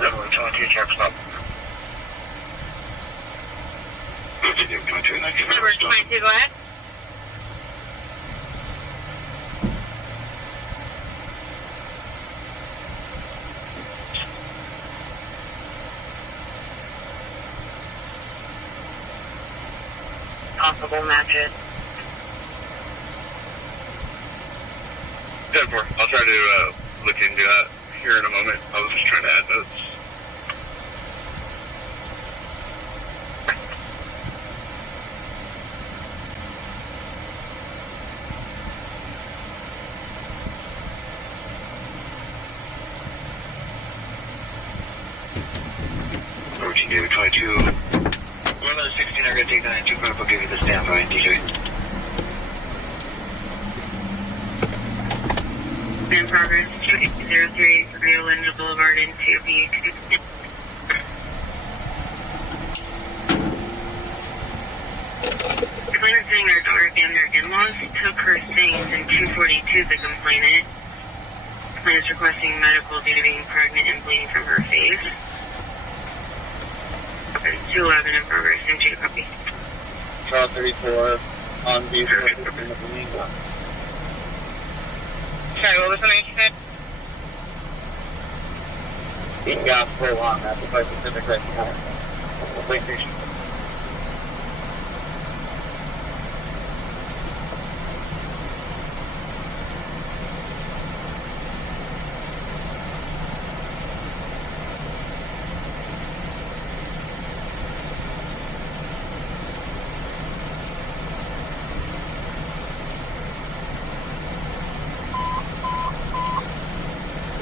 Everyone, 22 truck stop. Number 22, go ahead. Possible matches. 10-4. I'll try to look into that here in a moment. I was just trying to add notes. David 22. 16, I'm going to take 925. I'll give you the standby, DJ. In progress, 2803, Rio Linda Boulevard into the complainant saying her daughter and their in-laws took her things in 242, the complainant. Complainant is requesting medical due to being pregnant and bleeding from her face. 211 in progress, send you a copy. Trial 34 on the Sorry, what was the name you said? Being got full on that the place Pacific right behind. PlayStation.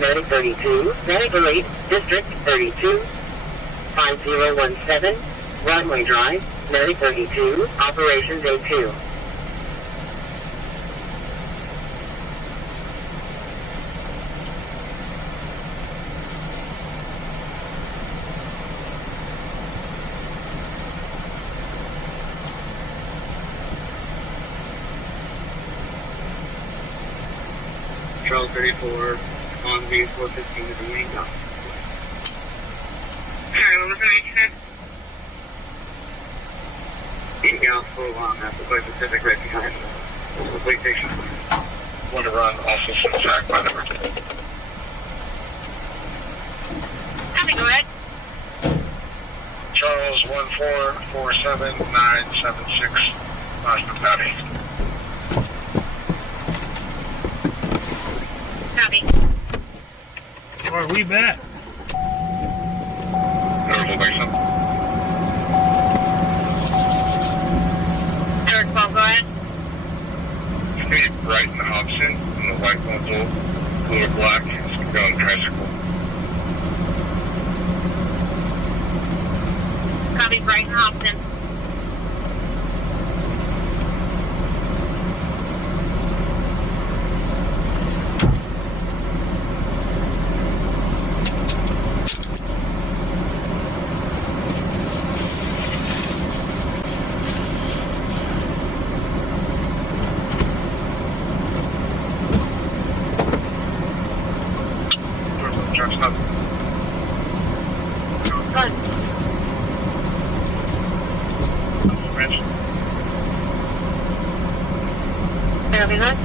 Medic 32, Medical 8, District 32, 5017, Runway Drive, Medic 32, Operation Day 2. Trial 34 on the 415 to the Yango. Sorry, what was the name you said? Being out full on that the place Pacific right behind the PlayStation. Want to run also some track by number 2. Copy, go ahead. Charles 1447976, Austin County. Copy. Are we back? Eric, go ahead. It's going to be Bright and Hobson in the white console, blue and black. It's going to go on tricycle. Copy, Bright and Hobson. Copy that.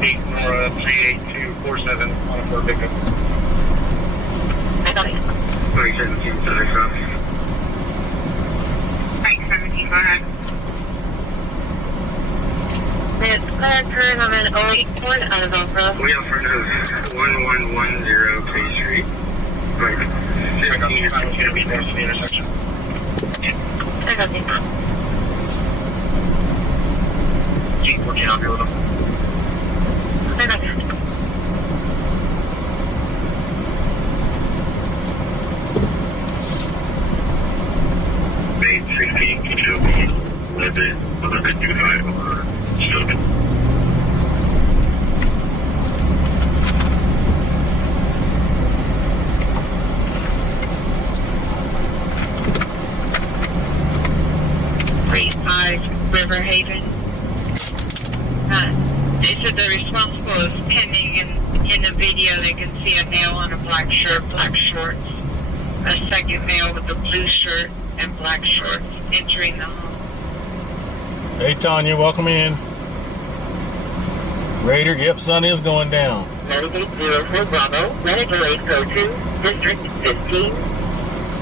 8 Nora 38 17, go ahead. It's clear turn of an 081 out of Alpha. We have front of 1110 K Street. Like 15 or 16 feet next to the intersection. I got you. Keep working on your little. I got you. Main 16, keep it open. 1125 over Stoughton. River Haven. They said the responsible is pending, and in the video they can see a male in a black shirt, black shorts, a second male with a blue shirt and black shorts entering the home. Hey, Tanya, welcome in. Raider, yep, sun is going down. Navigate 04 Bravo, Renegade Go to District 15,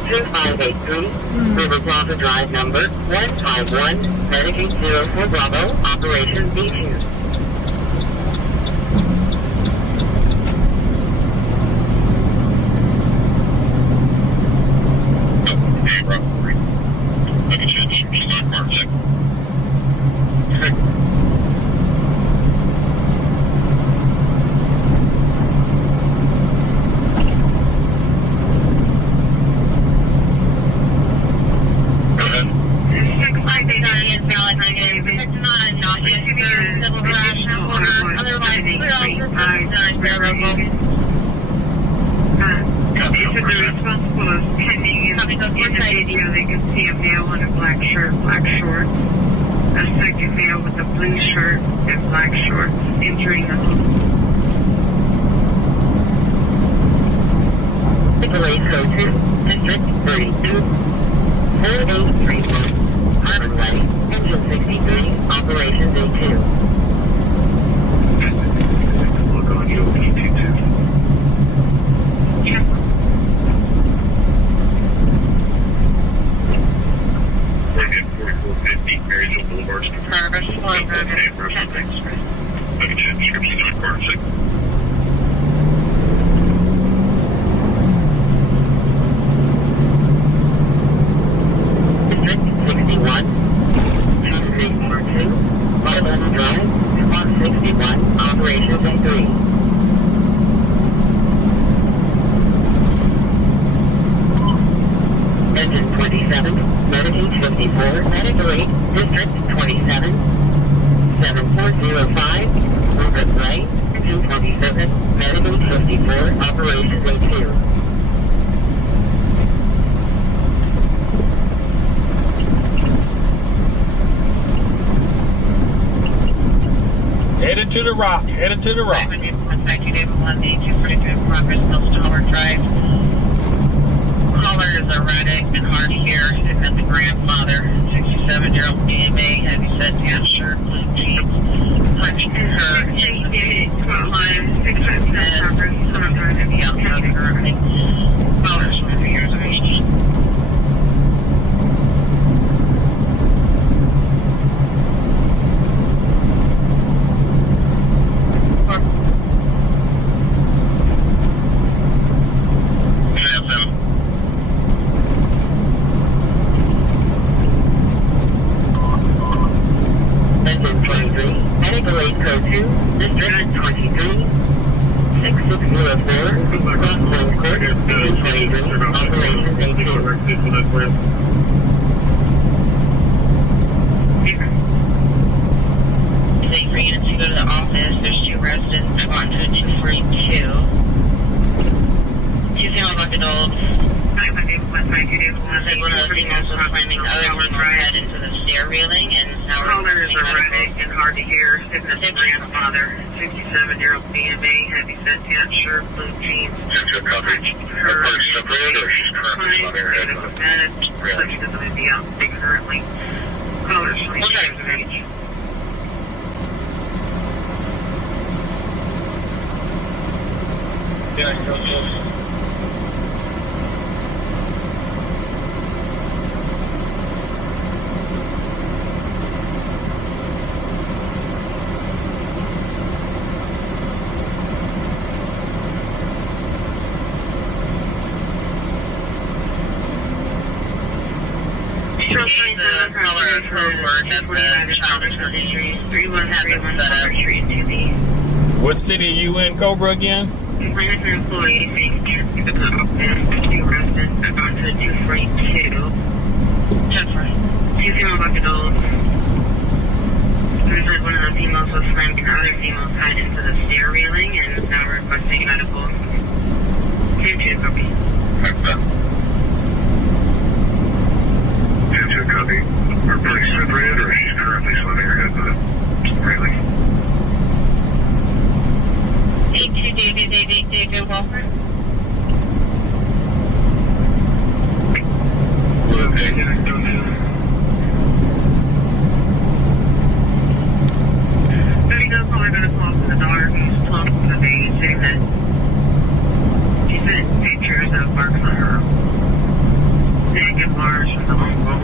2583, River Plaza Drive number 151, Renegade 04 Bravo, Operation B2. Hey, robbery. I can change your stock mark check. They can see a male in a black shirt, black shorts, a second male with a blue shirt and black shorts entering the home. Nicolay Go to District 32, 4831, Harvard Way, Engine 63, Operation Day 2. Look on you, P22. Yeah. We're at 4450 Marysville Boulevard. Service 100. I can check description on card check. District 61, 2342, Butterland Drive, Spot 61, Operation Day 3. Engine 27, Medicaid 54, Medicaid, District 27, 7405, Movement Right, Engine 27, Medicaid 54, Operation Day 2. Headed to the rock, headed to the rock. Executive 18242 Progress Mills Tower Drive. Callers are erratic and hard to hear. They've got the grandfather, 67-year-old BMA, heavy set tan shirt, blue jeans, punched her in the face 12 times, 6 times, progress, and the outside of her. Callers 50 years of age. Engine 23, Medical Aid Code 2, District 23, 6604, Crossland Court, Engine 23, Operation Day 2. They bring it to go to the office. There's 2 residents that want to 242. She's the only bucket old. Said one of the females was climbing the other one head into the stair railing, and now Callers are erratic and hard to hear. It's the grandfather, 67-year-old BMA, heavy set tan shirt, blue jeans. Central coverage. Her car's separated or she's currently on her head? So she doesn't want to be out currently. Callers 20 years of age. Yeah, the color of code word that the child is on injuries. 3131 Cobra Street 2B. What city are you in, Cobra, again? Complainant and employee saying to the office, 2 residents have gone to 242. Check for 2 female bucket dolls. There's like one of the females was slammed and other females tied into the stair railing and is now requesting medical. 2-2 copy. Copy. Are police separated or she's currently swimming her head to the railing? 82 David Walker. Betty does call her to call to the daughter who's 12 of the day saying that she sent pictures of marks on her neck and bars from the uncle.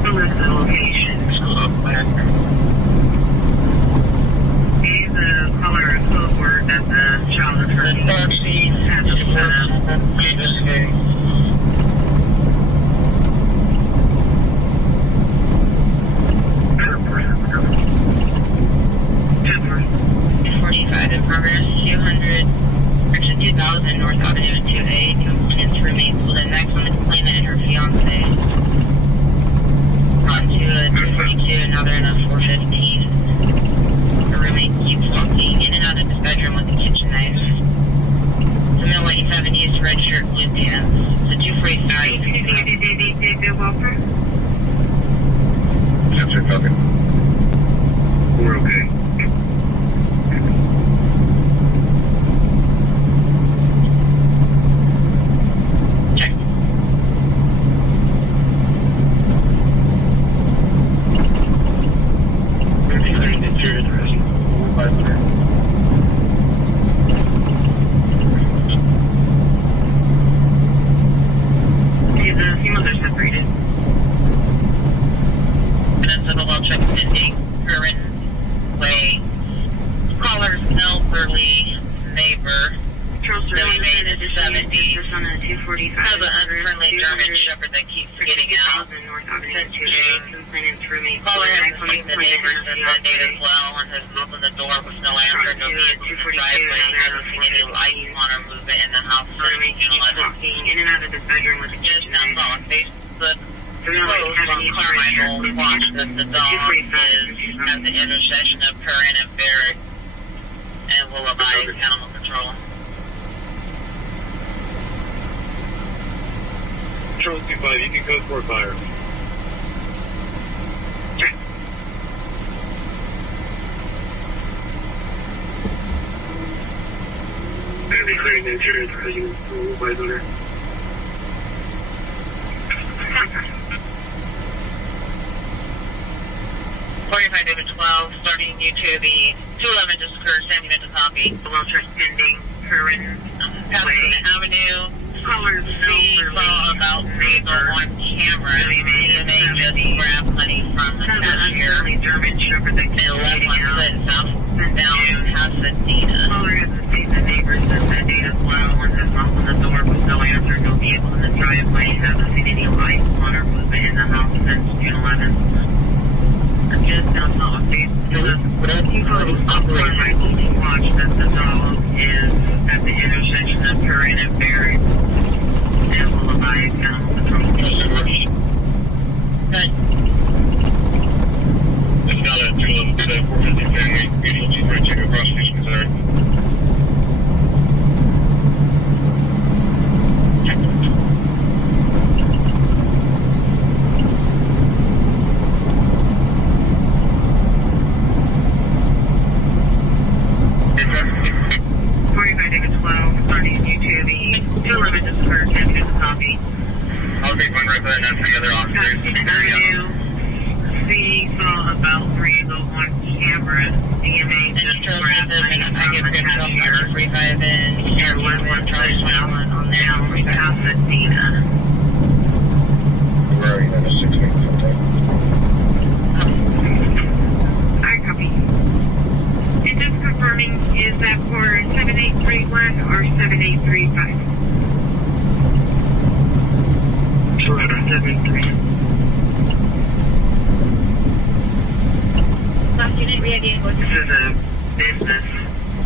Who lives in the location? He's the color and code word that the child is hurting. Has to set up. Temper. 45 in progress. 2000 North Avenue 2A. Complainants remain pulled in next on the complainant and her fiance. Brought to a 242, now they're in a 415. The roommate keeps walking in and out of his bedroom with a kitchen knife. The male white 70s, red shirt, blue pants. The 245. David Walker? Yes, sir, copy. We're okay. Check. Okay, the females are separated. And so the well check pending. Current way. Callers elderly neighbor. Billy Main is 70. Has an unfriendly German Shepherd that keeps getting out. Since June. Caller has seen the neighbors since that date as well and has opened the door with no answer. No vehicle in the driveway. Hasn't seen any lights on or movement in the house since June 11th. In and out of the bedroom with just now saw on Facebook. Post on Carmichael Watch that the dog is at the intersection of Curran and Barrett and will abide animal control. Charles 25, you can code for fire. Check. Every crane insurance resident will by the 45 David 12, starting YouTube, the 211 just occurred, sending it to copy. The well check pending, Curran, Pasadena Avenue. Callers saw about neighbor on camera. They just grabbed money from the cashier. German Shepherd that they left on foot south down Pasadena. Caller hasn't seen the neighbors since that date as well. Once has knocked on the door with no answer, no vehicle in the driveway. Hasn't seen any lights on or movement in the house since June 11th. Just now saw a Facebook. Carmichael Watch that the dog is at the intersection of Curran and Barrett. And will abide animal control. Good. It's not a 211 to the 450 family. Medial 242 prosecution considered. I'll take one right there and that's the other officers. See, saw about 3 ago on camera. DMA just grabbed money from the cashier. 35 in here, 1 Charlie 21 on down from Pasadena. Where are you? That's 6 weeks sometime. I copy. And just confirming, is that for 7831 or 7835? 73. This is a business.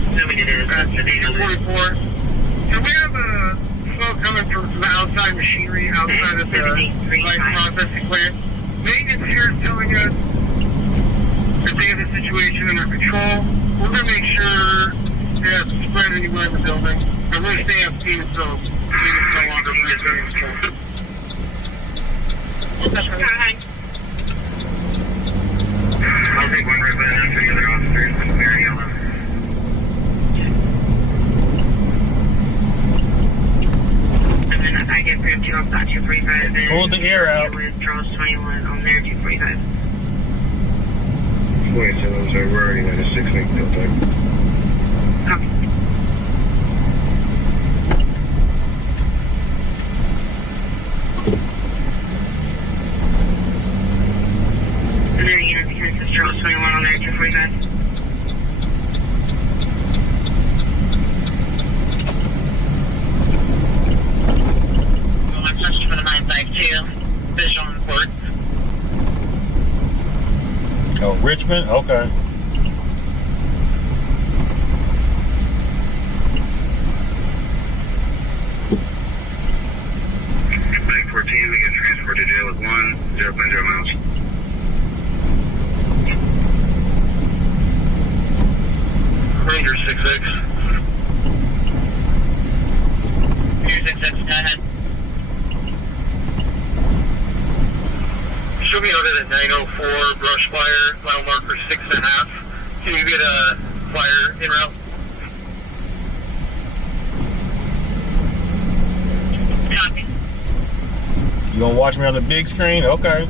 Assuming it is. That's the data 44. Do we have a smoke coming from the outside machinery outside of the light processing plant? Maintenance here is telling us that they have the situation under control. We're going to make sure they have spread anywhere in the building. At least they have seen it, so it's no longer under control. I'll take one right behind after the other officers with Mary Ellen. And then I get Graham 2 off that 245. Pull the air out. With Charles 21 on there 245. Wait, so those are, we're already at a 6-week no time. Copy. And then unit behind this Charles 21 on there 245. I'm touching for the 952. Visual on port. Oh, Richmond? Okay. Bank 14, we get transported to jail with 0.0 miles. Ranger 66. Ranger 66, go ahead. Should be noted at 904 brush fire, mile marker 6.5. Can you get a fire en route? Copy. You gonna watch me on the big screen? Okay.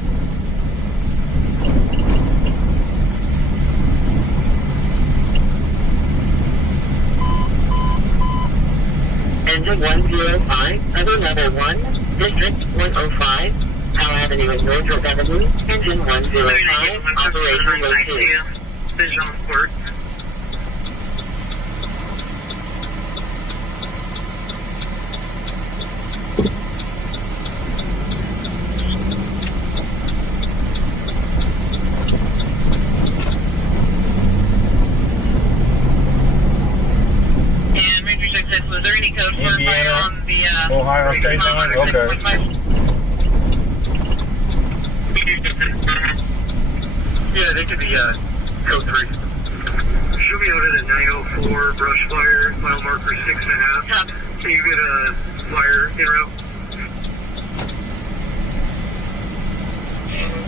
Engine 105, other level 1, District 105. Powell Avenue and Northrop Avenue, engine 105, operation 02. Visual on port. And Ranger 66, was there any code for fire on the Ohio State line? Okay. Yeah, they could be code 3. Should be noted at 904 brush fire, mile marker 6.5. Can you get a fire en route?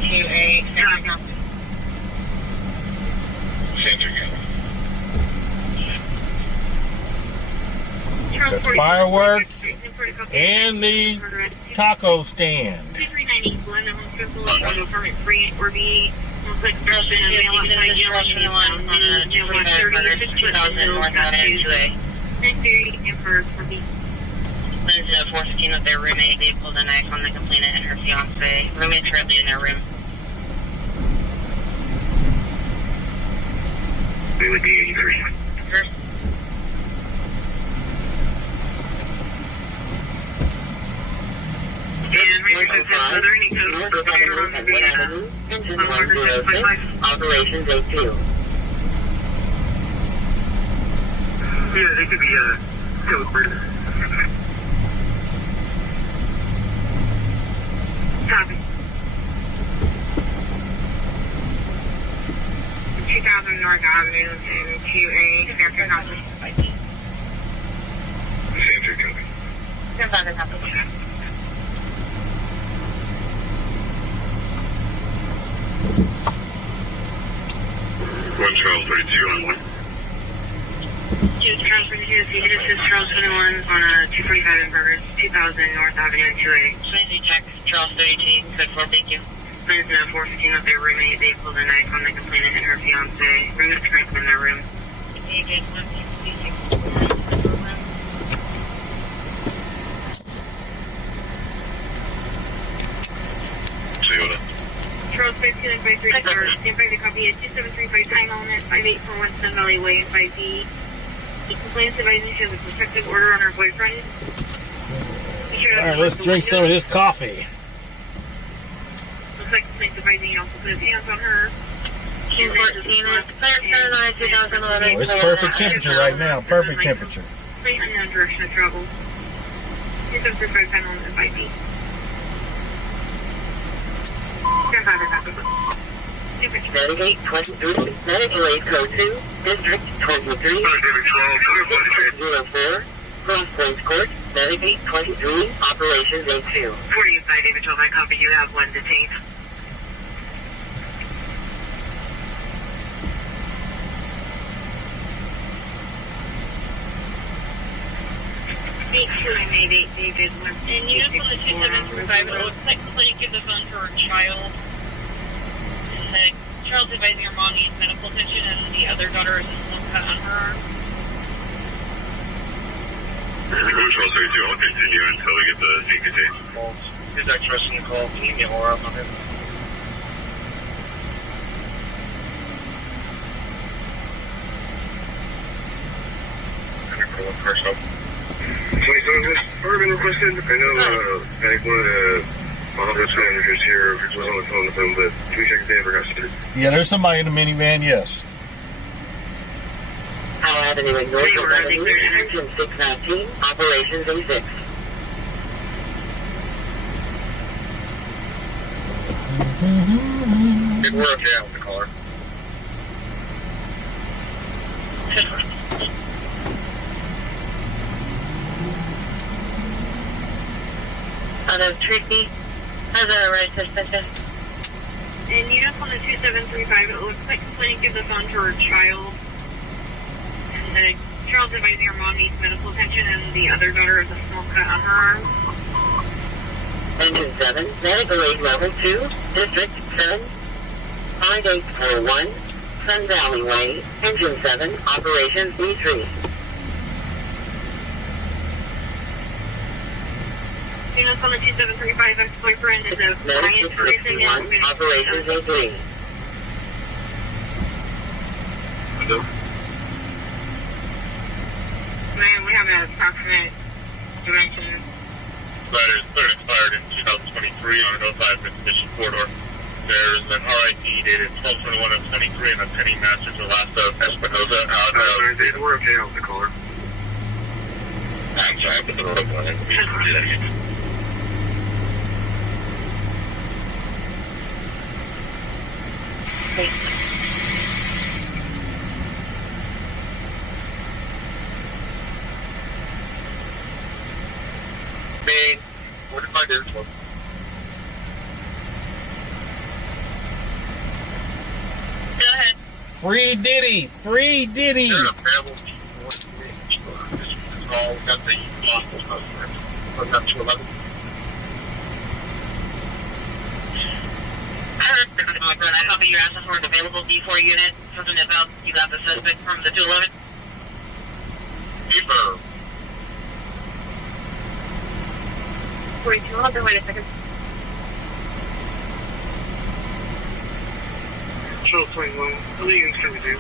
2A, The fireworks and the taco stand. 2391, I'm going to permit free or be click drop in a mail outside jail on 930 and for B. Liz 415 with their roommate. They pulled a knife on the complainant and her fiance. Roommate's currently in their room. We would be 83. First. And Ranger 66, are there any codes for fire on the Engine 106, operations 82. Yeah, they could be code 3. Copy. 2000 North Avenue and 2A, Sacramento County. Sandra County. Sacramento County. One Charles 32 on 1. 2 Charles 32, this is Charles 21 on a 245 in progress, 2000 North Avenue and 2A. Trinity text, Charles 32, code 4, thank you. Liz 415 with their roommate. They pulled a knife on the complainant and her fiance. Roommate's currently in their room. Charles 13 and 53 are stand by the copy at 273 time element 5841 Sun Valley Way and 5B. The complainant's advising she has a protective order on her boyfriend. Alright, let's drink some of this coffee. Looks like the complainant's advising you also put his hands on her. Oh, it's perfect temperature right now. Perfect temperature. Please unknown direction of travel. 2735 final FID. Navigate 23, navigate code 2, District 23, 04, Cross Plains Court, navigate 23, Operations A2. 45 David 12, I copy you have one detained. David 1. And you just on the 2735, it looks like somebody give the phone to her child. And the child's advising her mom needs medical attention, and the other daughter is a small cut on her arm. Control 32, I'll continue until we get the scene contained. Who's expressing the call? Can you email her on him? First up. 27 Urban requested. I know I one of the office managers here was on the phone with him, but can we check if they ever got started? Yeah, there's somebody in the minivan, yes. Powell Avenue in North Avenue, engine 619, Operations A6. We're okay out with the caller. Out of Tracy, how's that right suspicion? And you just on the 2735, it looks like somebody give the phone to her child. And the child's advising her mom needs medical attention, and the other daughter has a small cut on her arm. Engine 7, navigate level 2, District 7, 5841, Sun Valley Way, Engine 7, Operations B3. Units on the 2735, ex-boyfriend is a client person. Operations A3. Man, we have an approximate dimension. Letter is expired in 2023 on an 05 Mitsubishi corridor. There's an RIT dated 12/21 of 23 and a pending master to last of Espinoza out of... We're okay out with the caller. I'm sorry, I put the road on it. We didn't do that again. Maine, what did my dudes look? Go ahead. Free Diddy! Free Diddy! They're available before this is all got the lost customer. Put up to 11. I copy your asset for an available D4 unit. Something about you got the suspect from the 211. Deeper. 42, hold on, wait a second. Control 21, what are you going to do?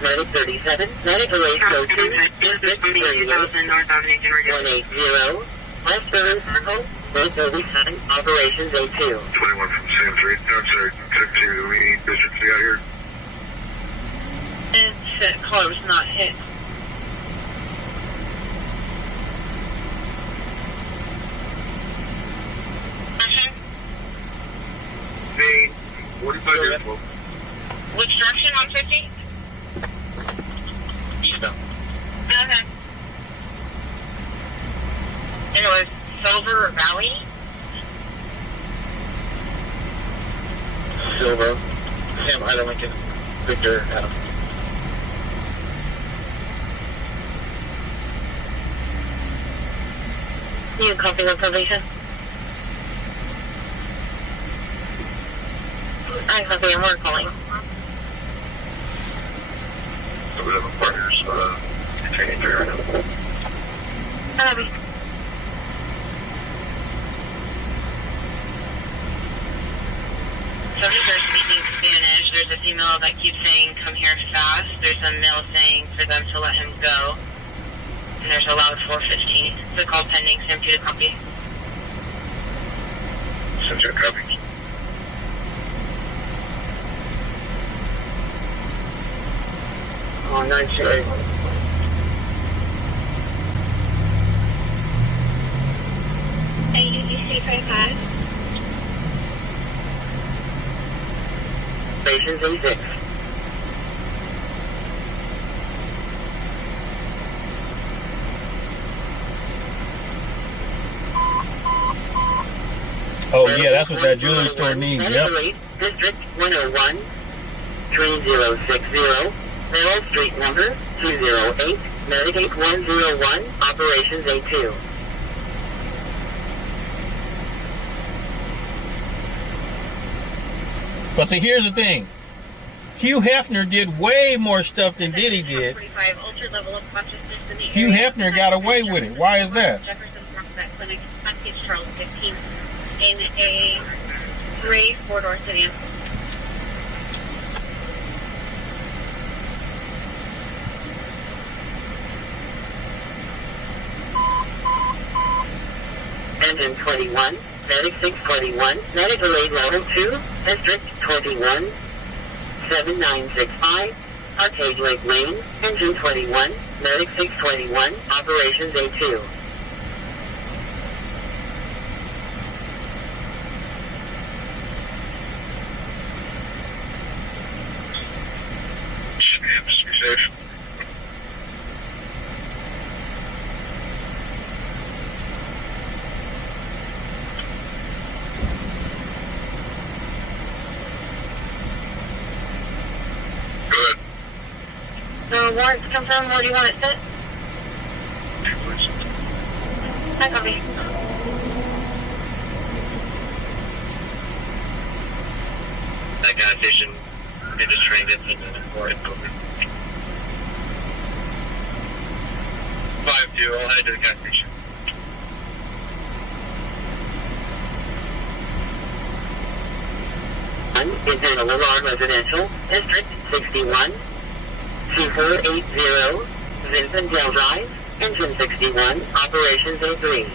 9037, navigate code 2, District 3, 180, West River Circle, 137, Operations A2. 21 from Sam Street. I'm sorry, check to we need District 3 out here. It's close, not hit. Maine, 45 years old. Which direction on 50? Eastbound. Okay. And it was Silver Valley? Silver. Sam, Ida, Lincoln. Victor, Adam. You copy the probation? I copy, and we're calling. So we have a partner's training there right now. Copy. So these are speaking Spanish. There's a female that keeps saying, come here fast. There's a male saying for them to let him go. And there's a loud 415. The call pending. Sam 2 to copy. Sam 2 copy. on 928. AUDC 55. Stations A6. Oh, yeah, that's what that jewelry store needs, yep. District 101, 3060, Merrill Street number 208, Medicaid 101, Operations A2. But see, here's the thing. Hugh Hefner did way more stuff than Diddy did. Hugh Hefner got away with it. Why is that? Clinic on East Charles 15 in a gray four-door sedan. Engine 21, Medic 621, Medical Aid Level 2, District 21, 7965, Arcade Lake Lane, Engine 21, Medic 621, Operations A2. Just be safe. Warrants confirmed. Where do you want it set? I copy. That gas station, they just trained it and for it over. 5-2, I'll head to the gas station. Is in Lamar Residential, District 61, 2480, Zinfandel Drive, Engine 61, Operations A3.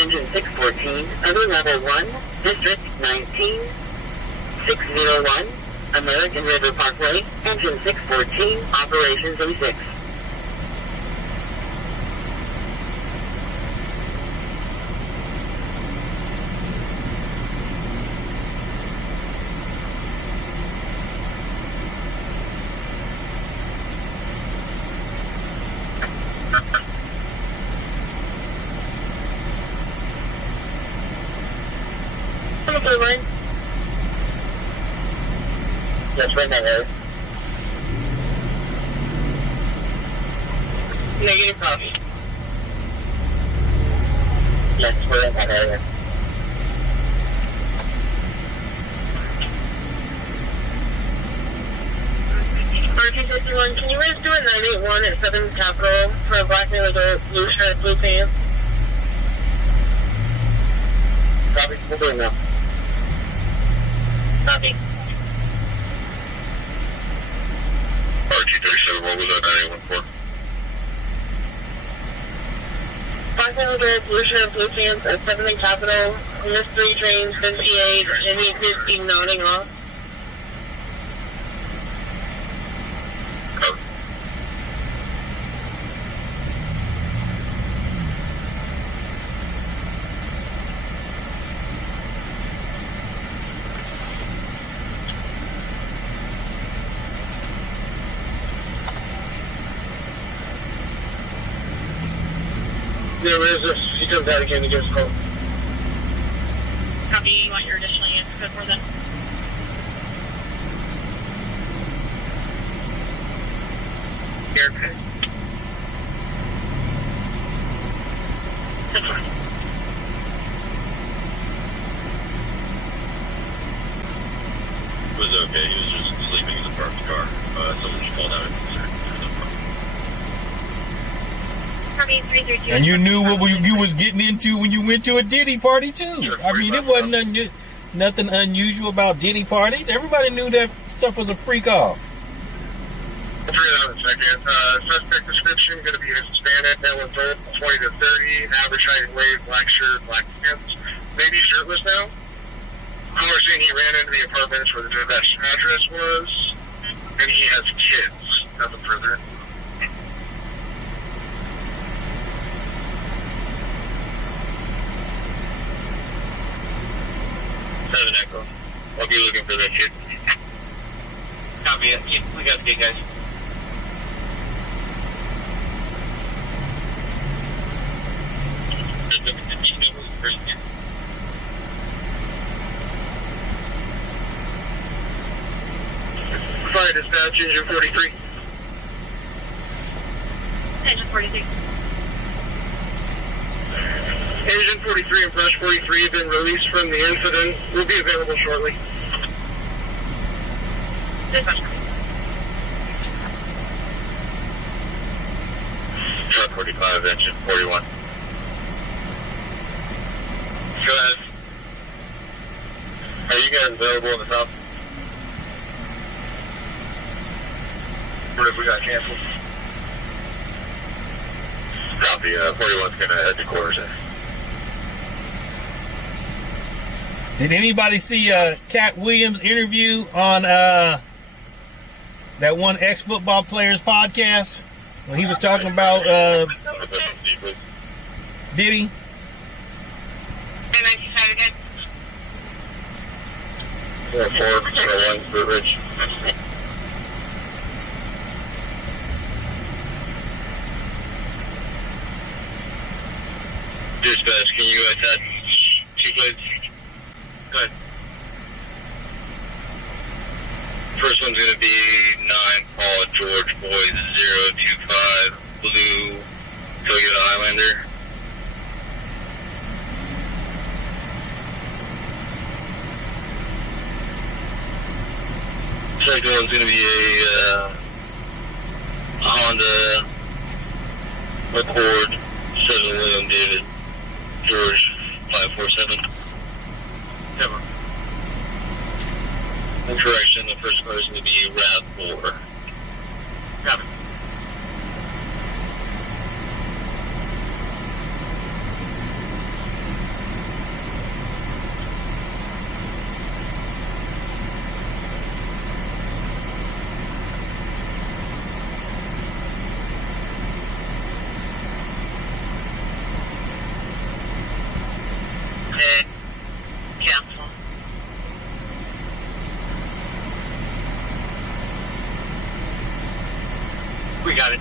Engine 614, other level 1, District 19, 601, American River Parkway, Engine 614, Operations A6. That's right, my area. Negative copy. Yes, we're in that area. RT51, can you raise to a 981 at 7 Capitol for a black male adult, blue shirt, blue pants? Copy, we'll do it now. Copy. RT37, what was that 981 for? Black male adult, blue shirt, blue pants at 7 Capitol, missed 3 trains, 58, and he appears to be nodding off. Yeah, where's this? He comes out again to give us a call. Copy, you want your additional units code for them? Here, okay. It was okay, he was just sleeping in the parked car. Someone just called out a concern. And you knew what you was getting into when you went to a Diddy party too. I mean, it wasn't nothing unusual about Diddy parties. Everybody knew that stuff was a freak off. I'll figure it out in a second. Suspect description going to be Hispanic, male adult, 20 to 30, average height and weight, black shirt, black pants, maybe shirtless now. Caller saying he ran into the apartments where the dispatch address was, and he has kids. Nothing further. Seven Echo. I'll be looking for that kid. Copy it. We got the kid, guys. Fire dispatch, engine 43. Engine 43. Engine 43 and Brush 43 have been released from the incident. Will be available shortly. Dispatch. Truck 45, engine 41. Go ahead. Are you guys available in the south? What if we got canceled? Copy, 41's gonna head to quarters. Did anybody see Cat Williams' interview on that one ex-football player's podcast when he was talking about? Did he? Say 95 again. 441 Blue Ridge. Dispatch, can you attach 2 plates? Go ahead. First one's going to be 9 Paul George Boys 025 Blue Toyota Highlander. Second one's going to be a Honda Accord 7 William David George 547. Never. Correction, the first car is going to be RAV4. Got it. Cancel. We got it.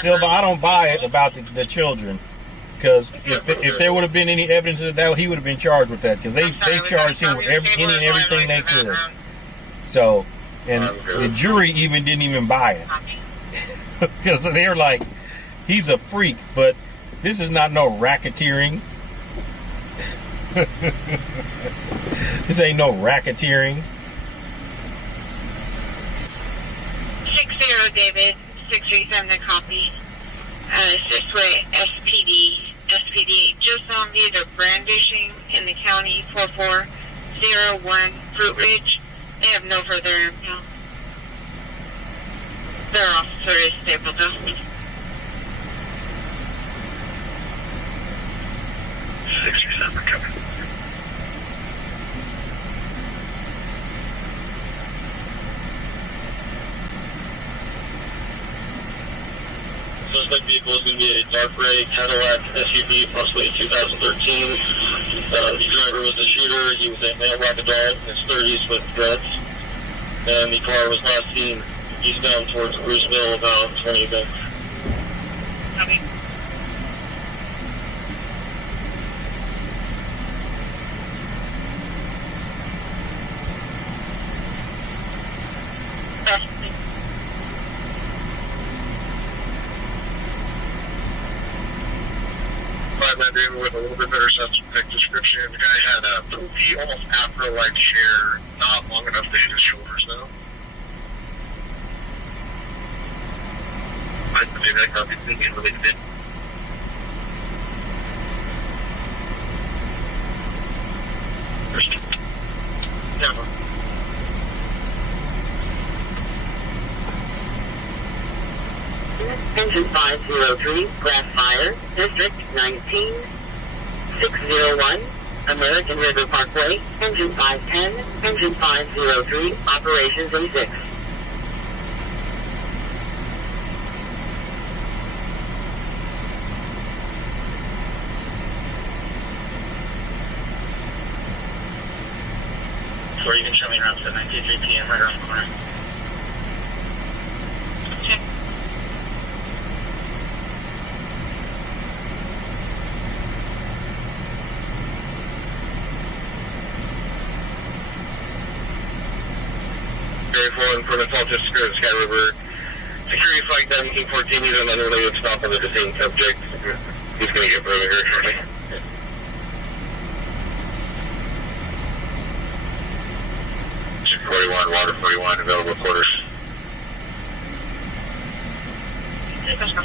Silva, I don't buy it about the children. Because if there would have been any evidence of that, he would have been charged with that. Because they charged him with any and everything they could. So, and the jury didn't even buy it. Because they're like, he's a freak, but this is not no racketeering. This ain't no racketeering. 60 David, 637 the copy. Assist with SPD just on the brandishing in the county 4401 Fruit Ridge. They have no further info. Their officer is stable though. 67 coming. Suspect vehicle is going to be a dark gray Cadillac SUV, possibly 2013. The driver was the shooter. He was a male rapid dog in his 30s with dreads. And the car was last seen eastbound towards Bruceville about 20 minutes. Copy. With a little bit better suspect description. The guy had a poofy, almost afro-like hair, not long enough to hit his shoulders, though. I believe that copy is being released. Never. Engine 503, Grass Fire, District 19, 601, American River Parkway, Engine 510, Engine 503, Operations A6. Or you can show me around to 9:03 p.m. right around the corner. Okay. Very full in front of Salt District, Sky River. Security flight 1714 is an unrelated stop on the detained subject. He's going to get further here shortly. Ship 41, Water 41, available quarters. Take us now.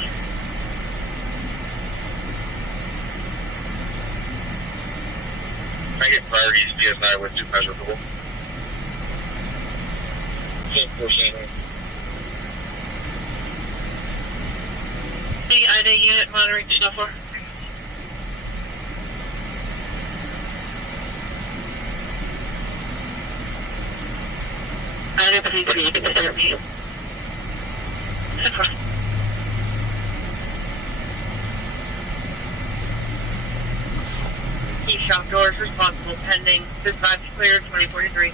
I get priorities PSI with 2 measurable. 10%. The Ida unit monitoring to 4. Ida, please leave the interview. 10-4. Key shop doors responsible pending. Dispatch cleared 2043.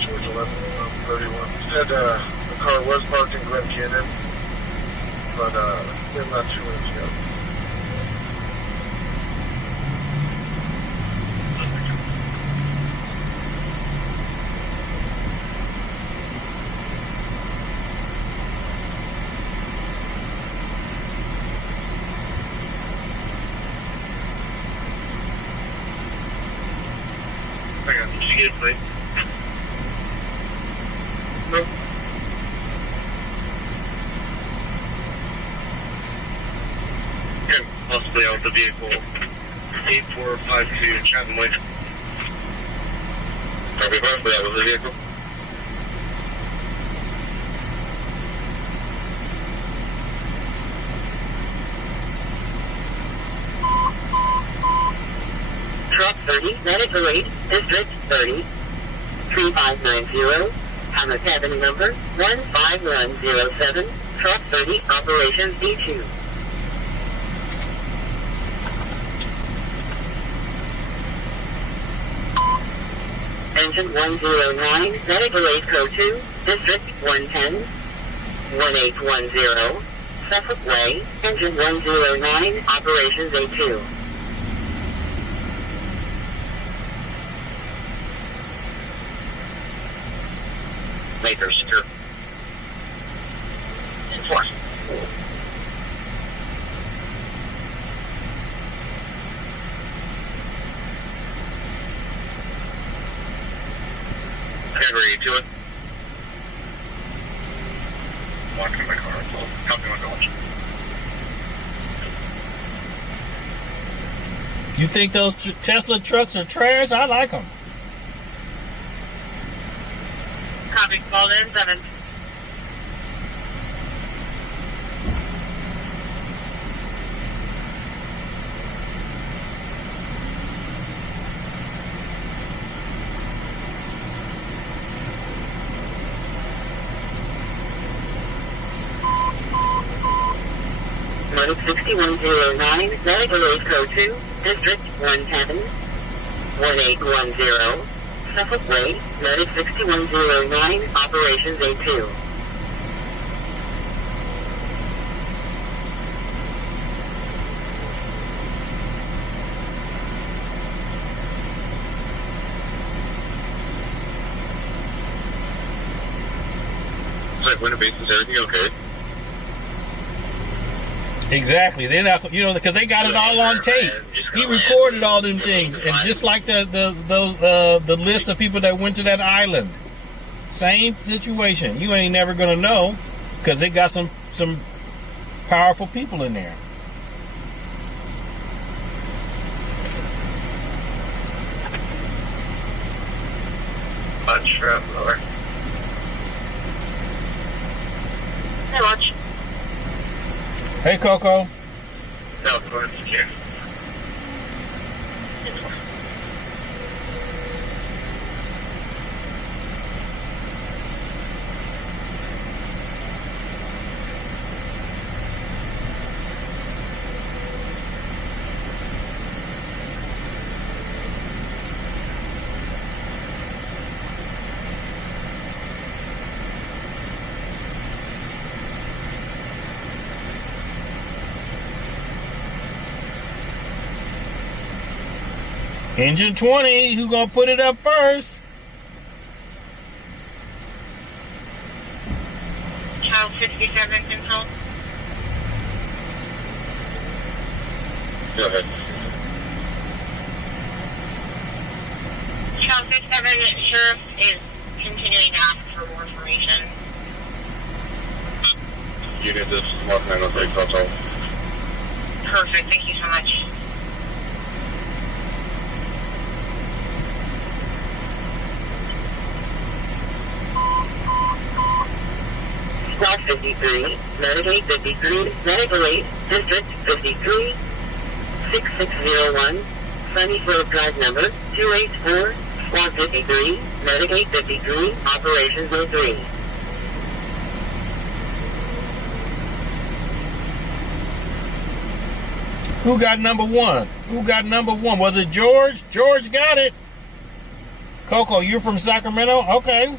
George 1131. Said the car was parked in Glen Canyon, but they're not 2 minutes ago. I got it. Did you get it, please? Nope. Okay, possibly out the vehicle. 8452 Chatham Way. Copy, possibly out of the vehicle. Truck 30, Medical Aid, District 30, 3590, Hamlet Avenue number 15107, Truck 30, Operations D2. Engine 109, Medical Aid Code 2, District 110, 1810, Suffolk Way, Engine 109, Operations A2. Maker secure. 4. Category 2 it. Walking in my car, so copy my knowledge. You think those Tesla trucks are trash? I like them. Copy, called in 7. Medic 6109, Medical Aid Code 2, District 110, 1810, Suffolk Way, Medic 6109, Operations A2. winter base, is everything okay? Exactly. They're not, because they got it all on tape. He recorded all them things, and just like the list of people that went to that island, same situation. You ain't never gonna know because they got some powerful people in there. Watch traveler. Hey, watch. Hey, Coco. Southwest here. Engine 20, who gonna put it up first? Child 67 control. Go ahead. Child 67, Sheriff is continuing to ask for more information. Unit, this is Mark 903, Console. Perfect, thank you so much. Route 53, Medicaid 53, Medical 8, District 53, 6601, Sunnyfield Drive number 284, Squad 53, Medicaid 53, Operations 03. Who got number one? Who got number one? Was it George? George got it. Coco, you're from Sacramento? Okay.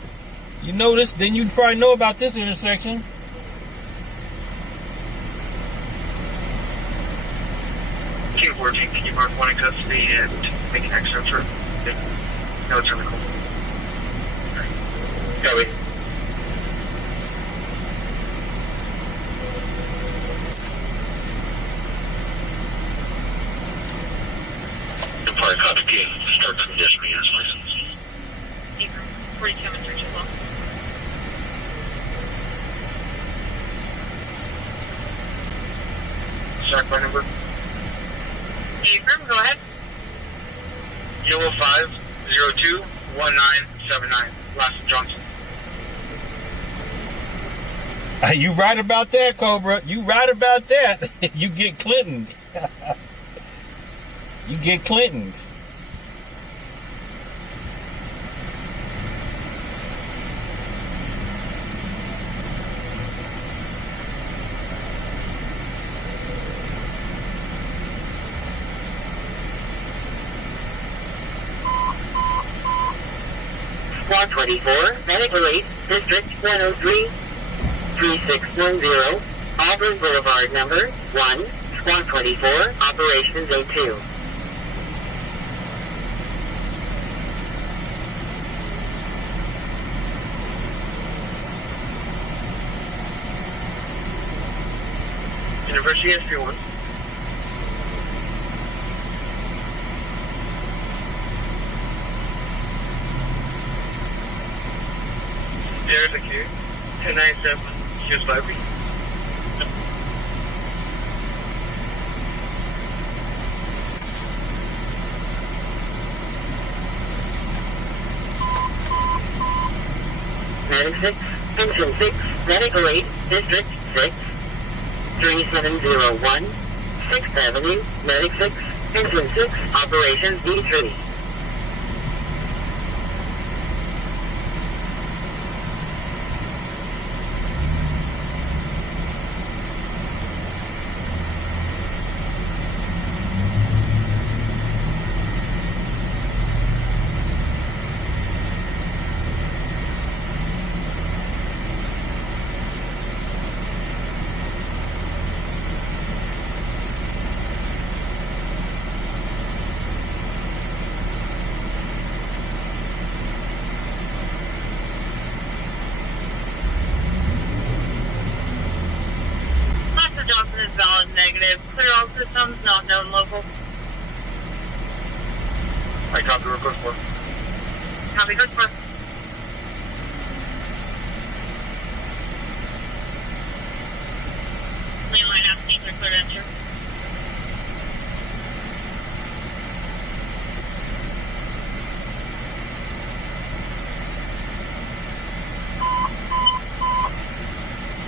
You know this, then you probably know about this intersection. Team 14, can you mark one in custody and make an extra trip? No, it's really cool. Copy. Empire copy P. Start congestion units, please. 42 and 3 as well. Track by number. Abram, go ahead. Yellow 5021979. Last Johnson. You right about that, Cobra. You right about that. You get Clinton. You get Clinton. Squad 24, Medical 8, District 103, 3610, Auburn Boulevard number 1, Squad 24, Operations A2. University SB1. There's a queue. 297 Hughes Library. Medic 6, Engine 6, Medical 8, District 6, 3701, 6th Avenue, Medic 6, Engine 6, Operations D3. Negative. Clear all systems, not known local. I copy request for. Copy, good for. Landline applicants are clear to enter.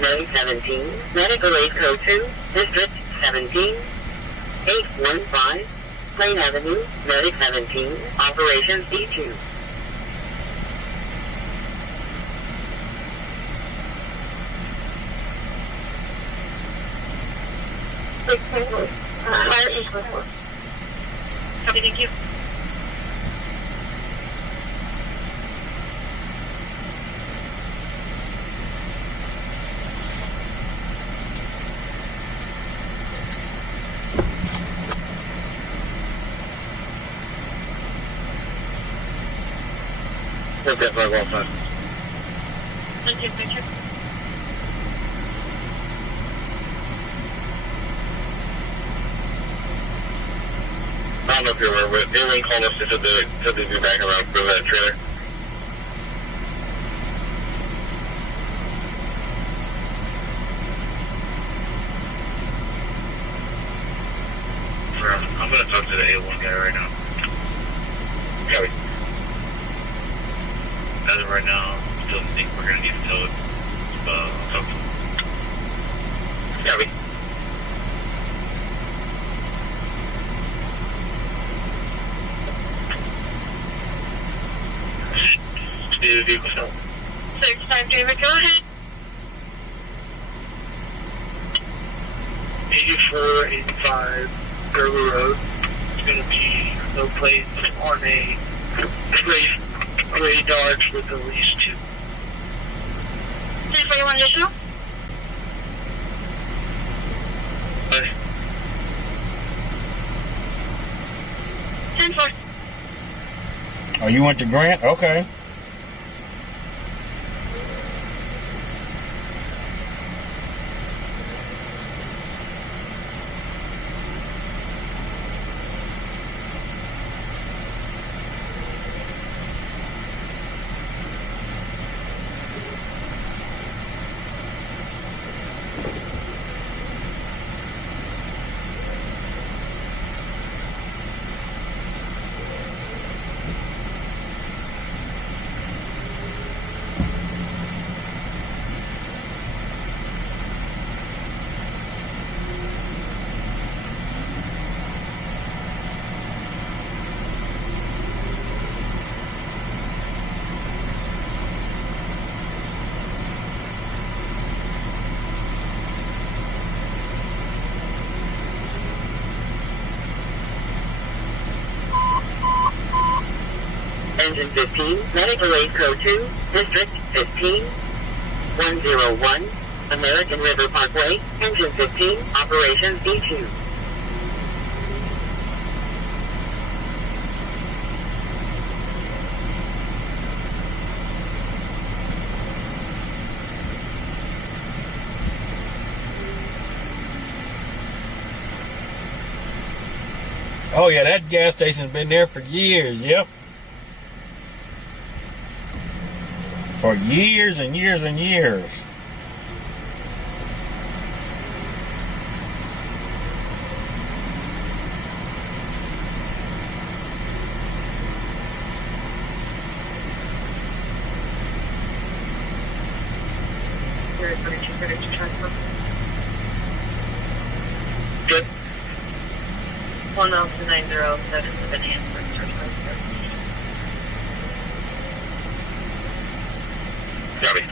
Road 17, medical aid code 2, District 17, 815, Plain Avenue, Medic 17, Operations D2. Copy, thank you. Okay, very well done. Thank you, thank you. I don't know if you're aware, but anyone called us to the new back around for that trailer. I'm going to talk to the A1 guy right now. Copy. As of right now, still think we're going to need to tell it. I'll talk to him. Copy. Need a vehicle stop. 6-5 David, go ahead. 8485 Gerber Road. It's going to be no plates on a gray Dodge with at least 2. 341 additional. Bye. 10-4. Oh, you went to Grant? Okay. Engine 15, medical aid code 2, District 15, 101, American River Parkway, Engine 15, Operations D2. Oh yeah, that gas station's been there for years. Yep. For years and years and years. Good. 10907 has been answered. Copy.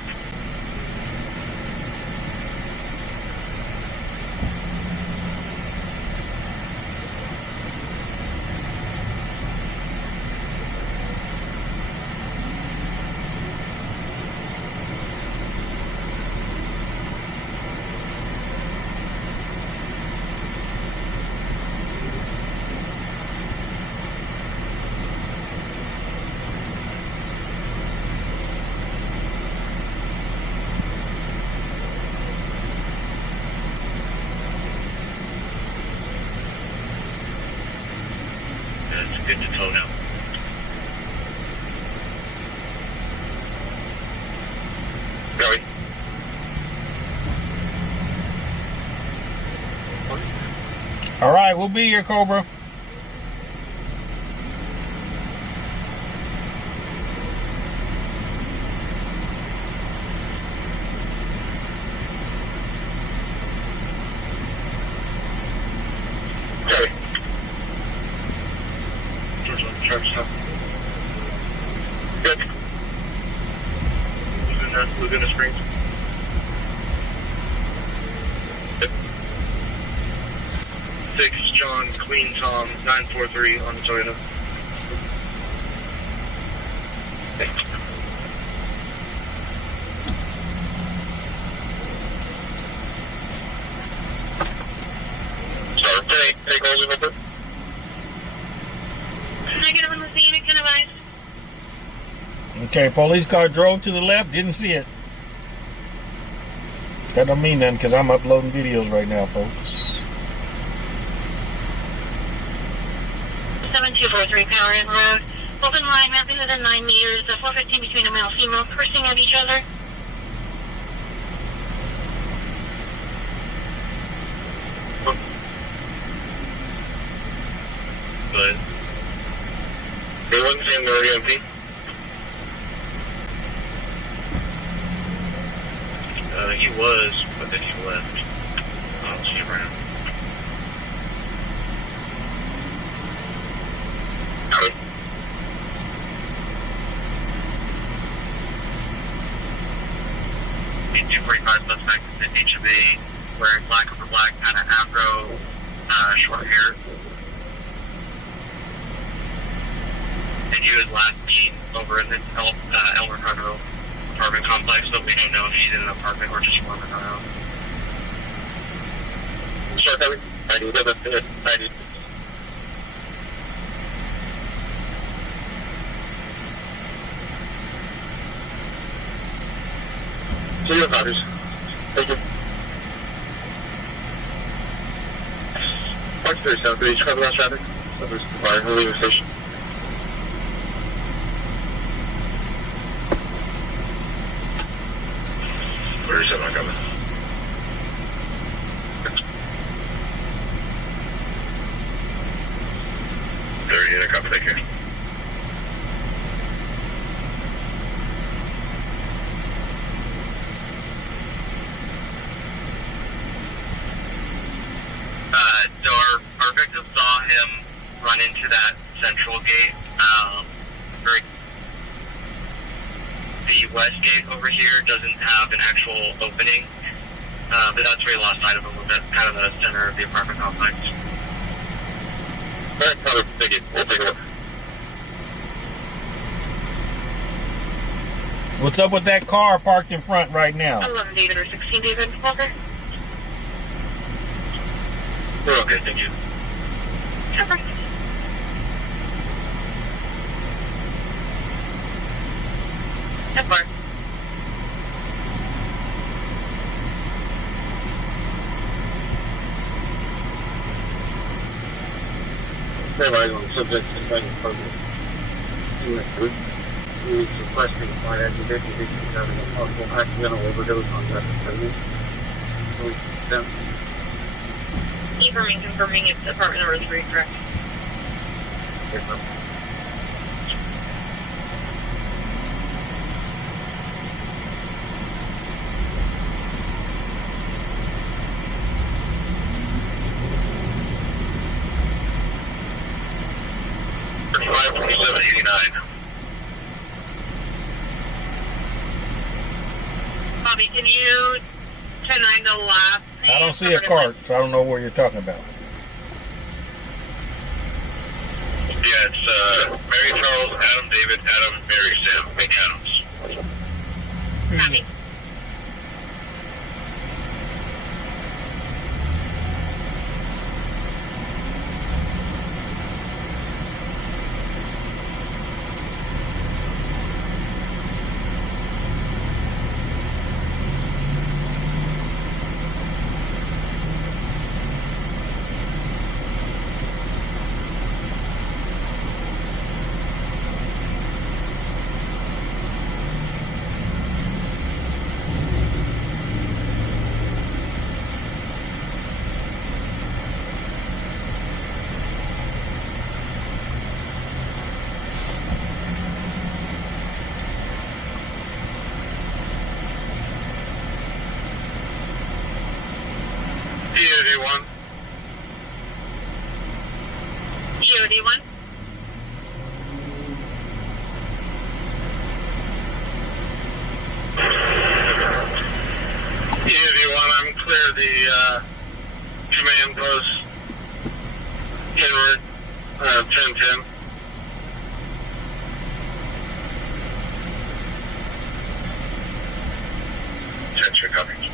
good to tow now. Joey. All right, we'll be here, Cobra. Good. Laguna Springs. Good. 6 John Queen Tom 943 on the Toyota. Sorry, take calls over. Negative on the scene, can advise. Okay, police car drove to the left, didn't see it. That don't mean nothing because I'm uploading videos right now, folks. 7243 Power End Road. Open line, mapping within 9 meters, 415 between a male and female, cursing at each other. But they wasn't saying no EMP. He was, but then he left. I don't see him right now. Good. The 245 suspect is in HMA, wearing black over black, kind of afro, short hair. And he was last seen over in the Elmer Carter apartment complex, but we don't know if he's in an apartment or just roaming around. Sure, I need to see your copies. Thank you. Park 37, could you cover that traffic? That was the leaving station. Where is that not coming? There you go, copy, thank you. So our victim saw him run into that central gate. The west gate over here doesn't have an actual opening, but that's where he lost sight of him, was at kind of the center of the apartment complex. All right, probably take it. We'll take a look. What's up with that car parked in front right now? 11 David or 16 David, Walker. We're okay, thank you. Cover. That's fine. Everybody on the subject is inviting public. He was requesting by investigation having a possible accidental overdose on methamphetamine. Confirming it's apartment number 3, correct? Yes, ma'am. Bobby, can you 10-9 the last name? I don't see a cart, so I don't know where you're talking about. Yeah, it's Mary Charles, Adam David, Adam, Mary Sam, McAdams. Copy. D1. D1, I'm clear the command post inward 1010. Check your coverage.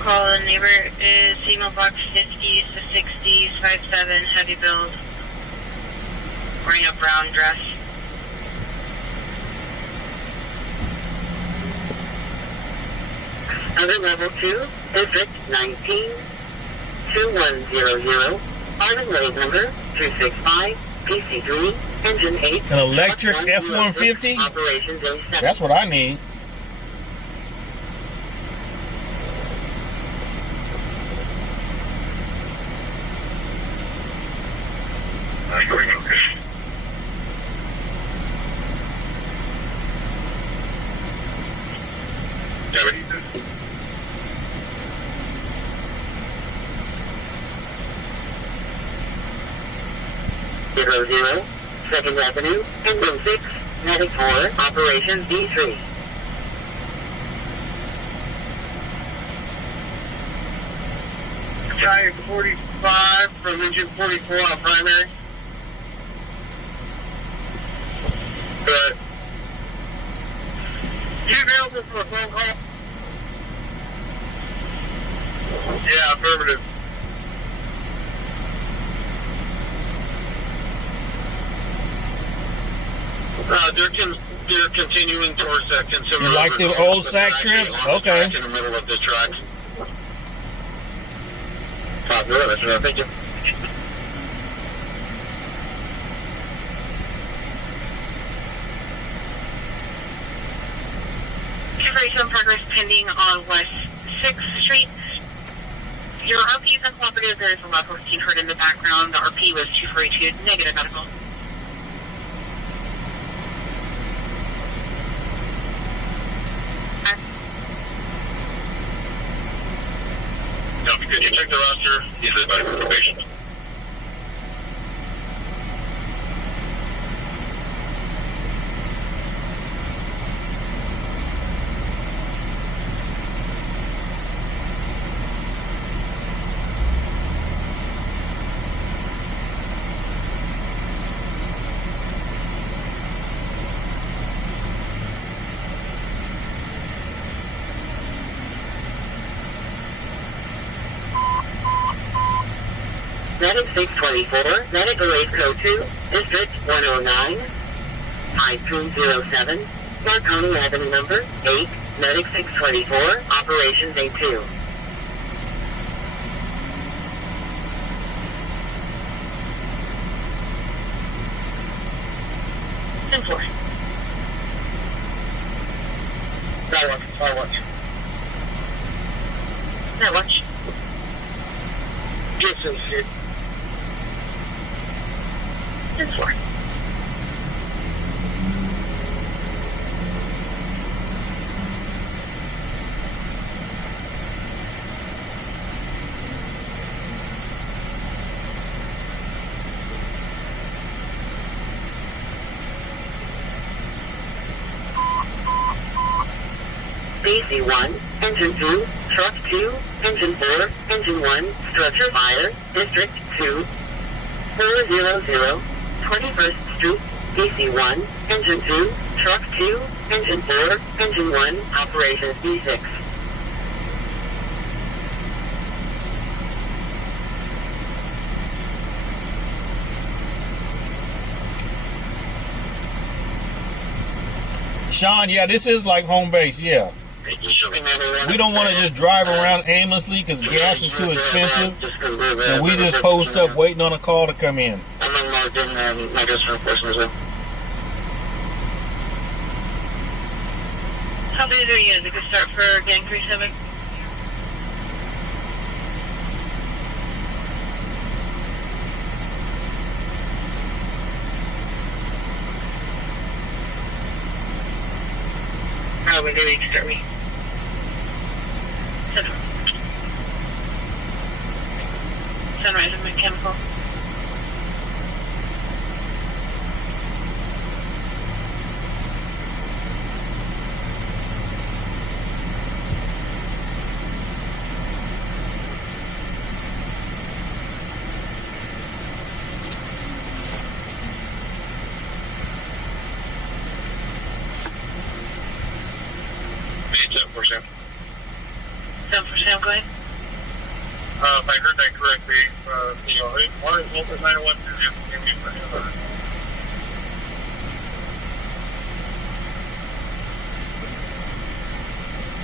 Call neighbor is email box 50s to 60s, 57, heavy build. Wearing a brown dress. Other level 2, district 19, 2100, Armin Road number 365, PC3, engine 8. An electric F-150? Operations 07. That's what I need. Zero, 2nd Avenue, engine 6, medic 4, operations D3. Giant 45 from engine 44 on primary. Good. You available for a phone call? Yeah, affirmative. They're continuing towards that consumer. You like the old sack trips? Okay. In the middle of the tracks. Thank you. Discretion progress pending on West 6th Street. Your RP is uncooperative. There is a loud being heard in the background. The RP was 242, negative medical. Copy. Could you check the roster? He's advised for the patient. Medic 624, Medic Arrays Code 2, District 109, 5207, Marconi Avenue number 8, Medic 624, Operations A2. Simple. Watch. Now watch. Get some shit. This one. BC1, Engine 2, Truck 2, Engine 4, Engine 1, Structure Fire, District 2, 400, 21st Street, DC1, Engine 2, Truck 2, Engine 4, Engine 1, Operations D6. Sean, yeah, this is like home base, yeah. We don't want to just drive around aimlessly because gas is too expensive. So we just post up waiting on a call to come in. I'm unmarked in my district enforcement zone. How busy are you? Is it a good start for Gang 37? How are we doing, start me? Sunrise and mechanical. Sam, go ahead. If I heard that correctly, what was 911 give me for him?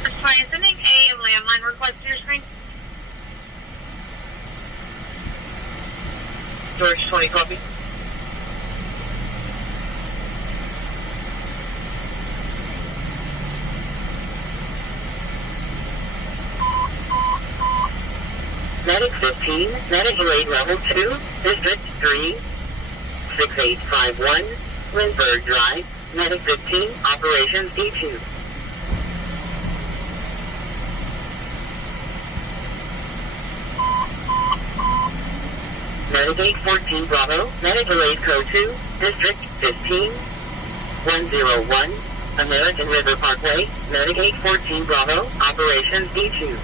That's fine. Sending a landline request to your screen. George 20, copy. Medic 15, Medic Grade Level 2, District 3, 6851, Lindbergh Drive, Medic 15, Operations D2. Medic 814 Bravo, Medic Grade Code 2, District 15, 101, American River Parkway, Medic 814 Bravo, Operations D2.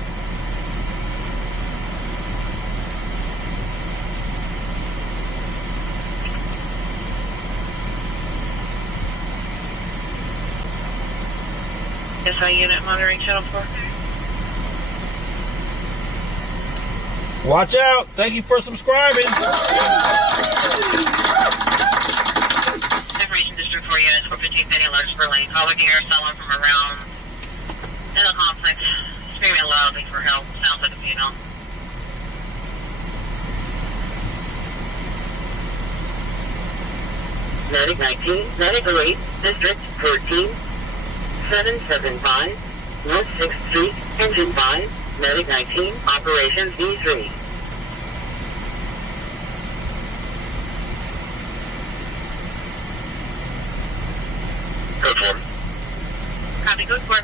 SI unit monitoring channel 4. Watch out. Thank you for subscribing. Information District 4 units, 415 Penny alerts for lane. Call looking at someone from around in the complex, screaming loudly for help. Sounds like a funeral. Medic 19, Medic 8, District 14, 775, North 6th Street, Engine 5, Medic 19, Operations D3. Code 4. Copy, code 4.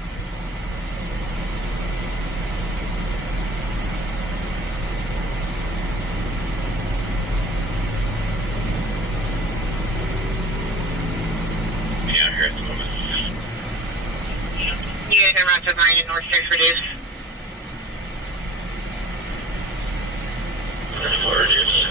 Yeah, here at the moment. Unit around to 9 in North 6 reduce. Reduce.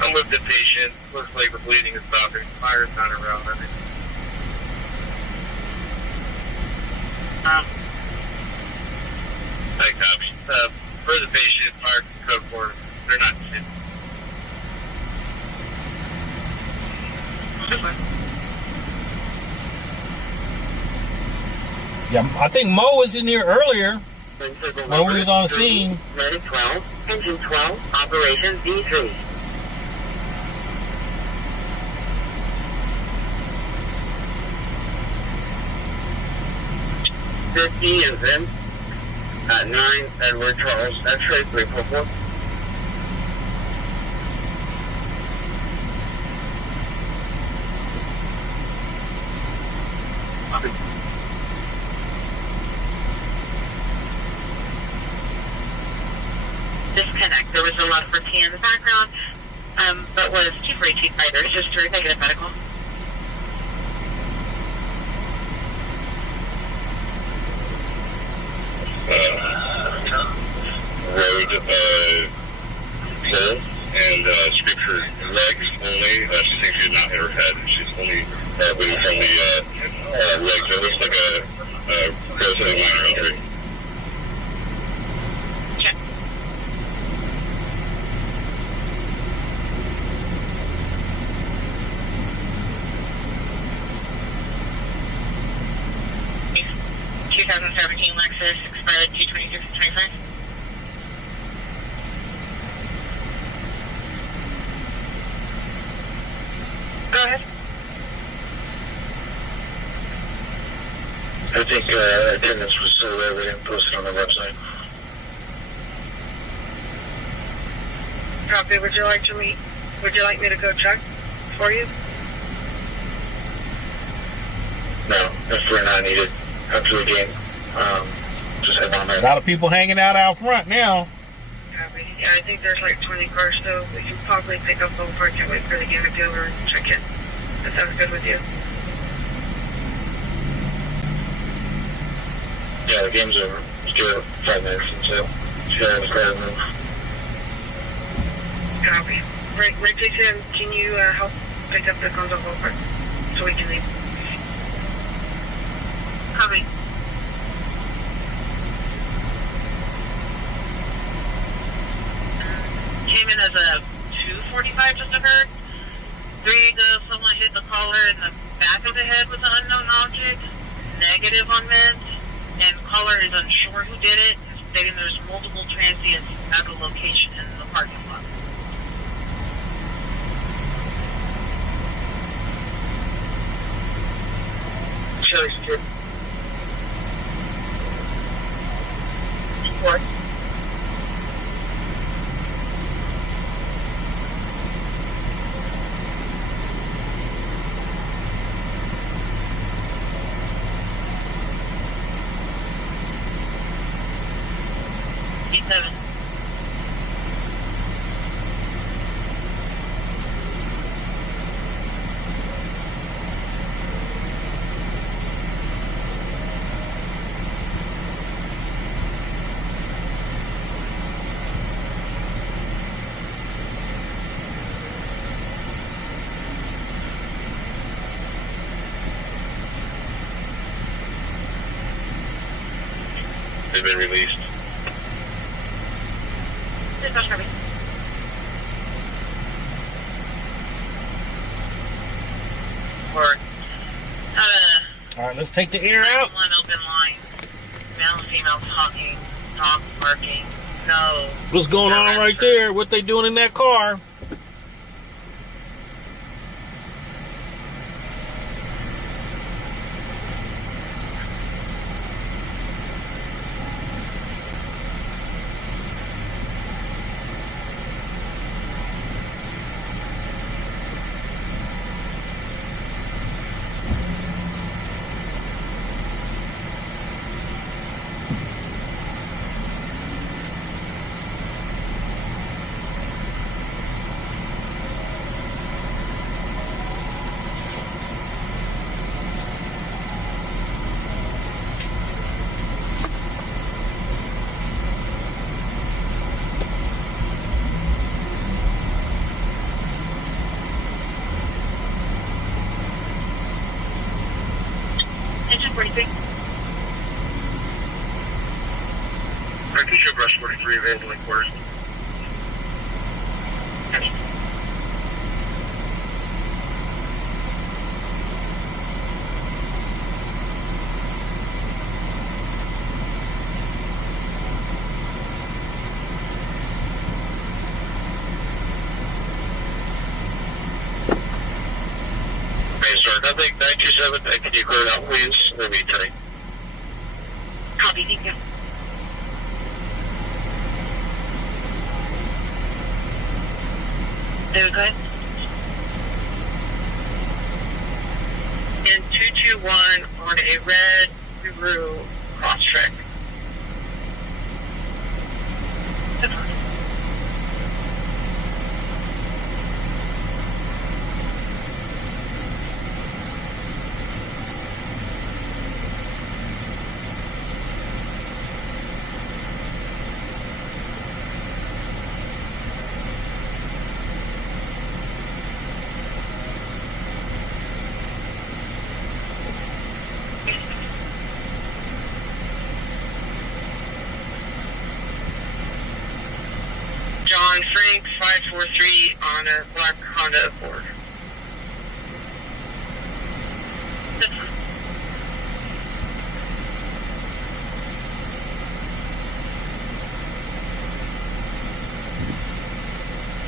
I'm with the patient. Looks like the bleeding is stopping. Fire's not around. I think. I copy. For the patient, fire code 4. They're not hit. Yeah, I think Mo was in here earlier when we was on scene. Medic 12, Engine 12, Operations D3. Is in at 9 Edward Charles, X-ray 344. Disconnect. There was a lot of fatigue in the background. but was too afraid to either. Just a negative medical. Road, full, and scripture legs only. She thinks she did not hit her head. She's only bleeding from the legs. It looks like a relatively minor injury. Check. Okay. 2017 Lexus, expired 2/26/25. Go ahead. I think attendance was so low we didn't post it on the website. Copy. Would you like me to go check for you? No, if we're not needed, after the game, just head on there. A lot of people hanging out front now. Copy. Yeah, I think there's like 20 cars, so we can probably pick up both parts and wait for the game to go or check in. That sounds good with you. Yeah, the game's over. Still 5 minutes until she has the crowd move. Copy. Right, Jason, can you help pick up the Gonzo part so we can leave? Copy. Came in as a 245 just occurred. 3 to someone hit the caller in the back of the head with an unknown object. Negative on meds. And caller is unsure who did it, stating there's multiple transients at the location in the parking lot. Chili strip. What? E7. They've been released. Dispatch, copy. Work. All right, let's take the air out. One open line. Male and female talking. Dog barking. No. What's going on right there? What they doing in that car? Engine 43. Artesia Brush 43 available in quarters. I think 927, can you clear it out, please? We'll be tight. Copy, thank you. Very good. And 221 on a red Subaru Crosstrek. on Frank 543 on a black Honda Accord.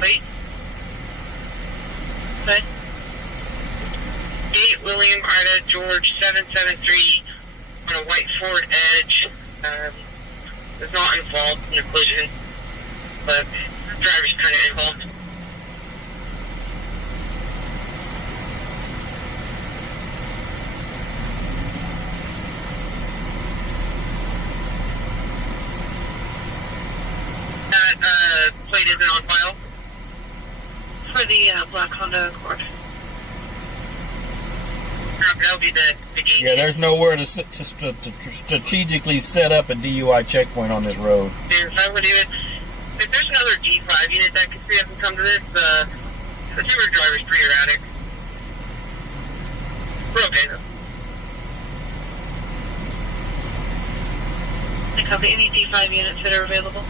Wait. What? 8 William Ida George 773 on a white Ford Edge. Was not involved in a collision, but the driver's kind of involved. That plate isn't on file? For the black Honda Accord. That'll be the gate. Yeah, there's nowhere to strategically set up a DUI checkpoint on this road. If I would even, if there's another D5 unit that could free up and come to this, the timber driver's pretty erratic. We're okay though. I copy any D5 units that are available.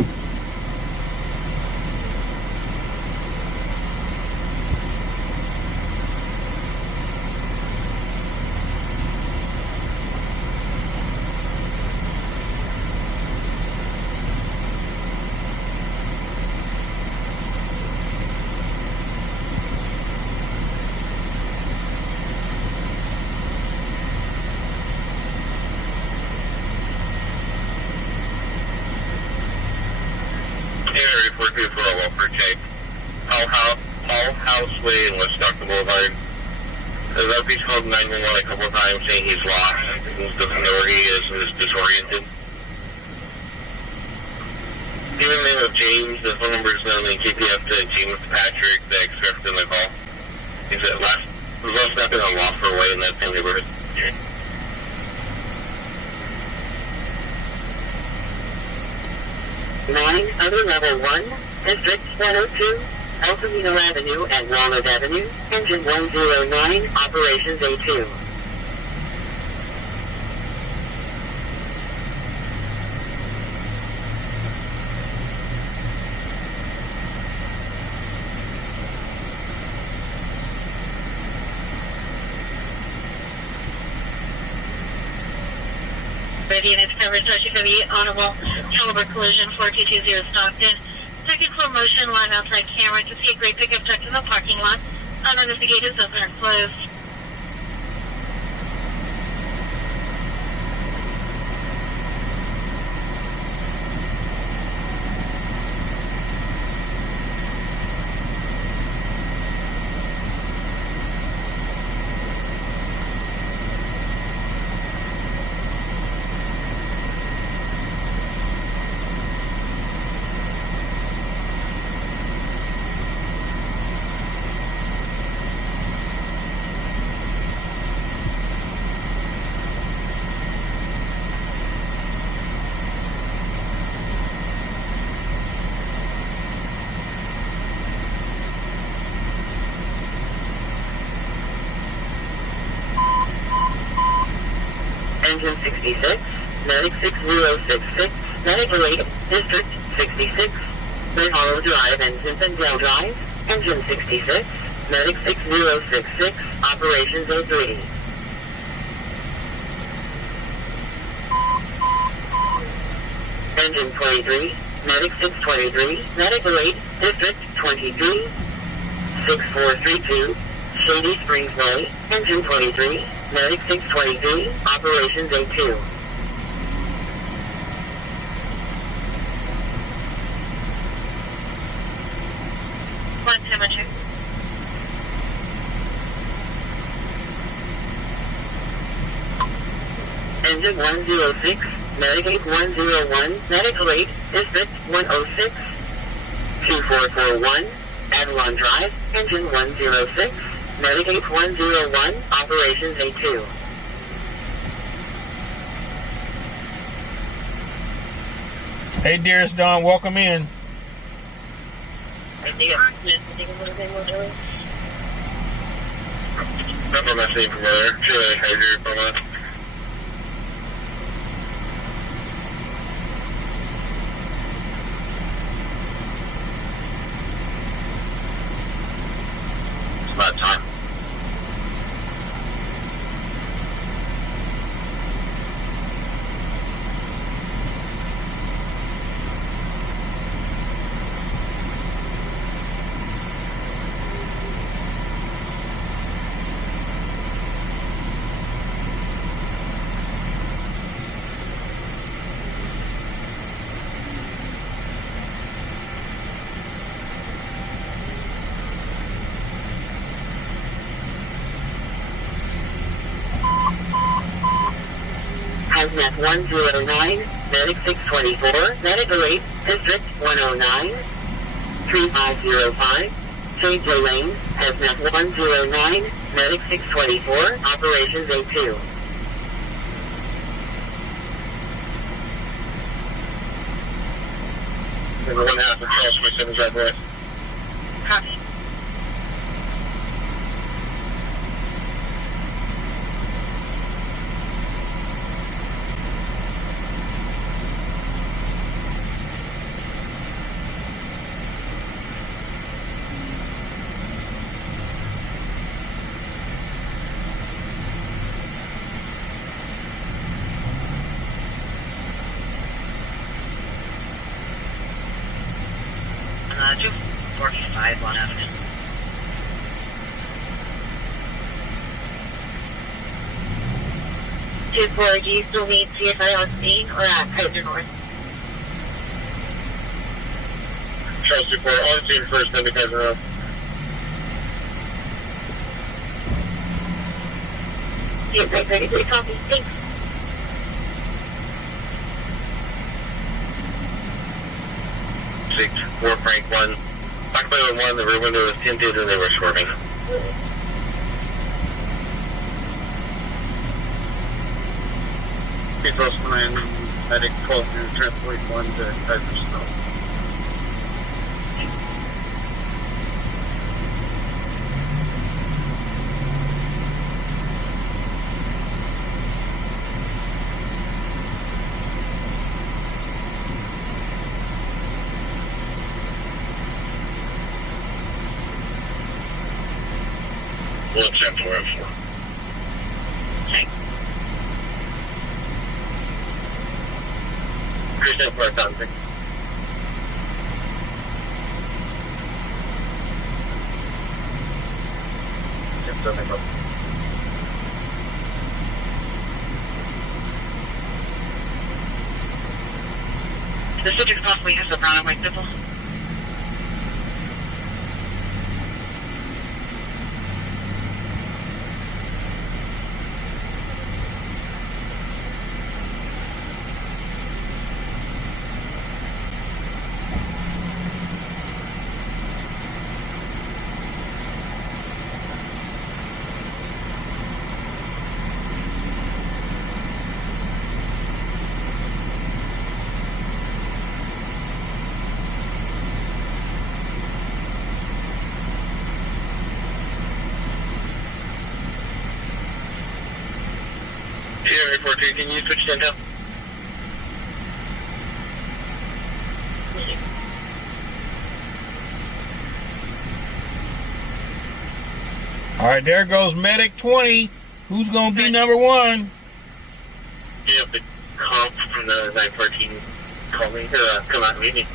Houseway in West Stockton Boulevard. The LP's called 911 a couple of times saying he's lost. He doesn't know where he is and is disoriented. Given the name of James, the phone number is known in KPF to James Patrick, the ex-ref in the call. He's at last stopping on Lawful Way in that same neighborhood. Other level 1, District 102. Altamino Avenue and Walnut Avenue, Engine 109, Operations A2. Ready units coverage, Dodge Honorable Caliber Collision 4220 Stockton. Second floor motion, line outside camera to see a gray pickup truck in the parking lot. Uninvestigated, open and closed. Engine 66, Medic 6066, Medic 8, District 66, Red Hollow Drive and Zinfandel Drive, Engine 66, Medic 6066, Operations A3. Engine 23, Medic 623, Medic 8, District 23, 6432, Shady Springs Way, Engine 23, Medic 623, Operations A2. One temperature. Engine 106, Medic 8101, Medic 8, District 106, 2441, Avalon Drive, Engine 106, Medic 8101, Operations A2. Hey, dearest Don, welcome in. Nothing that's any familiar. Really heavy from us. Hazmat 109, Medic 624, Medical 8, District 109, 3505, Sage Lane, Hazmat 109, Medic 624, Operations A2. Number 1 half of cross 27 drive west. Copy. Just 45 on Avenue. Do you still need CSI on scene or at Kaiser North? Charles 24, on scene first, then to Kaiser North. Yes, I heard it. Copy. Thanks. 4 Frank 1. Sacramento 1, the rear window was tinted and they were swerving. People's 9, Medic 12 through Transport 1 to Kaiser Snow. One 10 4 F4. Christian for a contact. The subject possibly has a brown and white nipple. Sierra 42, can you switch to Intel? All right, there goes Medic 20. Who's going to be number 1? Yeah, the comp from the 914 call me, or come out and meet me.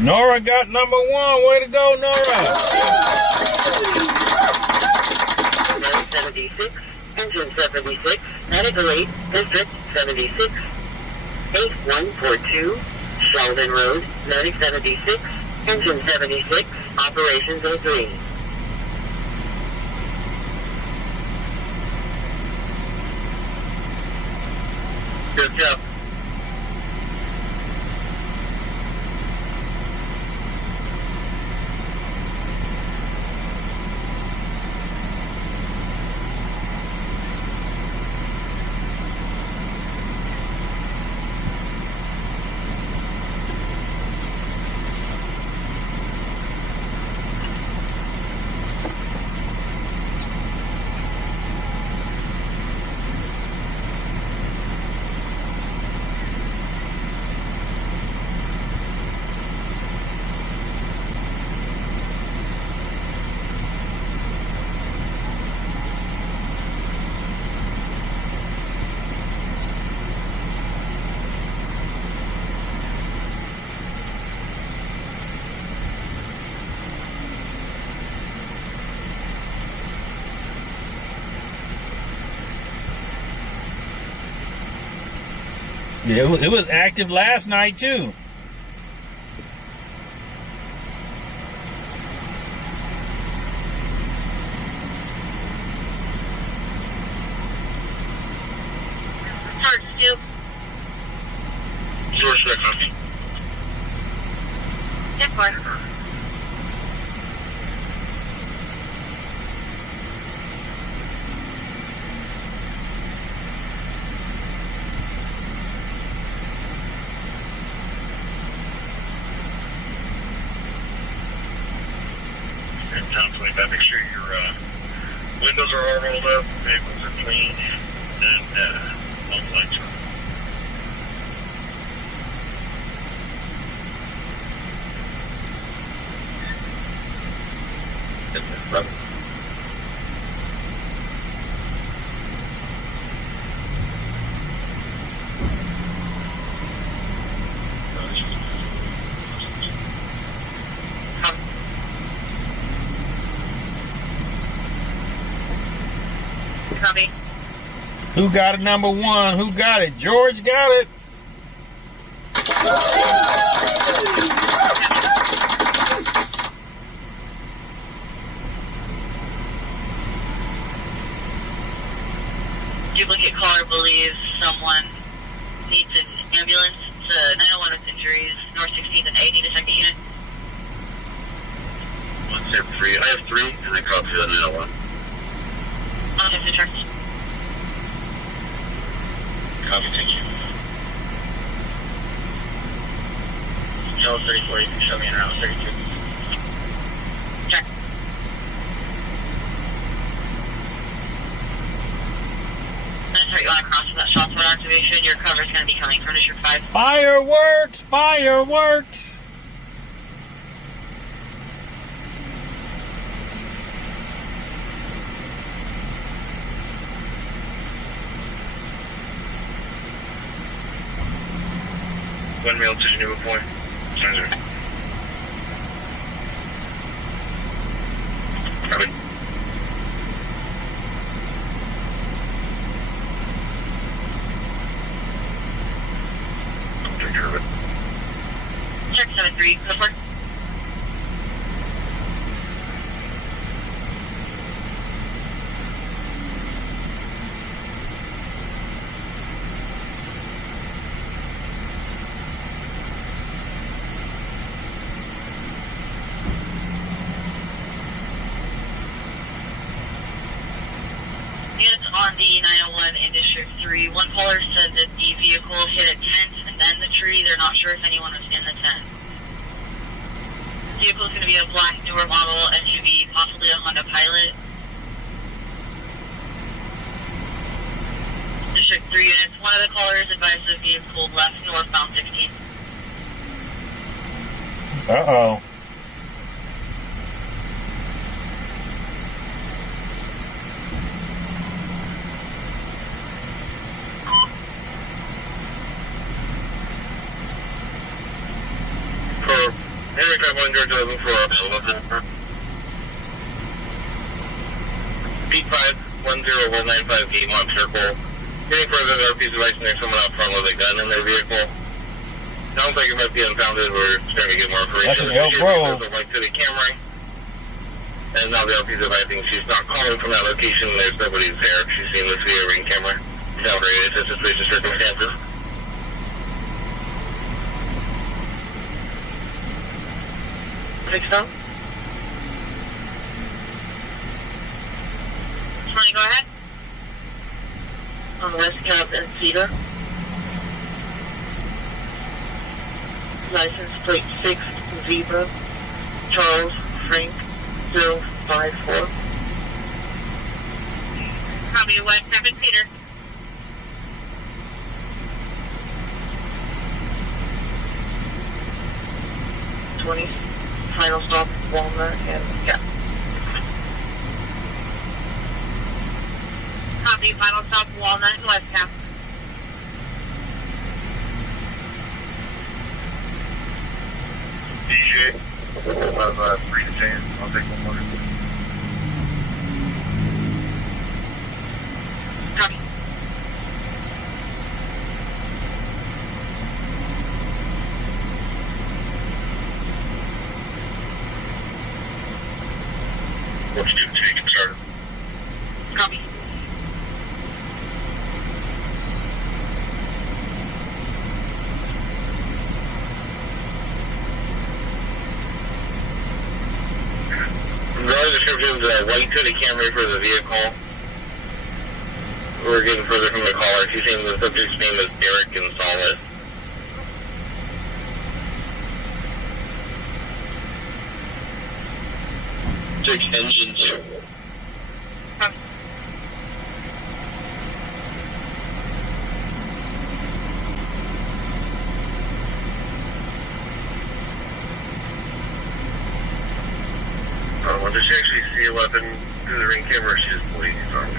Nora got number 1. Way to go, Nora. 76, Engine 76, Medical 8, District 76, 8142, Sheldon Road, Medic 76, Engine 76, Operations A3. Good job. Yeah, it was active last night too. Charge 2. George, that copy. Yes, fine. 1025, make sure your windows are all rolled up, vehicles are clean, and all the lights are on. Copy. Who got it, number 1? Who got it? George got it. Duplicate caller believes someone needs an ambulance. It's a 901 with injuries, North 16th and 80 to second unit. 173. I have 3, and I copy the 901. On his return. Copy, thank you. Charles 34, you can show me in route 32. Check. You want to cross with that shot spot activation, your cover is going to be coming from District 5. Fireworks! Fireworks! One mail to Geneva Point. Center. Copy. Take care of it. Check 7-3, go for it. On the 901 in District 3, one caller said that the vehicle hit a tent and then the tree. They're not sure if anyone was in the tent. The vehicle is going to be a black, newer model SUV, possibly a Honda Pilot. District 3 units, one of the callers advised the vehicle left northbound 16. Uh-oh. Henry Carbon, George 11 for Peak 5, 10195, Gate Mock Circle. Getting further, there are a piece of ice and there's someone out front with a gun in their vehicle. Sounds like it might be impounded. We're starting to get more information. That's an Elk Grove. Like City Camry. And now the LP's advising she's not calling from that location. There's nobody's there. She's seen this video ring camera. Now, it's a suspicious circumstances. Think so? Tony, go ahead. On West Cap and Cedar. License plate 6, Zebra, Charles Frank 054. Copy, West 7 Cedar. Final stop, Walnut and Cap. Copy, final stop, Walnut and West Cap. DJ, about 3 to 10. I'll take one more. Copy. description's white hooded Camry for the vehicle. We're getting further from the caller. She's saying the subject's name is Derek Gonzalez. 6 engine 2. When did she actually see a weapon through the ring camera? She just bleeding from it.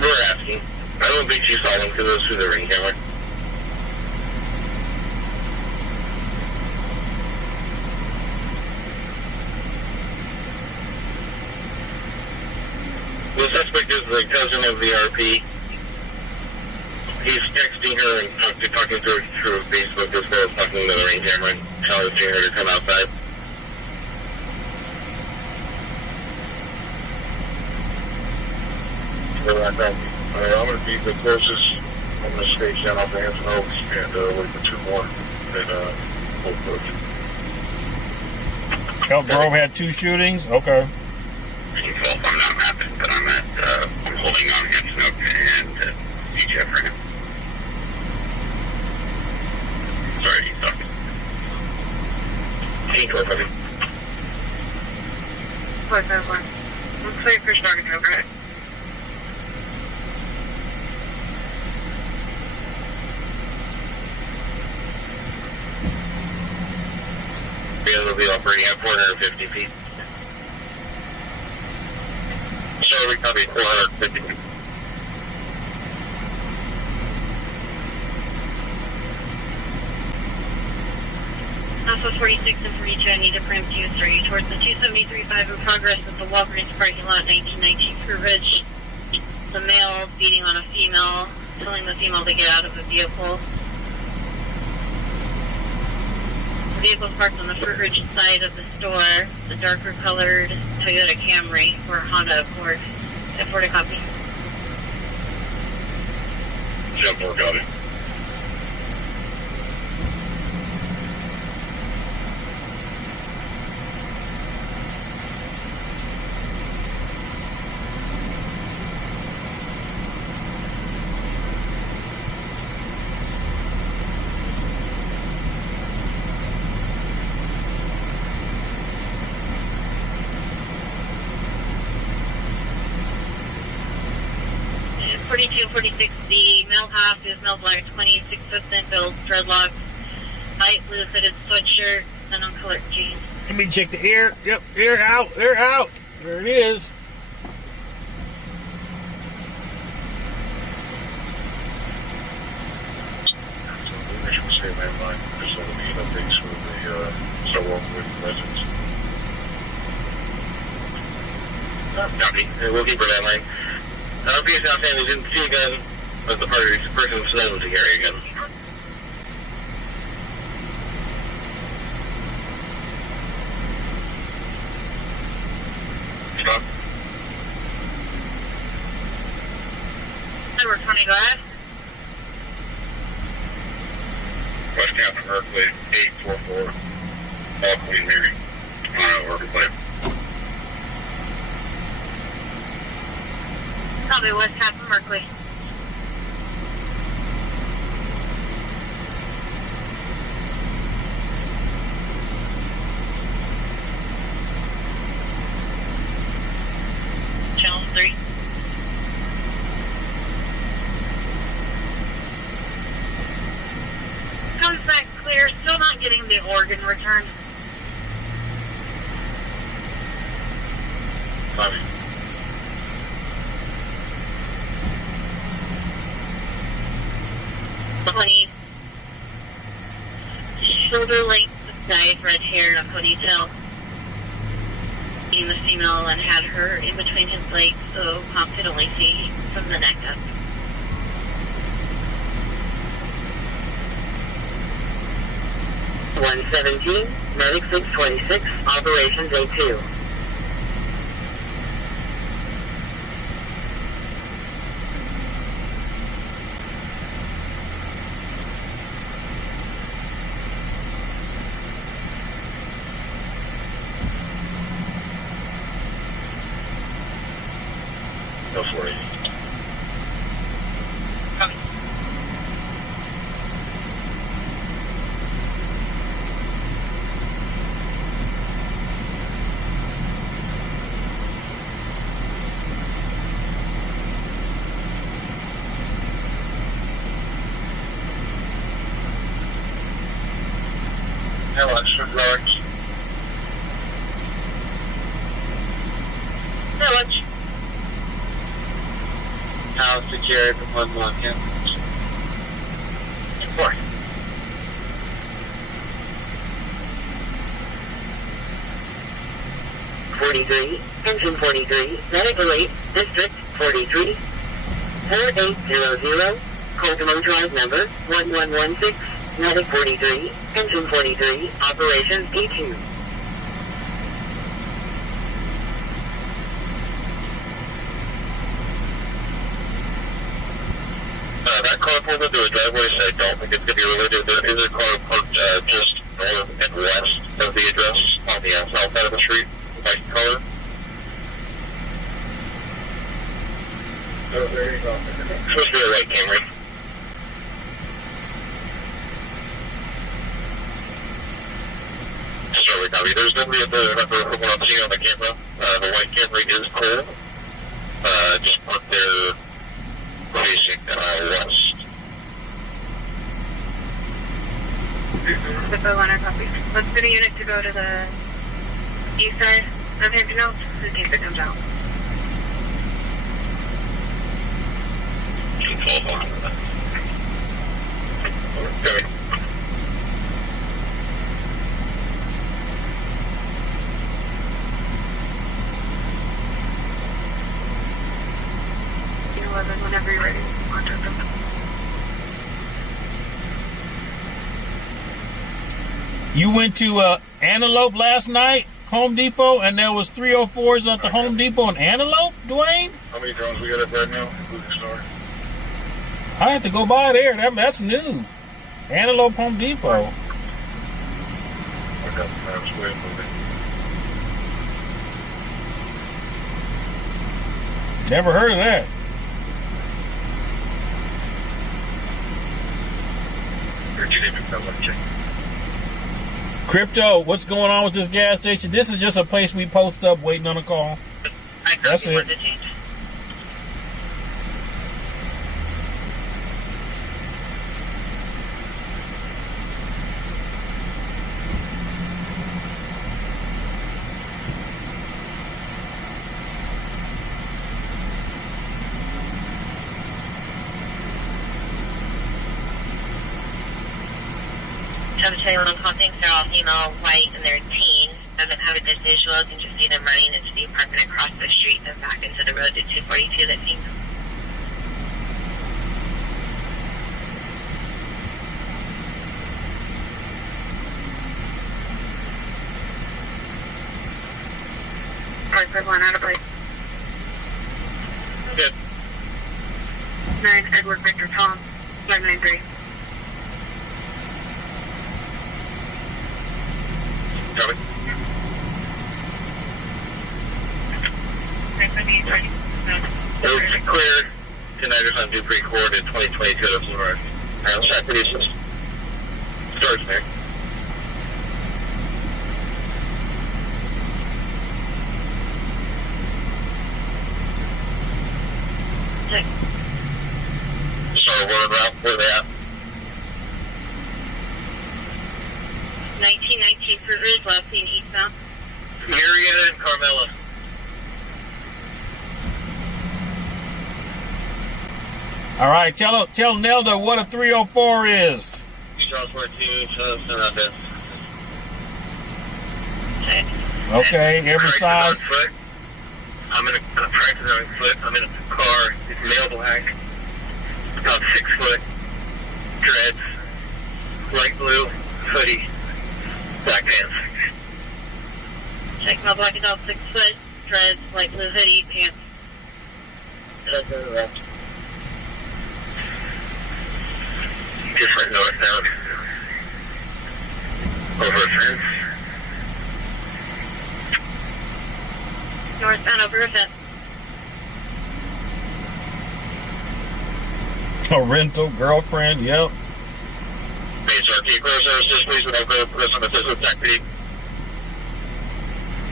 We're asking. I don't think she saw them because it was through the ring camera. The suspect is the cousin of the RP. He's texting her and talking to her through Facebook as well as talking to the ring camera and challenging her to come outside. I'm going to be the closest. I'm going to stay down off the Hanson Oaks and wait for 2 more at Oak Brook. Elk Grove had 2 shootings? Okay. I'm not mapping, but I'm holding on Hanson Oaks and DJF right now. Sorry, you suck. Hey, 4-7. 4-7-1. Looks like we're starting to go. We'll be operating at 450 feet. So we copy 450 feet. Also 46 and 42, I need to preempt you, sir. You towards the 273.5 in progress with the Walgreens parking lot, 1919 Crew Ridge. The male beating on a female, telling the female to get out of the vehicle. The vehicle parked on the Fruit Ridge side of the store, the darker colored Toyota Camry, or Honda Accord. At 40 copy. Jump or got it. And 42, 46, the male half is male black, 26 foot thin build, dreadlocks, light blue fitted sweatshirt, and uncolored jeans. Let me check the ear. Yep, ear out, ear out. There it is. Initial statement in mind. There's going to be updates for the so-on with residents. Copy. We'll keep her that line. Peace out, family. Didn't see a gun, but the party person known to carry a gun. Stop. Number 20, go ahead. West Captain Merkley, 844, all Queen Mary, on Orchid Plate. Copy, West Captain Merkley. Channel 3. Comes back clear, still not getting the organ return. Copy. Shoulder length, dyed red hair, a ponytail. Being the female and had her in between his legs, so Pop could only see from the neck up. $117, Medic 626, Operation Day 2. Go for it. How much for large? How much? How secure the one lock-in? 4. Engine 43, medical 8, District 43, 4800, Kokomo Drive number 1116, medic 43, engine 43, operations D2. That car pulled into a driveway, so I don't think it's going to be related. There is a car parked just north and west of the address on the south side of the street, white color. Oh, there you go. Supposed to be a white Camry. Sorry, copy. There's nobody at the number from what I'm seeing on the camera. The white Camry is cold. Just parked there facing west. Depot 1, copy. Let's get a unit to go to the east side of Hampton Hills in case it comes out. Okay. Whenever you're ready. Contact them. You went to Antelope last night, Home Depot, and there was 304s at the Home Depot in Antelope, Dwayne? How many drones we got up right now? Moving star. I had to go by there. That's new. Antelope Home Depot. I got the maps way moving. Never heard of that. Crypto, what's going on with this gas station? This is just a place we post up waiting on a call. That's it. Salem Hunting, they're all female, white, and they're teens. Doesn't have a visual, you can just see them running into the apartment across the street and back into the road to 242 that female. Alright, first one out of bite. Good. 9 Edward Victor Tom, 593. Copy. It's cleared. Tonight on Dupree Court in 2022. That's the right. Sacramento starts there. Sorry, where are they at? 1919 Cruisers, last seen eastbound. Marietta and Carmela. All right, tell Nelda what a 304 is. Okay, every size. I'm in a tractor on foot. I'm in a car. It's male black. About 6 foot. Dreads. Light blue. Hoodie. Black pants. Check, male black is all 6 foot. Dreads, light blue hoodie, pants. Different northbound. Over a fence. Northbound over a fence. A rental girlfriend, yep. Hey, sir, can you clear services, please, with over for some assistance activity?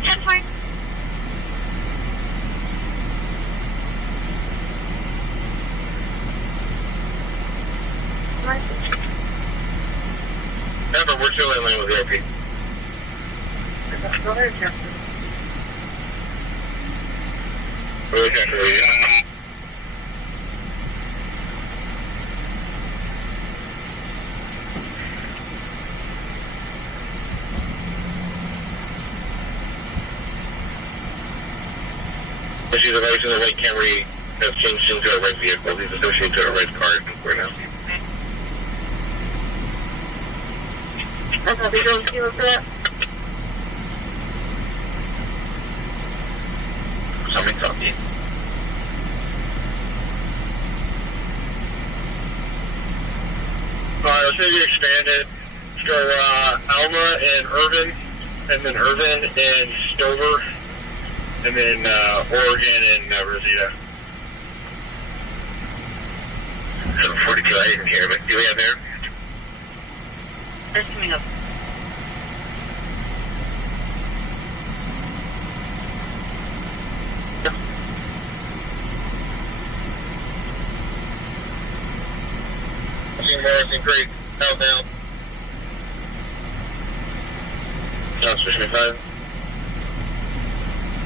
That's fine. Remember, we're still in lane with the OP. Go ahead, Justin. Okay, She's a license and white Camry has changed into a red vehicle. He's associated to a red car right now. That's what we're going to do with that. Something copy. Let's maybe expand it. So, Alma and Irvin, and then Irvin and Stover, and then Oregon and Rosita. 742, I didn't hear, but do we have there? They're coming up. Morrison Creek, southbound. Transmission 5.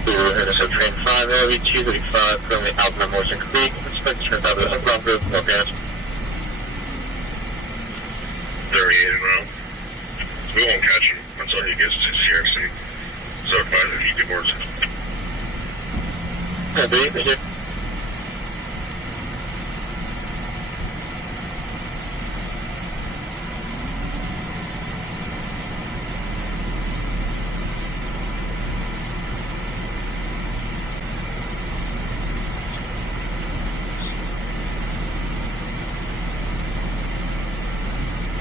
We're headed to train 5, LV 235, currently out on Morrison Creek. Expect to turn out the Sunground Group, no gas. 38 in row. We won't catch him until he gets to CRC. So advise if he divorces. Okay, thank you.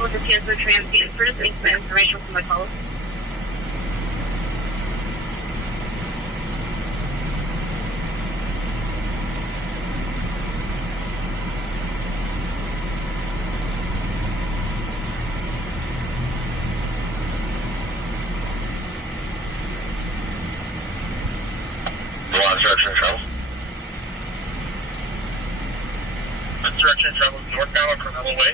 The transfer transient for thanks for information from the call. What direction travel? This direction travels northbound on Cornell Way.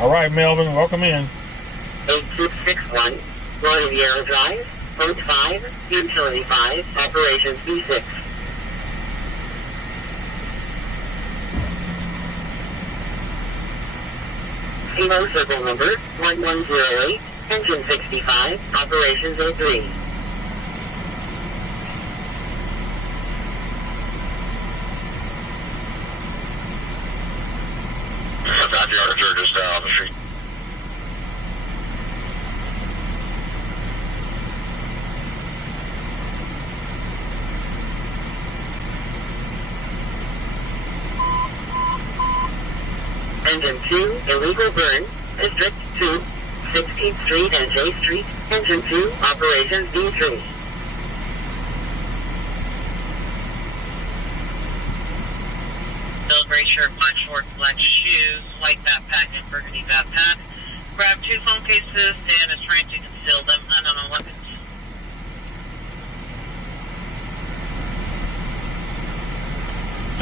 All right, Melvin, welcome in. 8261, Royal Yarrow Drive, Boat 5, Utility 5, Operations B6. Kilo circle number 1108, engine 65, Operations 03. Roger, Arthur, just down the street. Engine 2, illegal burn, District 2, 16th Street and J Street, Engine 2, Operations B3. Gray shirt, black shorts, black shoes, white backpack, and burgundy backpack. Grab 2 phone cases and is trying to conceal them. Unknown weapons.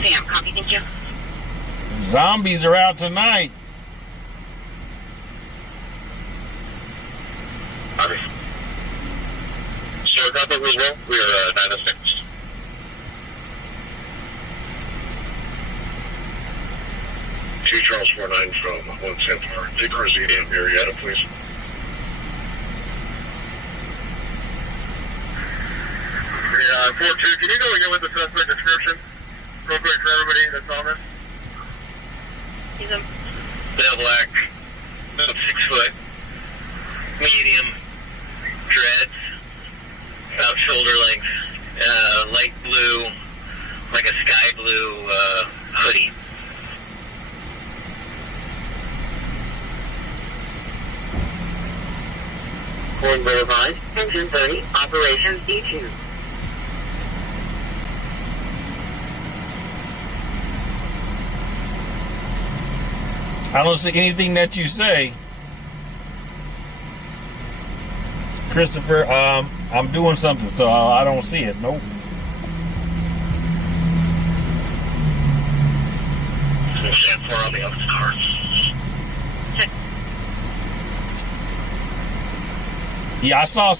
Sam, copy, thank you. Zombies are out tonight. Copy. So, copy as well. We are 906. Two Charles 49 from 1 Centaur. Take Rosita and Marietta, please. Yeah, 4-2, can you go again with the suspect description? Real quick for everybody that's on this. He's a Male black, about 6 foot, medium dreads, about shoulder length, light blue, like a sky blue hoodie. Grand Boulevard, Engine 30, Operations D2. I don't see anything that you say. Christopher, I'm doing something, so I don't see it. Nope. Stand for on the other car. Yeah, I saw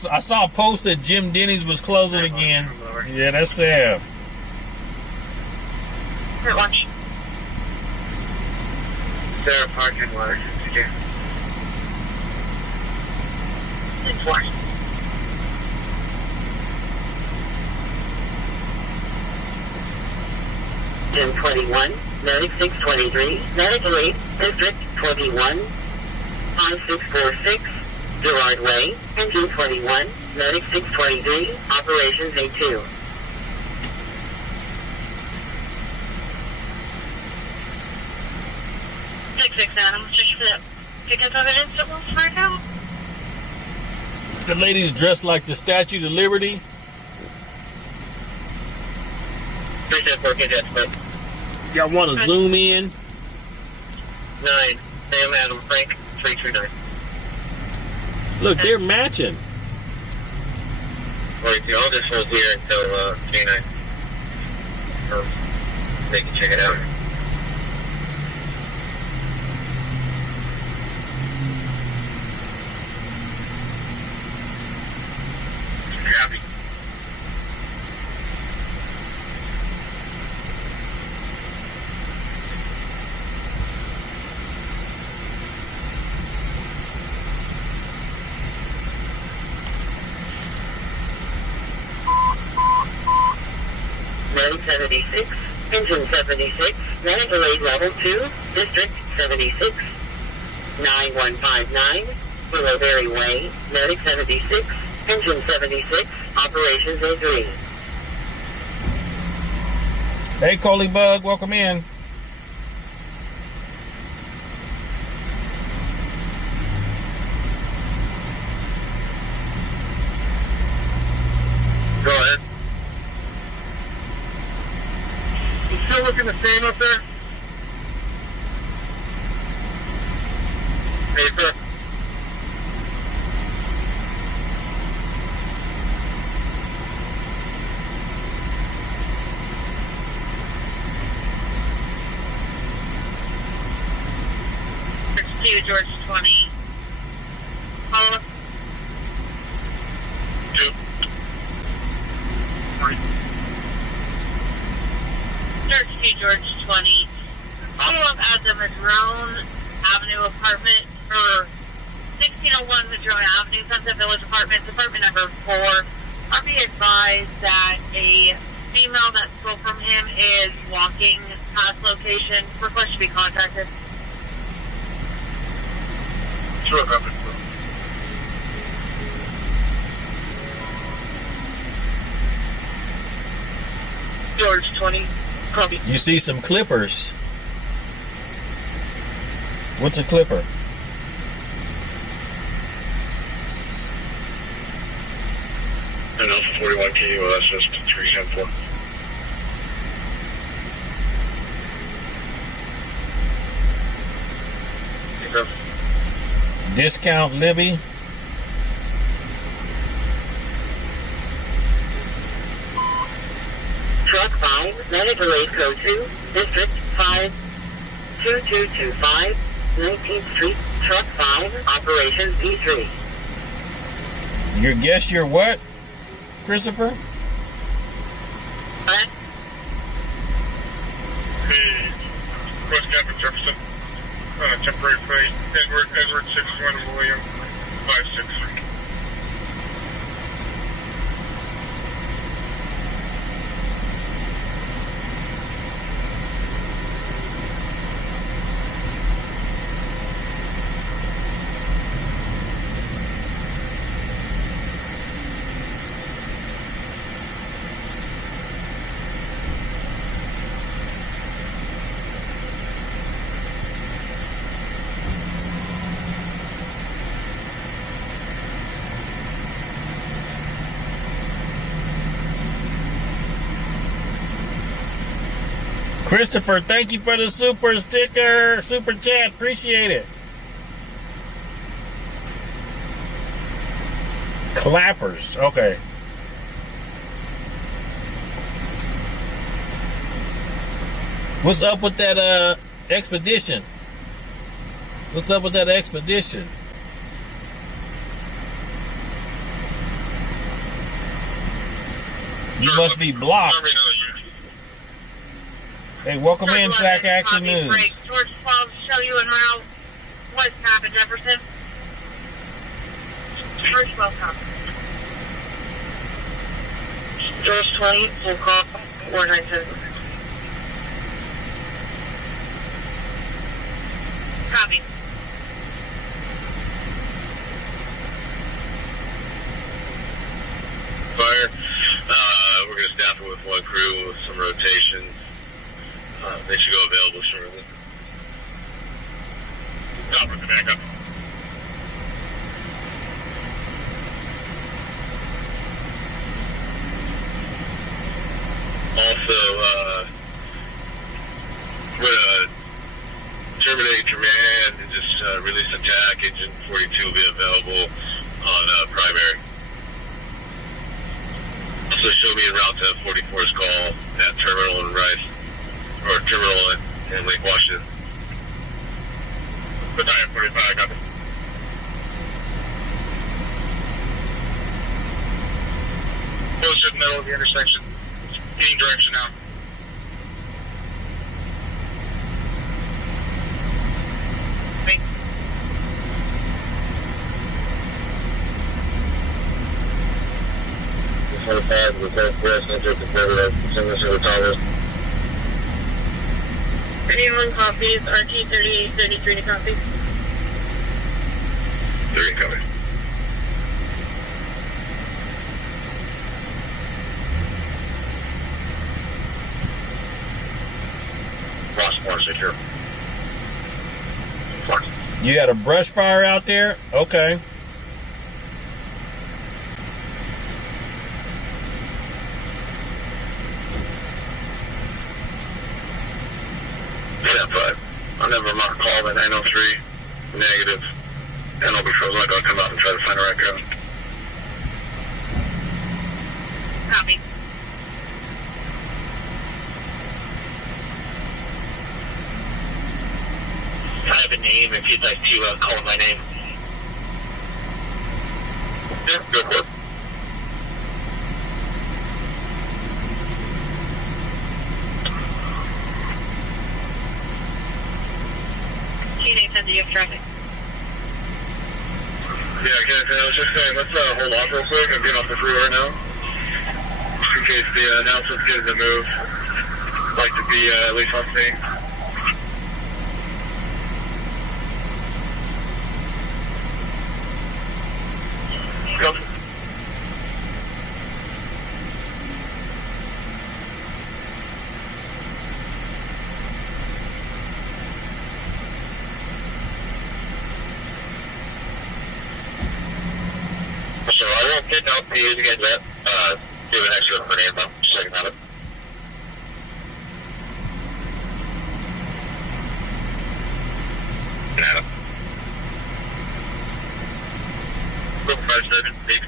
a post that Jim Denny's was closing again. Yeah, that's sad. Here, watch. Sarah parking lot. Again. It's watch. Jim 21, Medic 623, Medical 8, District 21, 5646, Gerard Way, Engine 21, Medic 623, Operations A2. Adam, just pick up evidence that will right now. The lady's dressed like the Statue of Liberty. 374, get that split. Y'all want to zoom in? 9, Sam Adam Frank, 329. Look, they're matching. Wait, all this was here until K9. They can check it out. Copy. Medic 76, Engine 76, Medical Aid Level 2, District 76, 9159, Willowberry Way, Medic 76, Engine 76, Operations A3. Hey, Coley Bug, welcome in. Go ahead. You still looking the same up there? Hey, sir. George 20. Follow up. 2. 3. Search George 20. Follow up at the Madrone Avenue apartment for 1601 Madrone Avenue, Sunset Village Apartments, apartment number 4. Are be advised that a female that spoke from him is walking past location. Request to be contacted. Sure, copy. George 20. Copy. You see some clippers. What's a clipper? And Alpha 41 KUS is 374. Okay. Discount Libby. Truck 5, Medical Aid Code 2, District 52225, 19th Street, Truck 5, Operations D3. Your guess you're what, Christopher? What? Hey, West Captain Jefferson. On a temporary plate. Edward 61 William 563. Christopher, thank you for the super sticker, super chat. Appreciate it. Clappers. Okay. What's up with that expedition? What's up with that expedition? You must be blocked. Hey, welcome in, Sac Action News. Break. George 12, show you en route. West Cap at Jefferson. George 12, copy. George 20, full call, 497. Copy. Fire. We're going to staff it with one crew with some rotations. They should go available shortly. Stop with the backup. Also, we're going to terminate command and just release attack. Agent 42 will be available on primary. Also show me en route to 44's call at Terminal and Rice, or Terminal in Lake Washington. Battalion 45, copy. Close to the middle of the intersection. Gaining direction now. Anyone copies, RT 3833 to copy. 30 coming. Cross more secure. You got a brush fire out there? Okay. On that Vermont call at 903, negative. Animal Patrol's not going to come out and try to find a raccoon. Copy. I have a name if you'd like to call my name. Yeah, good. Do you have traffic? Yeah, I was just saying, let's hold off real quick. I'm getting off the freeway right now. In case the announcement's getting the move. I'd like to be at least on scene. Go. So I won't get out to use again yet. Do an extra for name though. Just second on it. Adam. Look, 57, big.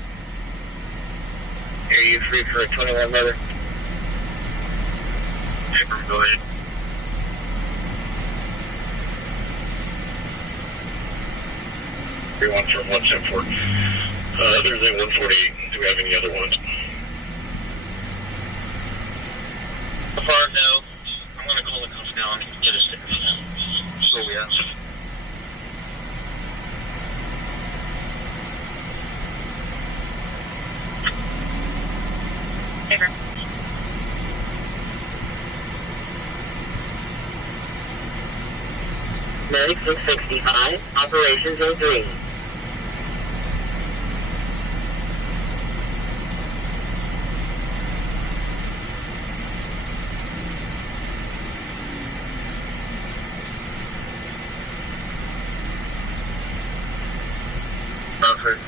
Are you free for a 21 letter? Super brilliant. Everyone from 174. Other than 148, do we have any other ones? So far, no. I'm going to call the coast now and get a sticker for them. So, yeah. Paper. Medic 665, Operations 03. Perfect.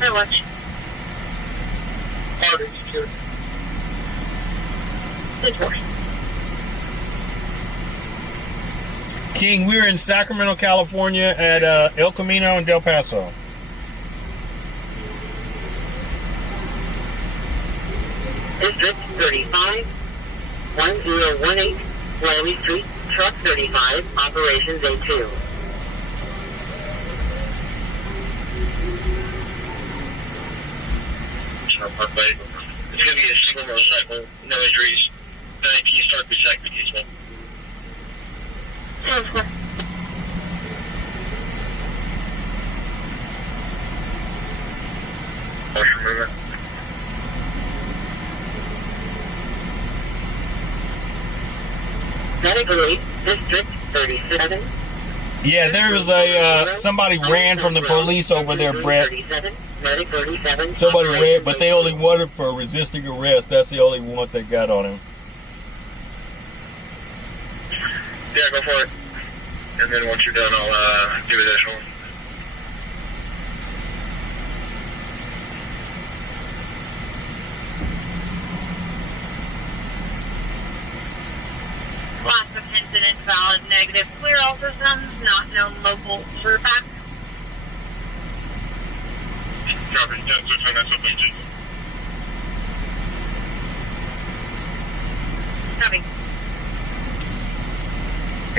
Hi, watch. harder security. It's worse. King, we're in Sacramento, California at El Camino and Del Paso. District 35, 1018, Miami Street, Truck 35, Operations A2. Parkway. It's going to be a single motorcycle, no injuries. Then can you start beside the case, man? Motion movement. Medical aid, District 37. Yeah, there was a somebody ran from the police over there, Brett. Somebody ran, but they only wanted for resisting arrest. That's the only one they got on him. Yeah, go for it. And then once you're done, I'll do additional. Last attention is valid, negative. Clear all systems, not known local surfax. Copy, 10-6 on SOPG. Copy.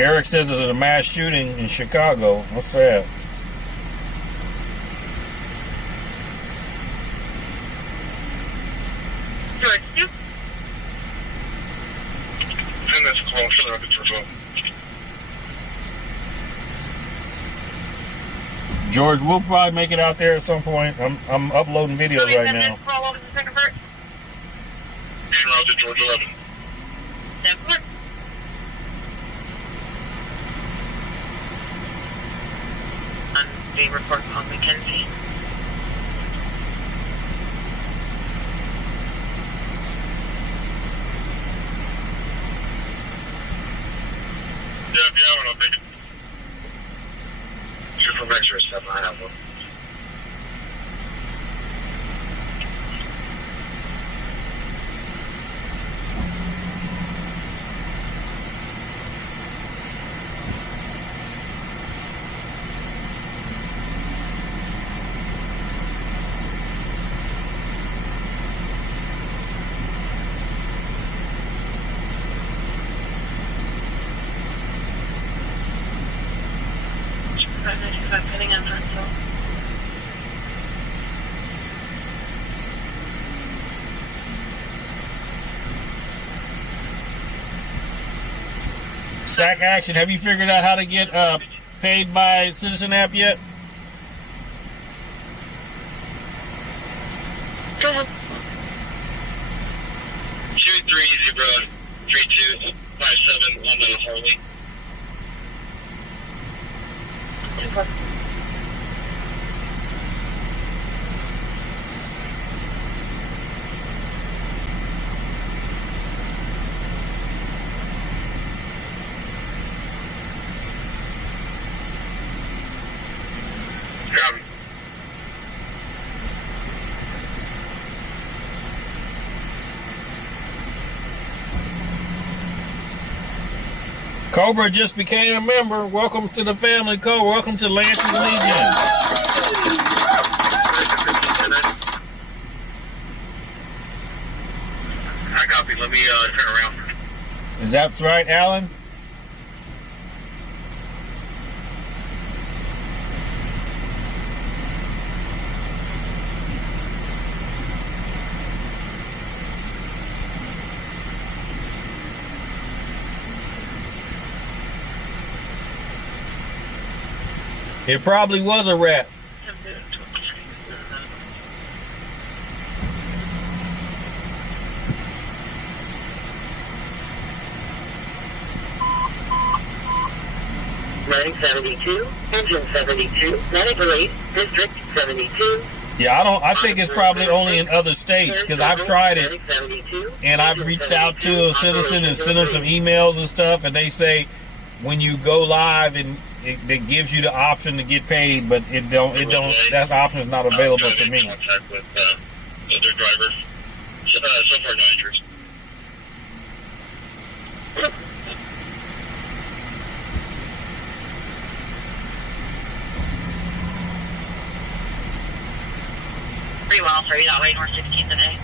Eric says there's a mass shooting in Chicago. What's that? George, you? Send this call, show the records for 12. George, we'll probably make it out there at some point. I'm uploading videos right now. Call over the second part. En route to George 11. Network. On the report on McKenzie. Yeah, if you have one, I'll take it. Shoot from extra stuff, I have one. Getting on Huntsville. Sac Action, have you figured out how to get paid by Citizen App yet? Go ahead. 2303257 on the Harley. Copy. Cobra just became a member. Welcome to the family, Cobra. Welcome to Lance's Legion. I copy. Let me turn around. Is that right, Alan? It probably was a rat. Medic 72, Engine 72, Medical Aid, District 72. Yeah, I think it's probably only in other states because I've tried it and I've reached out to a citizen and sent them some emails and stuff, and they say when you go live and it gives you the option to get paid, but it don't. That option is not available to me. Contact with other drivers. So far, no injuries. Pretty well, 3 that way, north 16th today.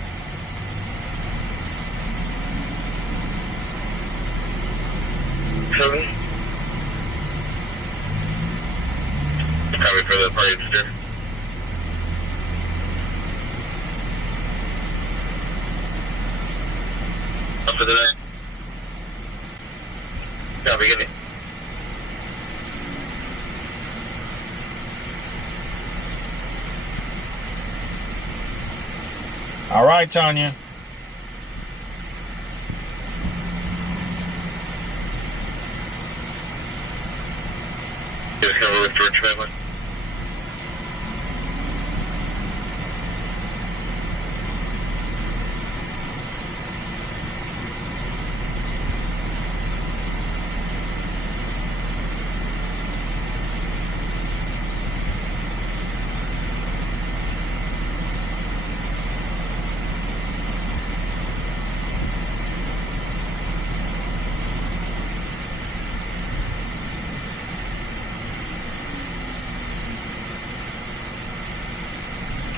Copy. Copy for the party sister. Up for the day. Copy, get it. All right, Tanya. Just cover with George family.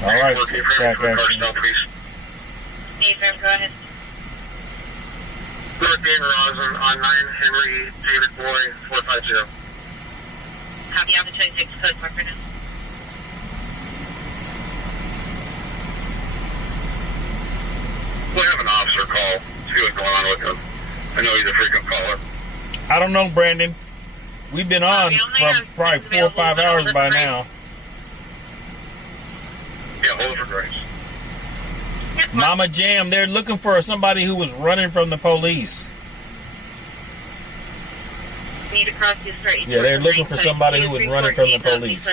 All right, Track action. Nathan, go ahead. North Game Rosin on 9 Henry David Boy 450. Copy, have the 26 code mark right now. We'll have an officer call, see what's going on with him. I know he's a frequent caller. I don't know, Brandon. We've been on for probably 4 or 5 hours by now. Yeah, hold it for grace. Mama Jam, they're looking for somebody who was running from the police. Need to cross the street. Yeah, they're looking for somebody who was running from the police.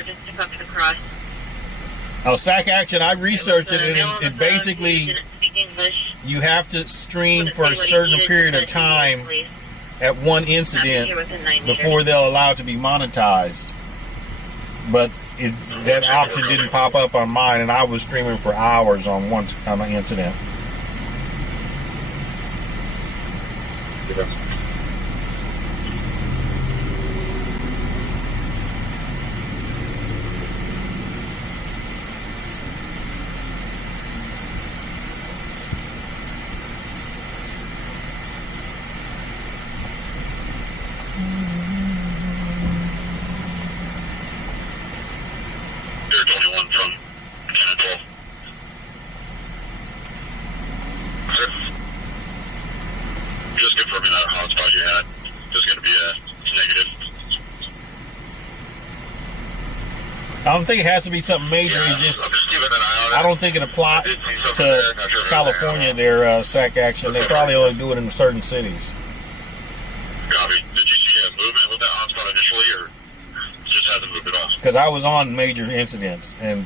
Oh, SAC action, I researched it, and it basically, you have to stream for a certain period of time at one incident before they'll allow it to be monetized. But that option didn't pop up on mine, and I was streaming for hours on one incident. From 10 and 12. Just confirming that hotspot you had. Just going to be a negative. I don't think it has to be something major. Yeah, I don't think it applies to California, their SAC action. They probably only do it in certain cities. Copy. Did you see a movement with that hotspot initially, or just hasn't moved at all? Because I was on major incidents, and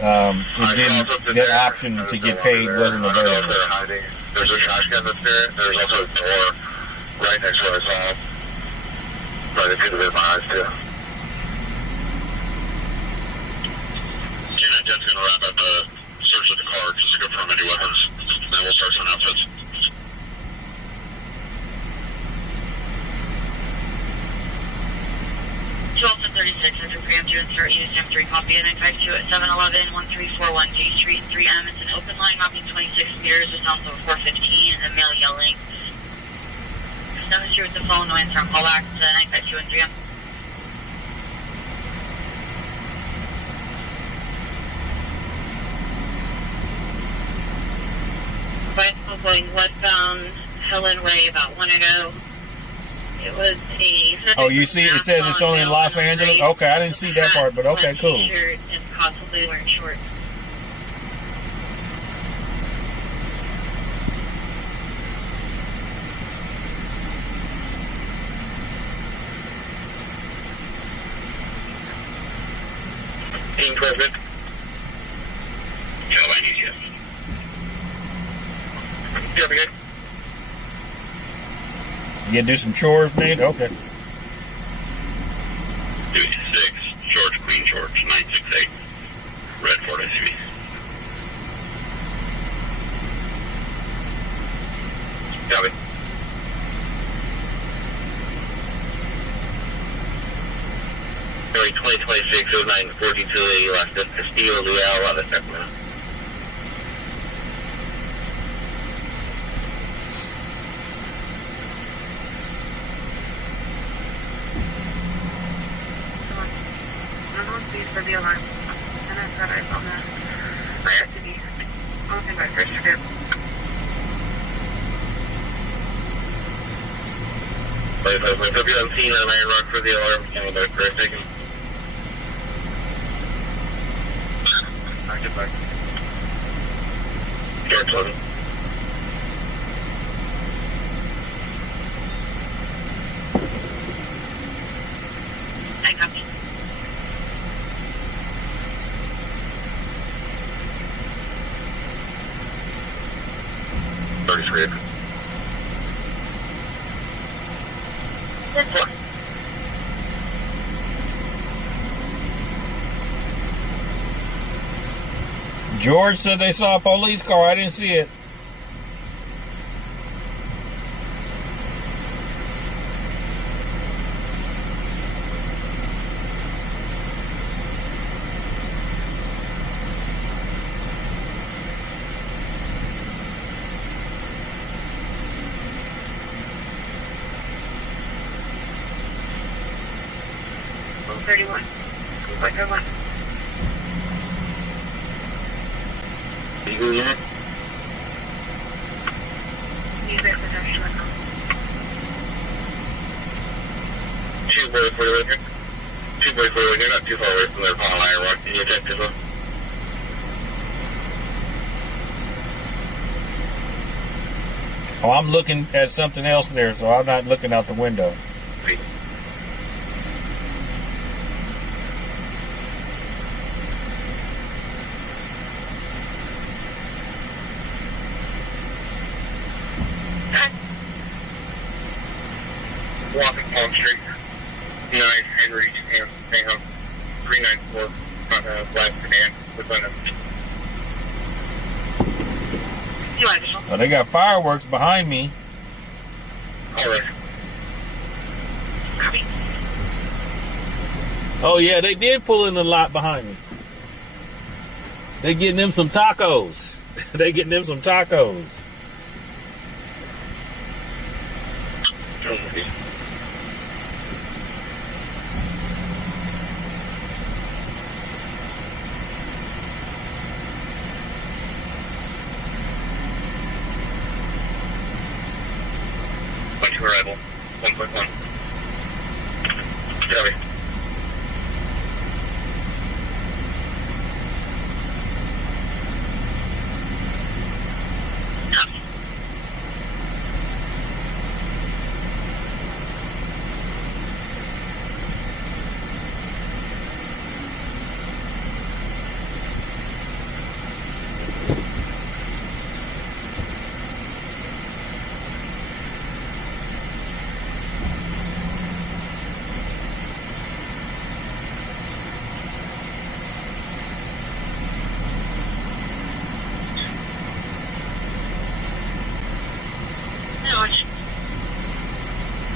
it didn't. That option to get paid wasn't available. There's a trash can that's there. There's also a door right next to where I saw. But it could have been my eyes too. Unit 10's going to wrap up the search of the car just to confirm any weapons. Then we'll start some outfits. Charleston 36, enter preempt to insert Unit 3, copy at 952 at 711-1341 J Street, 3M. It's an open line, mapping 26 meters, the sounds of 415, and a male yelling. There's no issue with the phone, no answer on callback to 952 and 3M. Bicycle going westbound Helen Way about 1 ago. It was a... Oh, you see, it says it's only in Los Angeles? Okay, I didn't see that part, but okay, cool. Shirt and possibly wearing shorts. Team President. Joe, I need you. Yeah, good. You gonna do some chores, mate? Okay. Duty 6, shorts, clean shorts, 968. Red Ford SUV. Copy. February 2026 09 4280 last at Castillo Leal out of Sacramento. For the alarm, and I've got eyes on the IRCD. I'll send my first review. I'm seeing an iron rock for the alarm. Can back for a second. Get back. George 11. I copy. George said they saw a police car. I didn't see it. You're not too far away from their Paul Iron Rock. Can you check this one? Oh, I'm looking at something else there, so I'm not looking out the window. Walking Palm Street. 9 Henry, Ham, 394, black sedan, with one of Oh, they got fireworks behind me. Alright. Oh, yeah, they did pull in the lot behind me. They getting them some tacos. They getting them some tacos. Bunch of arrival. 1.1. Copy.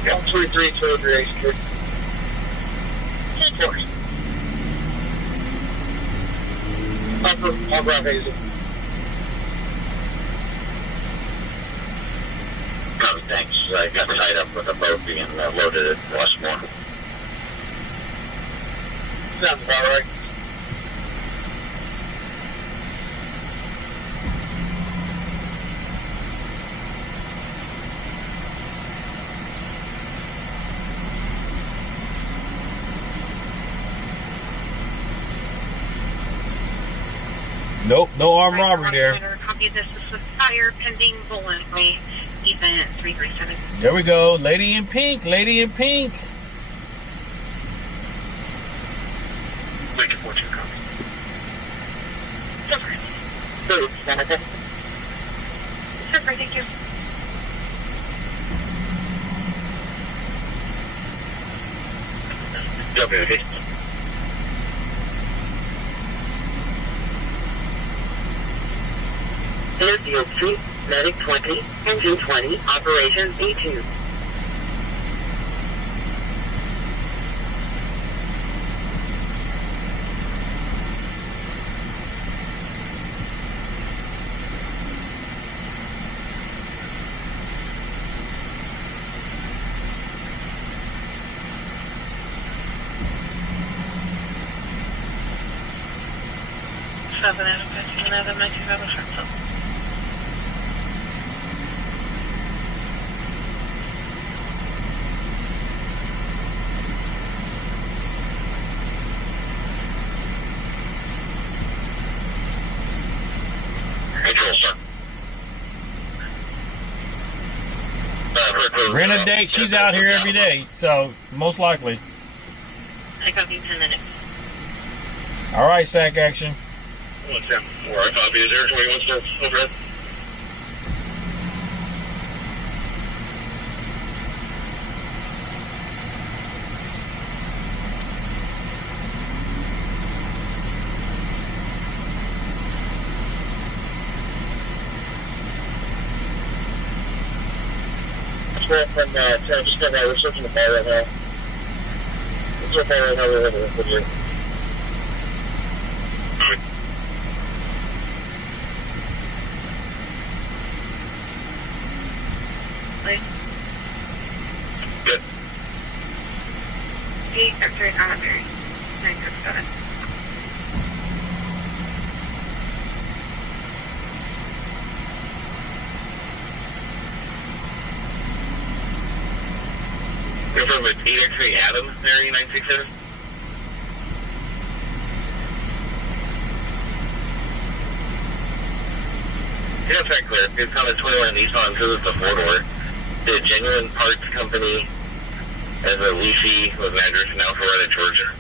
Yeah, 33 Street. I'll grab Hazel. No, thanks. I got tied up with a boat being loaded at Westmore. Sounds about right. Nope, no armed robbery there. Copy this. This is fire pending bullet. Event 337. There we go. Lady in pink. Lady in pink. Wait for you, copy. Super. Super, thank you. Okay. Hello, DOC. Medic 20, Engine 20, Operations E2. Renegade, she's out here every day, so most likely. I copy 10 minutes. All right, SAC action. 174, I copy. Is there 21 still overhead? From just got we're searching the bar right now. It's okay right now, we're with you. Good. Hey, X-ray commentary. 967. Confirm it's 8X-ray Adam, area 967. Yeah, it's right clear. It's on the 21 Nissan, so it's the 4-door. The Genuine Parts Company as a leasee with an address in Alpharetta, Georgia.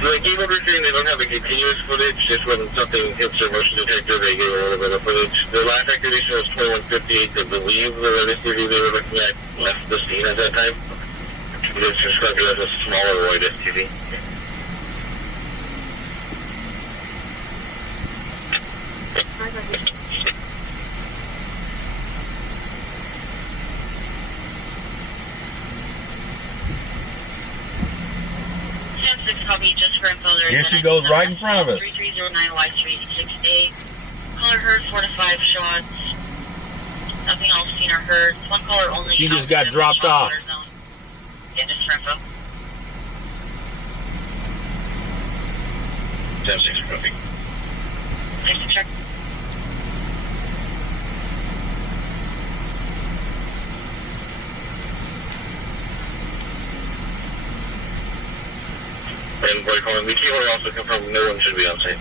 So they gave everything, they don't have the continuous footage, just when something hits their motion detector, they give a little bit of footage. Their last activation was 2158, they believe the other SUV they were looking at left the scene at that time. It's described as a smaller white SUV. Here she goes right in front of us. 3309 Y Street 68. Caller heard 4 to 5 shots. Nothing else seen or heard. One caller only. She just got dropped off. Yeah, just for info. 10-6 copy. Nice to check. And boy calling the keyboard also confirmed no one should be on site.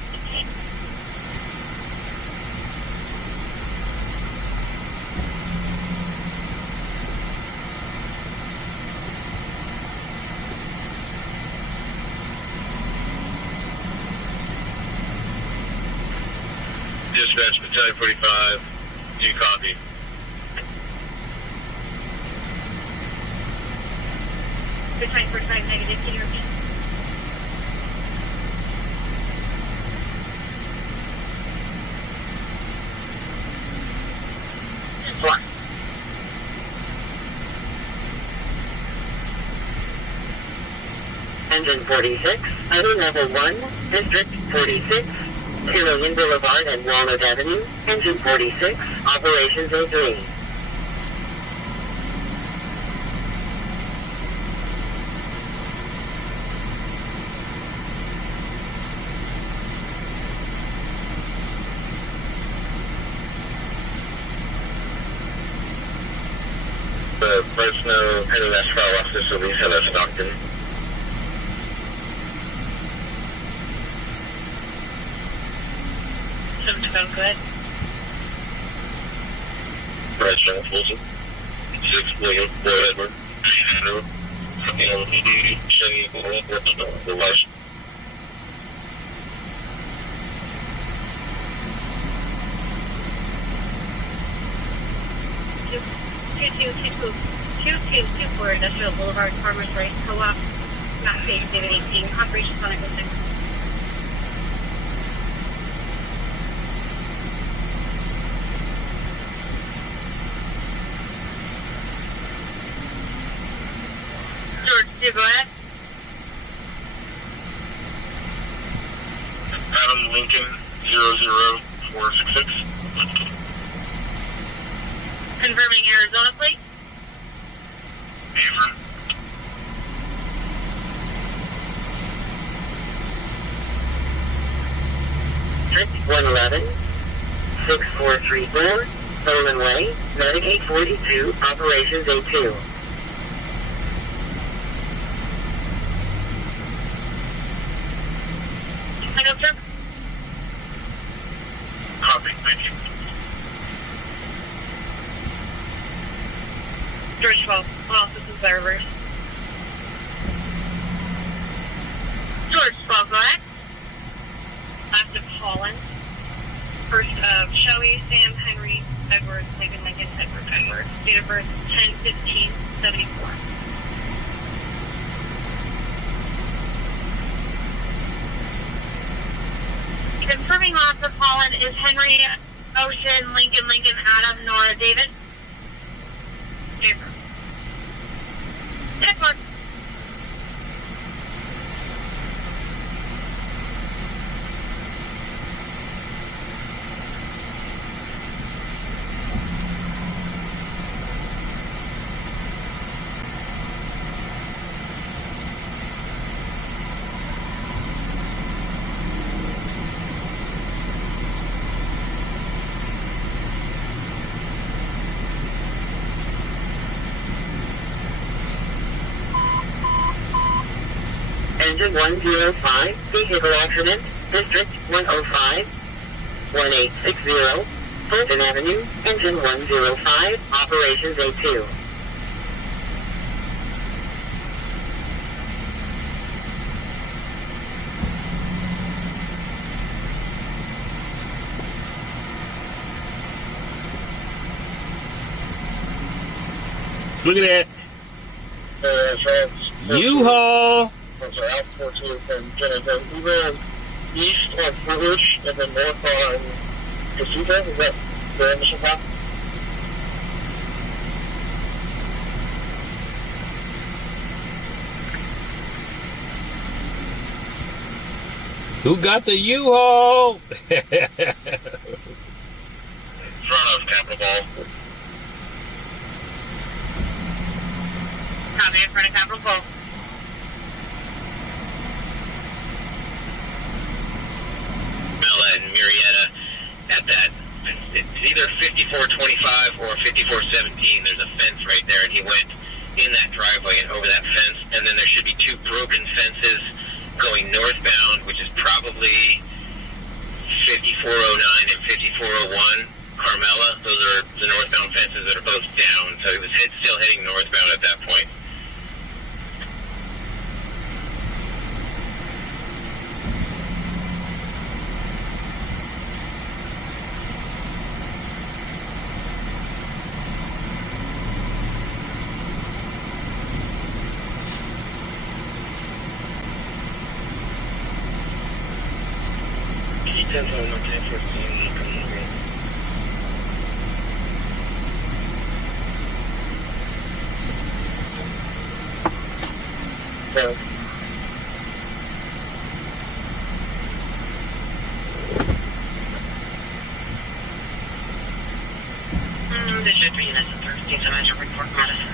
Dispatch Battalion 45, do you copy? Battalion 45 negative, can you repeat? What? Engine 46, item level 1, District 46, 2 Million Boulevard and Walnut Avenue, Engine 46, Operations O3. The Fresno Penny West File Officer Lisa, that's Stockton. Go ahead. Fresno Wilson. 6 William, Boyd Edward. the license. Two for Industrial Boulevard, Farmers Rice Co-op, not safe, David 18, Operation Sonic 06. George, go ahead. Adam Lincoln 00466. Confirming Arizona plate. Beaver. Trip 111, 6434, Stolen Way, Medicaid 42, Operations A2. I know, sir. Copy, thank you. George 12, all systems are reversed. George 12, go ahead. Last of Holland. First of Shelley, Sam, Henry, Edward, Lincoln, Edward. Date of birth 10/15/74. Confirming loss of Holland is Henry, Ocean, Lincoln, Adam, Nora, David. Paper. Check mark. Engine 105, vehicle accident, District 105, 1860, Fulton Avenue, Engine 105, Operations A2. Look at that. U-Haul. I'm sorry, out 14 from Jennifer. We ran east on Foolish and then north on Casita. Is that the initial path? Who got the U-Haul? Front of Capitol Ball. Copy in front of Capitol Ball. And Marietta at that. It's either 5425 or 5417. There's a fence right there, and he went in that driveway and over that fence. And then there should be two broken fences going northbound, which is probably 5409 and 5401 Carmela. Those are the northbound fences that are both down. So he was still heading northbound at that point. District 3 units and 13 Dimension report Madison.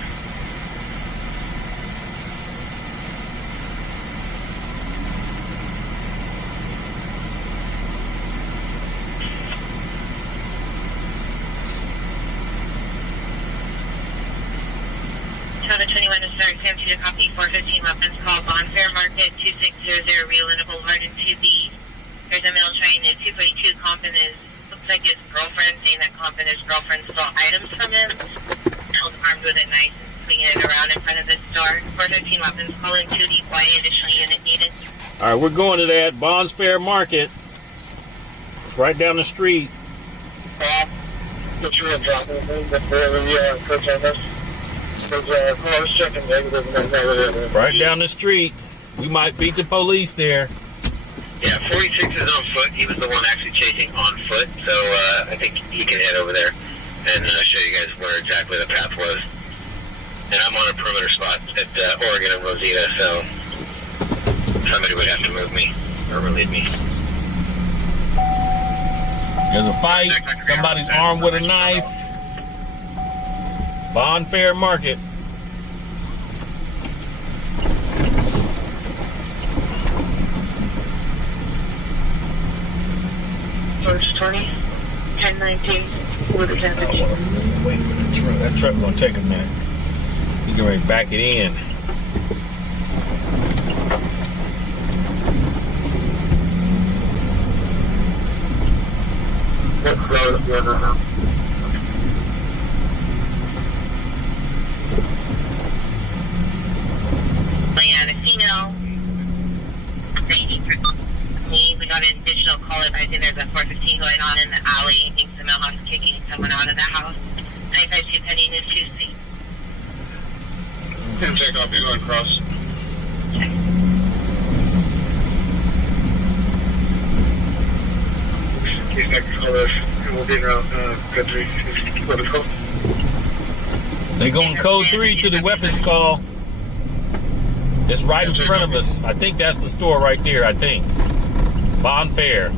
Traffic 21 to start, Sam 2 to copy 415 weapons call on Fair Market 2600 Rio Linda Boulevard in 2B. There's a male train at 242. Compton looks like his girlfriend, saying that Compton, his girlfriend, stole items from him. Held armed with a knife and moving in and around in front of this store. 413 weapons, call in 2 decoy, additional unit needed. All right, we're going to that Bonds Fair Market. It's right down the street. Right down the street. We might beat the police there. Yeah, 46 is on foot. He was the one actually chasing on foot, so I think he can head over there and show you guys where exactly the path was. And I'm on a perimeter spot at Oregon and Rosita, so somebody would have to move me or relieve me. There's a fight. Somebody's armed with a knife. Bond Fair Market. George 20, 1019, with a damage. Wait for the truck. That truck's gonna take a minute. You can ready to back it in. And a female. We got an additional call advising there's a 415 going on in the alley. I think the mailhouse kicking someone out of the house. 952 pending in Tuesday. Check off, you're going across. He's next to us. We'll be around code 3. Weapons call. They going code 3 to the weapons call. It's right in front of us. I think that's the store right there, I think. Bond Fair.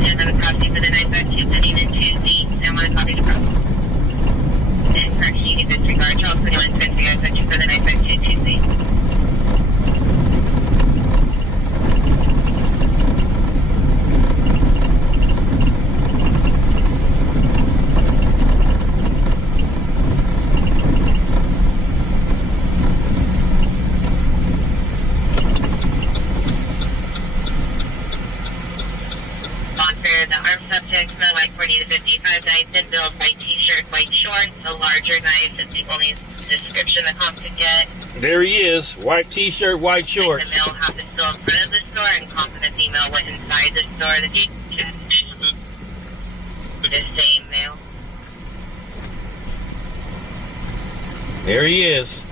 And I'm crossing for the 952 pending in Tuesday. I want to copy the cross. And correction, you can disregard. Charles 21 Spencer, I sent you for the 952 Tuesday. Subject, smell like 40 to 55, nice and build, white t-shirt, white shorts, a larger knife. It's the only description the comp could get. There he is, white t-shirt, white shorts. The male happened still in front of the store, and comp and the female went inside the store. The same male. There he is.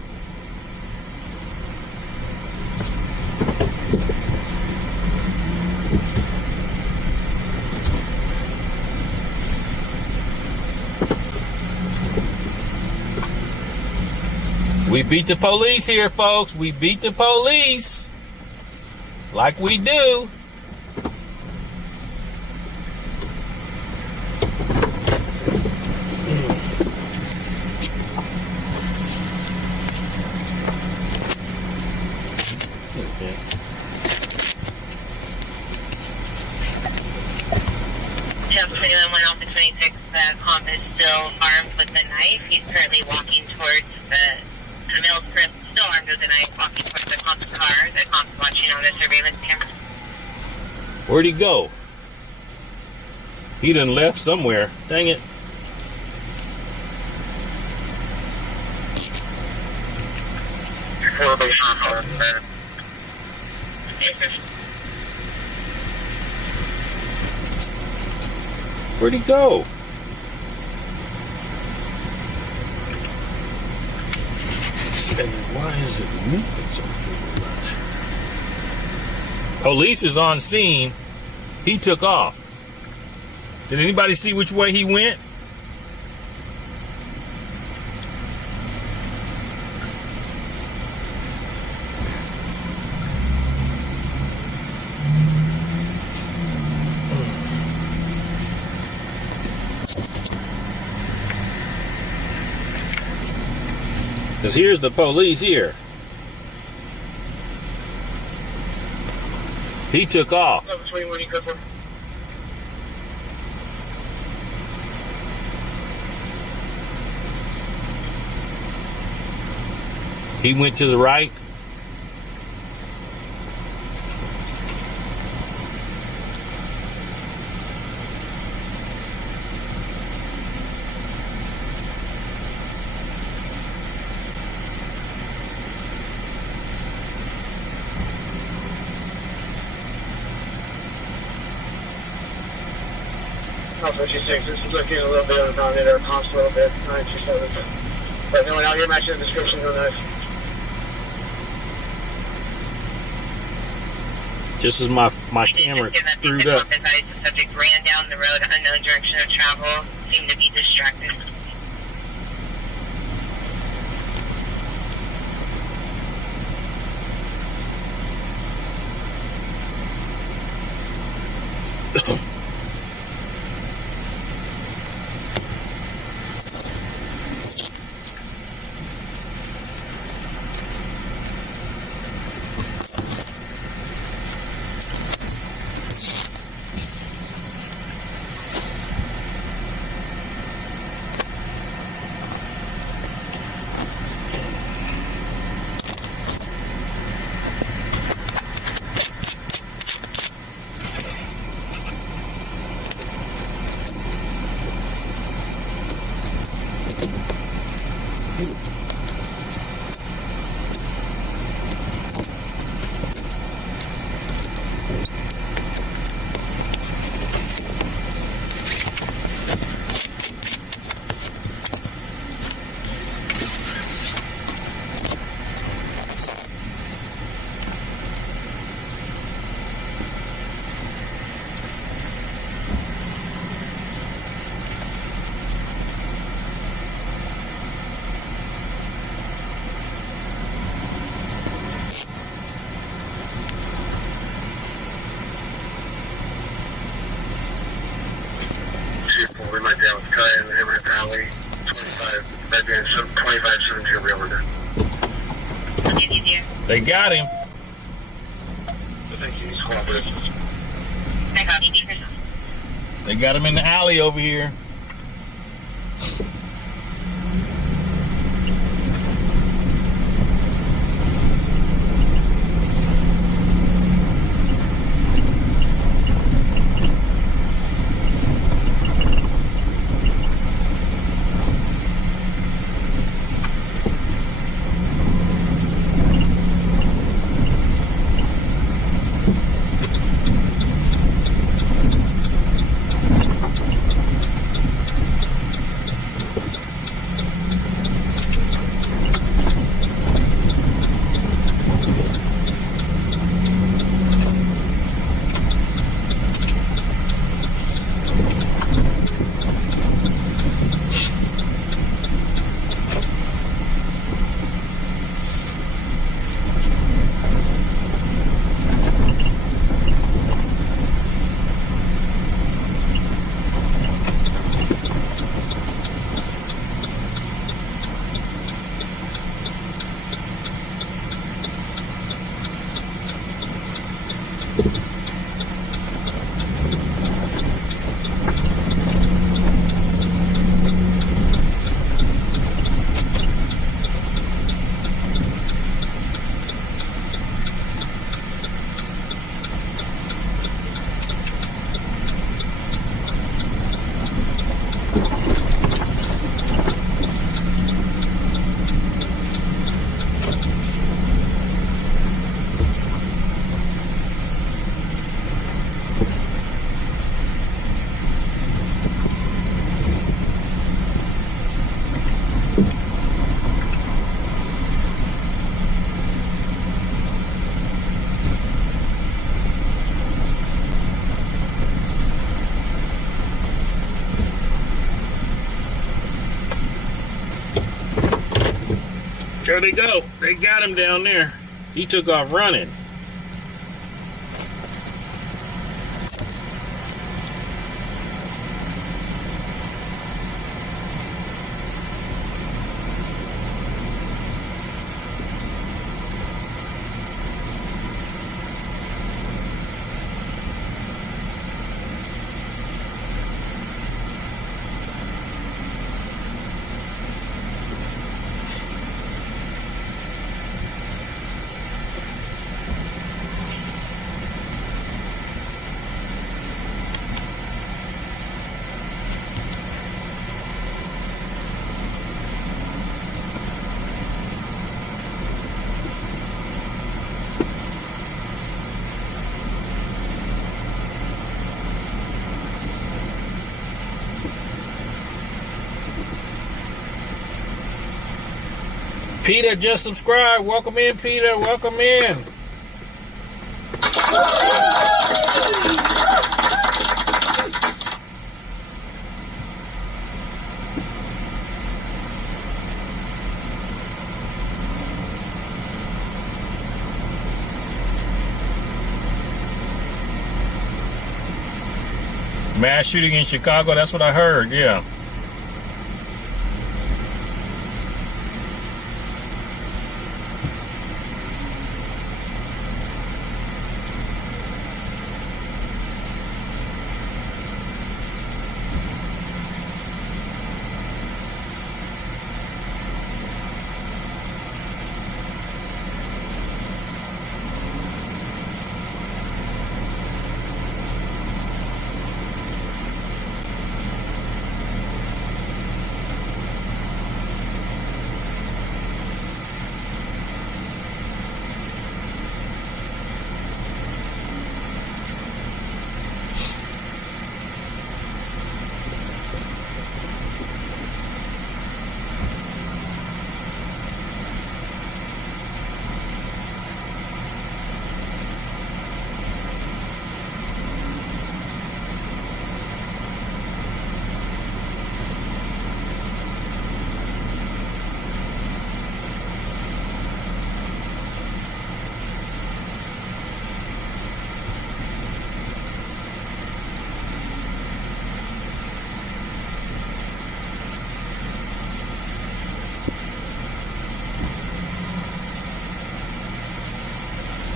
We beat the police here, folks. We beat the police. Like we do. Chapter 21 went off the 26th. Comp is still armed with the knife. He's currently walking towards the male's grip, still armed with a knife, walking towards the comp's car. The comp's watching on the surveillance camera. Where'd he go? He done left somewhere. Dang it. Where'd he go? And why is it moving so much? Police is on scene. He took off. Did anybody see which way he went? Because here's the police here. He took off. He went to the right. House 56, this is looking a little bit of a non-hitter, comps a little bit, 927. But no one out here matching the description, no knife. Just as my camera screwed up. The subject ran down the road, unknown direction of travel, seemed to be distracted. We might be able to cut in the neighborhood alley, 25, right there, 2570 Railroad. They got him. Thank you, he's cooperative. They got him in the alley over here. There they go. They got him down there. He took off running. Peter just subscribed. Welcome in, Peter. Welcome in. Mass shooting in Chicago, that's what I heard, yeah.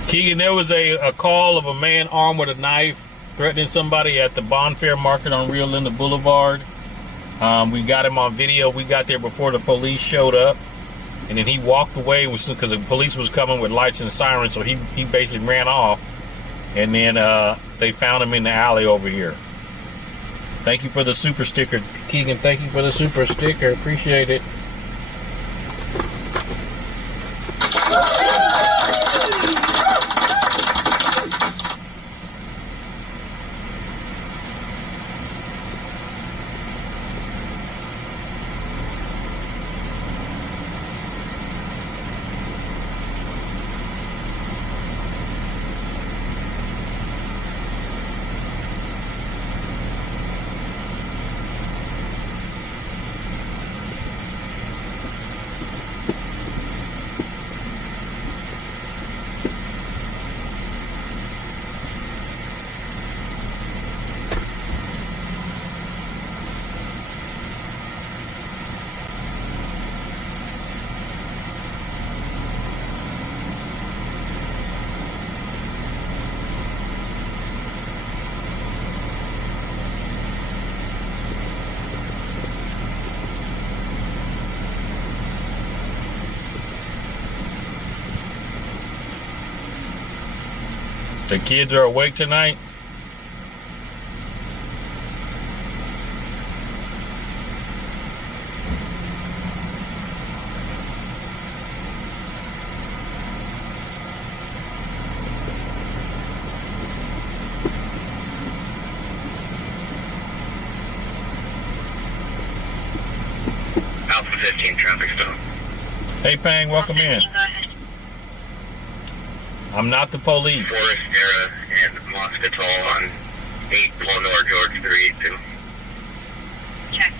Keegan, there was a call of a man armed with a knife threatening somebody at the Bonfair Market on Rio Linda Boulevard. We got him on video. We got there before the police showed up. And then he walked away because the police was coming with lights and sirens, so he basically ran off. And then they found him in the alley over here. Thank you for the super sticker, Keegan. Thank you for the super sticker. Appreciate it. The kids are awake tonight? Alpha 15 traffic stop. Hey, Pang, welcome in. I'm not the police. Forest Era and Moscatel on 8 Lenore George 382. Check.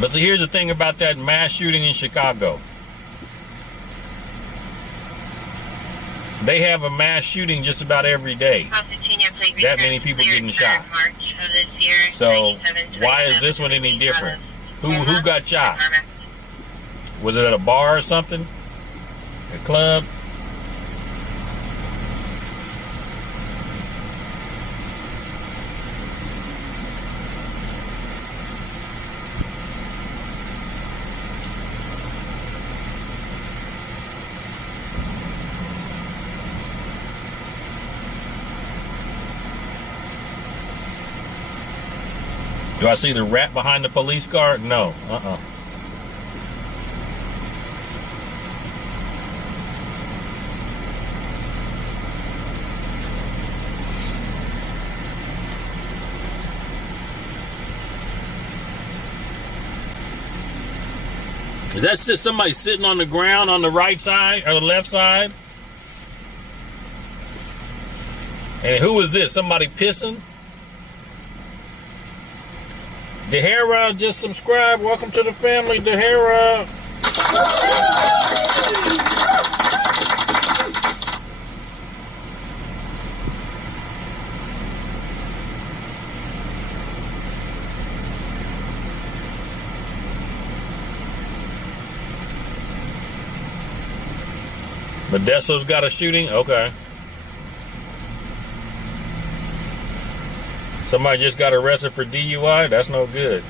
But see, here's the thing about that mass shooting in Chicago. They have a mass shooting just about every day. That many people getting shot. So why is this one any different? Who got shot? Was it at a bar or something? A club? Do I see the rat behind the police car? No. Is that just somebody sitting on the ground on the right side or the left side? And who is this? Somebody pissing? Dehara just subscribed. Welcome to the family, Dehara. Modesto's got a shooting? Okay. Somebody just got arrested for DUI? That's no good.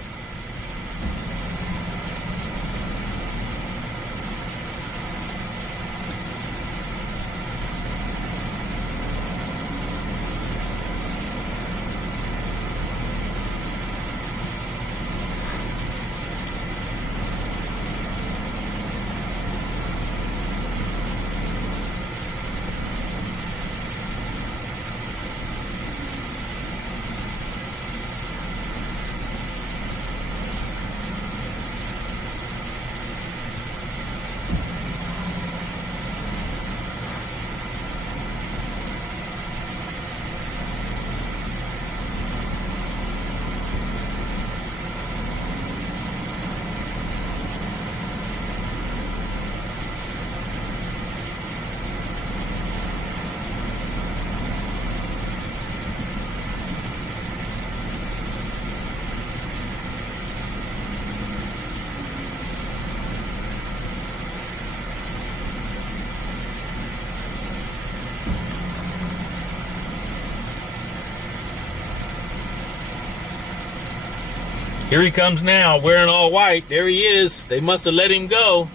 Here he comes now, wearing all white. There he is. They must have let him go.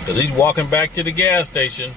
Because he's walking back to the gas station.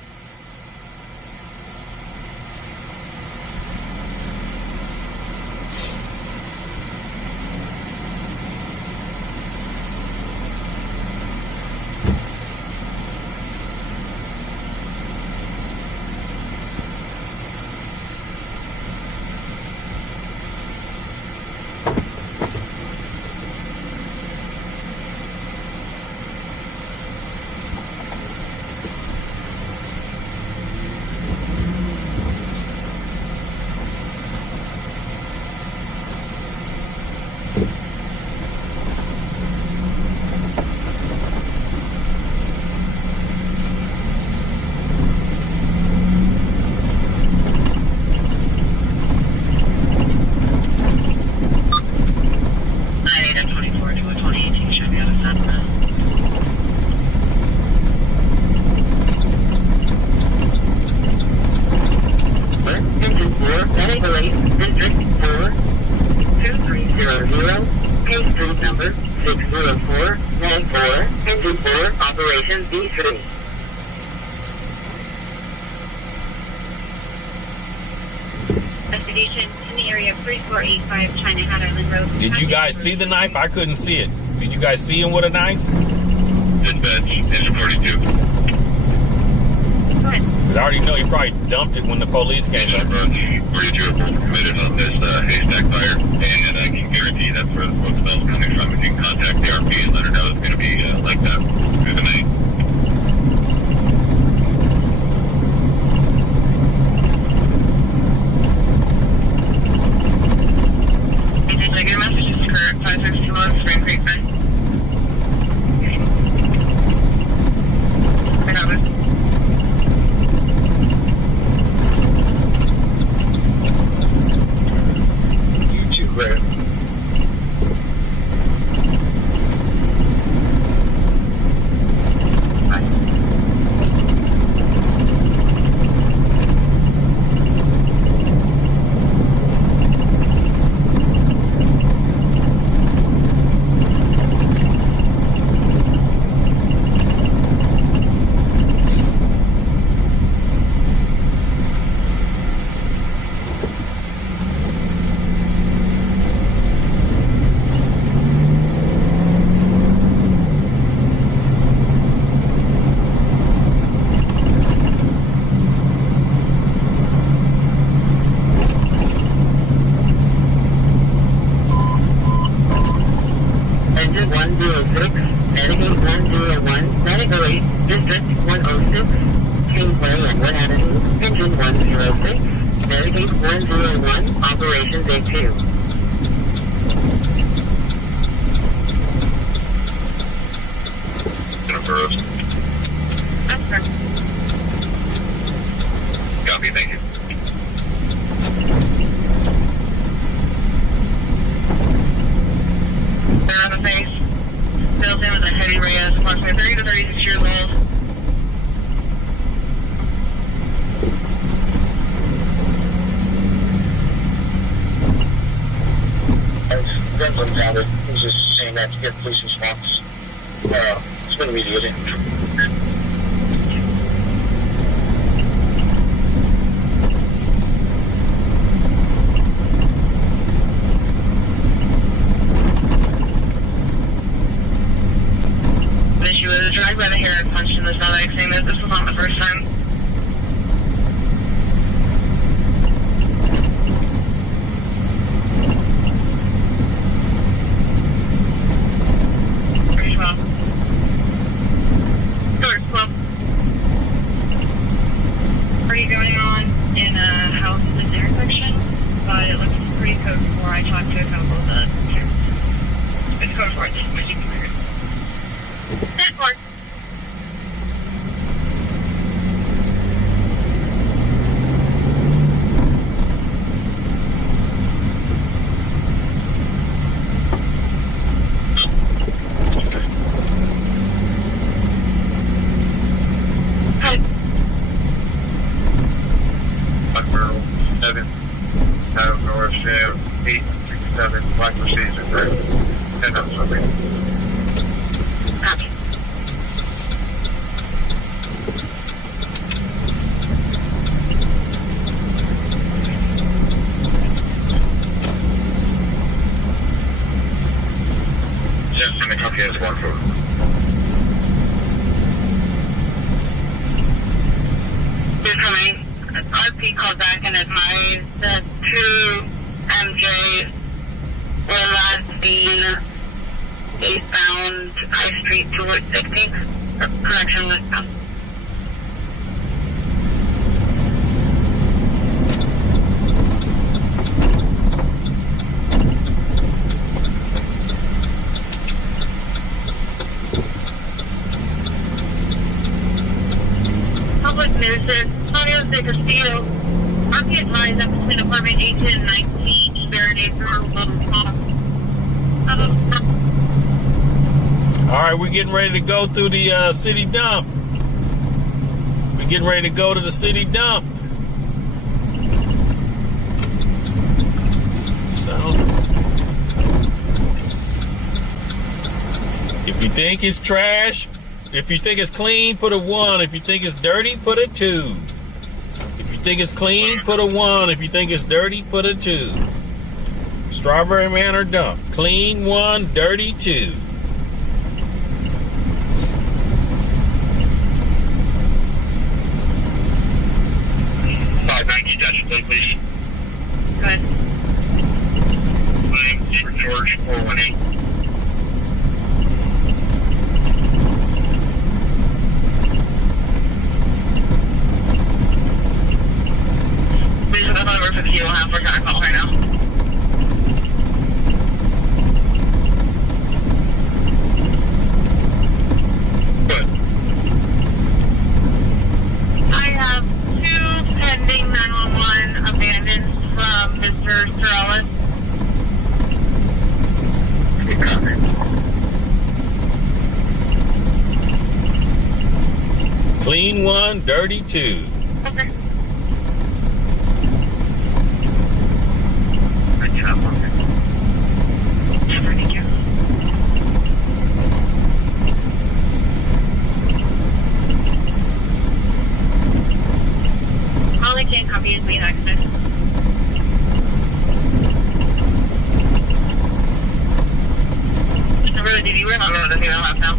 Did you guys see the knife? I couldn't see it. Did you guys see him with a knife? Dispatch, engine 42. Because I already know he probably dumped it when the police came up. 42 are both committed on this haystack fire, and I can guarantee that's where the smoke smell's coming from. If you can contact the RP and let her know it's going to be like that through the night. Your message is correct. 561 Spring Creek Bay. I have it. You too, Claire. 106, Medicaid 101, Medical 8, District 106, Kingsway and Wood Avenue, Engine 106, Medicaid 101, Operation Day 2. That's fair. Copy, thank you. They're on the face. Bill's in with a heavy Reyes, approximately 30 to 36 years old. Brentland County. He's just saying that to get police response. It's been immediate. She was dragged by the hair and punched in the stomach, saying that this was not the first time. Pretty well. Good, well. Pretty going on in a house in this intersection, but it looks pretty code for. I talked to a couple of the parents. It's code for it, just what you can figure. That part. Buckbarrel 7, out of North Sam 867, Black Mercedes and 10 on something. Copy. Just in the company has one for. You're coming. RP called back and advised that 2 MJ were last seen eastbound I Street towards 16th. Correction, westbound. Public nuisance, Antonio de Castillo. RP advised that between apartment 18 and 19, Serenade through Little Talk. All right, we're getting ready to go through the city dump. We're getting ready to go to the city dump. So, if you think it's trash, if you think it's clean, put a 1. If you think it's dirty, put a 2. If you think it's clean, put a 1. If you think it's dirty, put a 2. Strawberry Manor dump. Clean 1, dirty 2. Please. Go ahead. My name is George 418. Please, I thought I worked with you. I'll have to call right now. Good. I have 2 pending 911 abandoned from Mr. Sorellis. Clean 1, dirty 2. Okay. Thank you. Thank you. All I can copy is the accident. Really, did you run on the left now?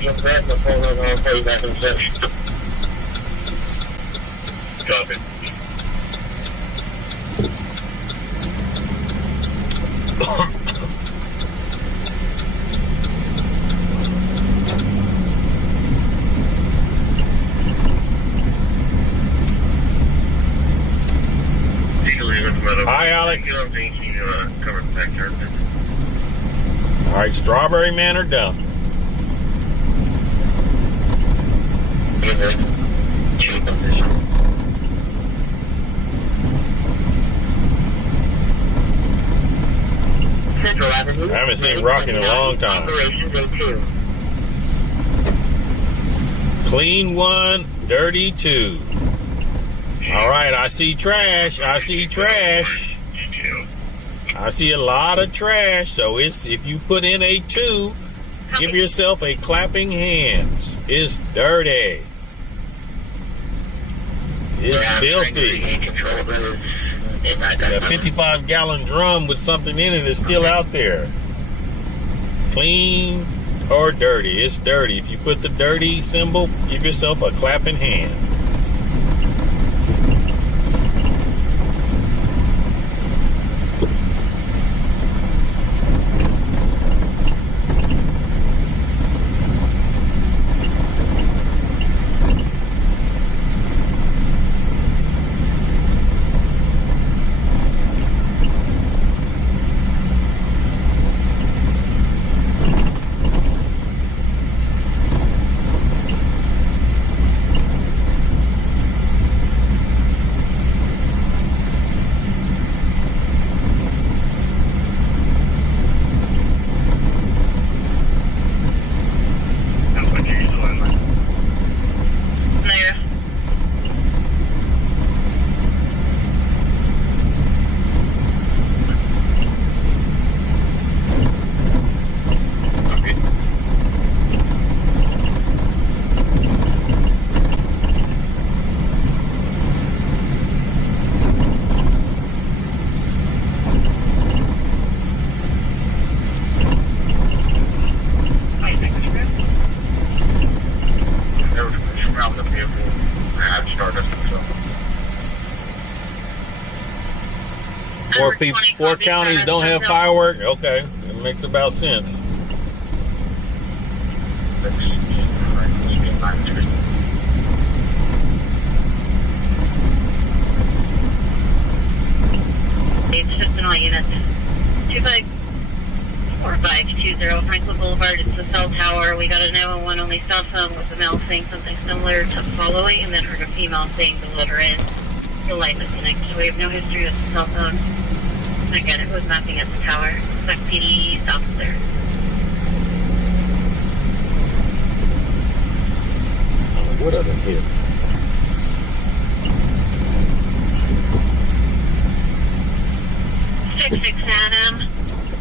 Sergeant Brett, the phone number, I'll call you back in a sec. Copy. Hi, Alex. Covered back there. All right, Strawberry Man or Dump? Central Avenue. I haven't seen Rocky in a long time. Operation Day 2. Clean 1, dirty 2. All right, I see trash. I see trash. I see a lot of trash. So if you put in a 2, give yourself a clapping hands. It's dirty. It's filthy. A 55-gallon drum with something in it is still out there. Clean or dirty? It's dirty. If you put the dirty symbol, give yourself a clapping hand. Four counties don't have fireworks? Okay, it makes about sense. It's just annoying units. 254520 Franklin Boulevard. It's the cell tower. We got a 911 only cell phone with a male saying something similar to following, and then heard a female saying the letter in. The line disconnected. We have no history with the cell phone. Again, it was mapping at the tower. Sac PD officer. What other hit? 66 Adam.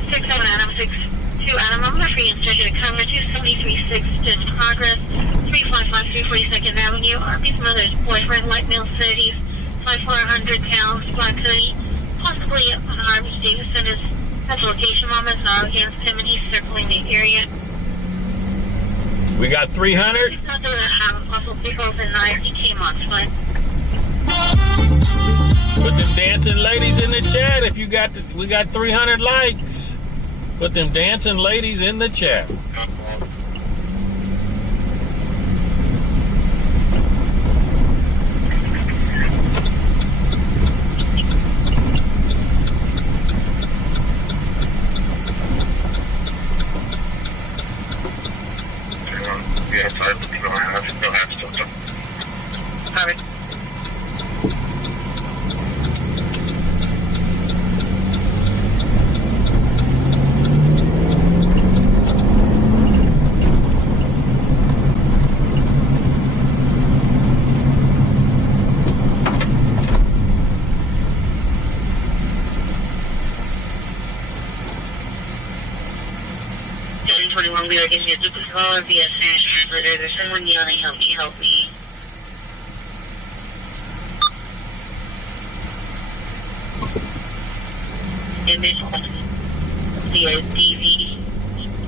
67 Adam. 62 Adam. I'm going to be instructed to cover 273.6 in progress. 355 342nd Avenue. Arby's mother's boyfriend, light male cities. 5,400 pounds, black hoodie. Possibly Harvey Davidson has location moments are against him and he's circling the area. We got 300? He's not going to have also vehicles and knives. He came on foot. Put them dancing ladies in the chat if you got we got 300 likes. Put them dancing ladies in the chat. We are giving you a duplicate call via Spanish translator. There's someone yelling, help me, help me. Image via DV.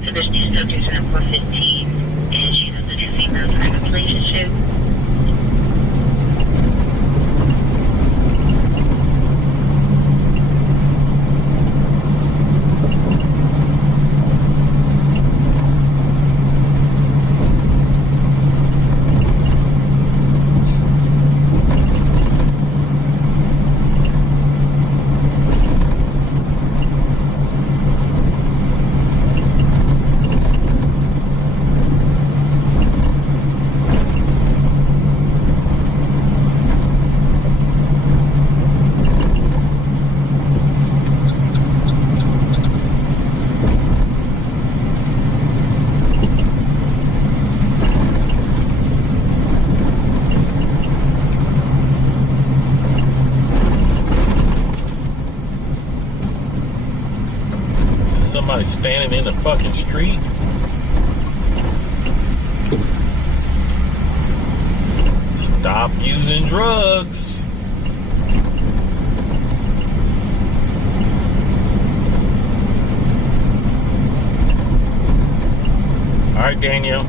So there's two subjects in 415, and she's in a private relationship. Somebody standing in the fucking street. Stop using drugs. All right, Danielle.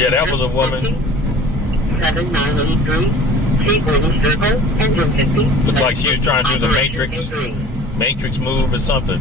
Yeah, that was a woman. 7983, circle, engine 50. Looked like she was trying to do the Matrix move or something.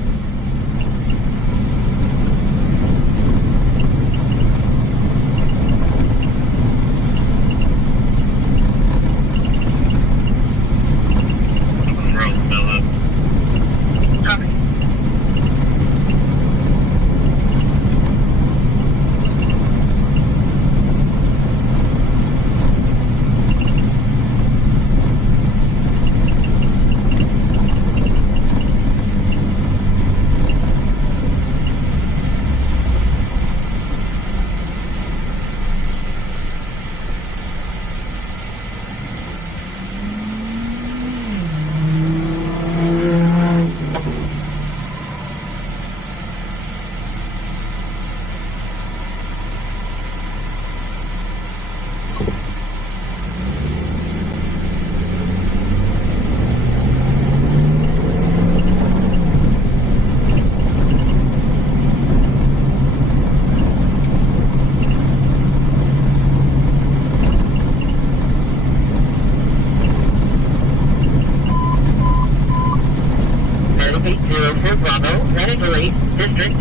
District 4,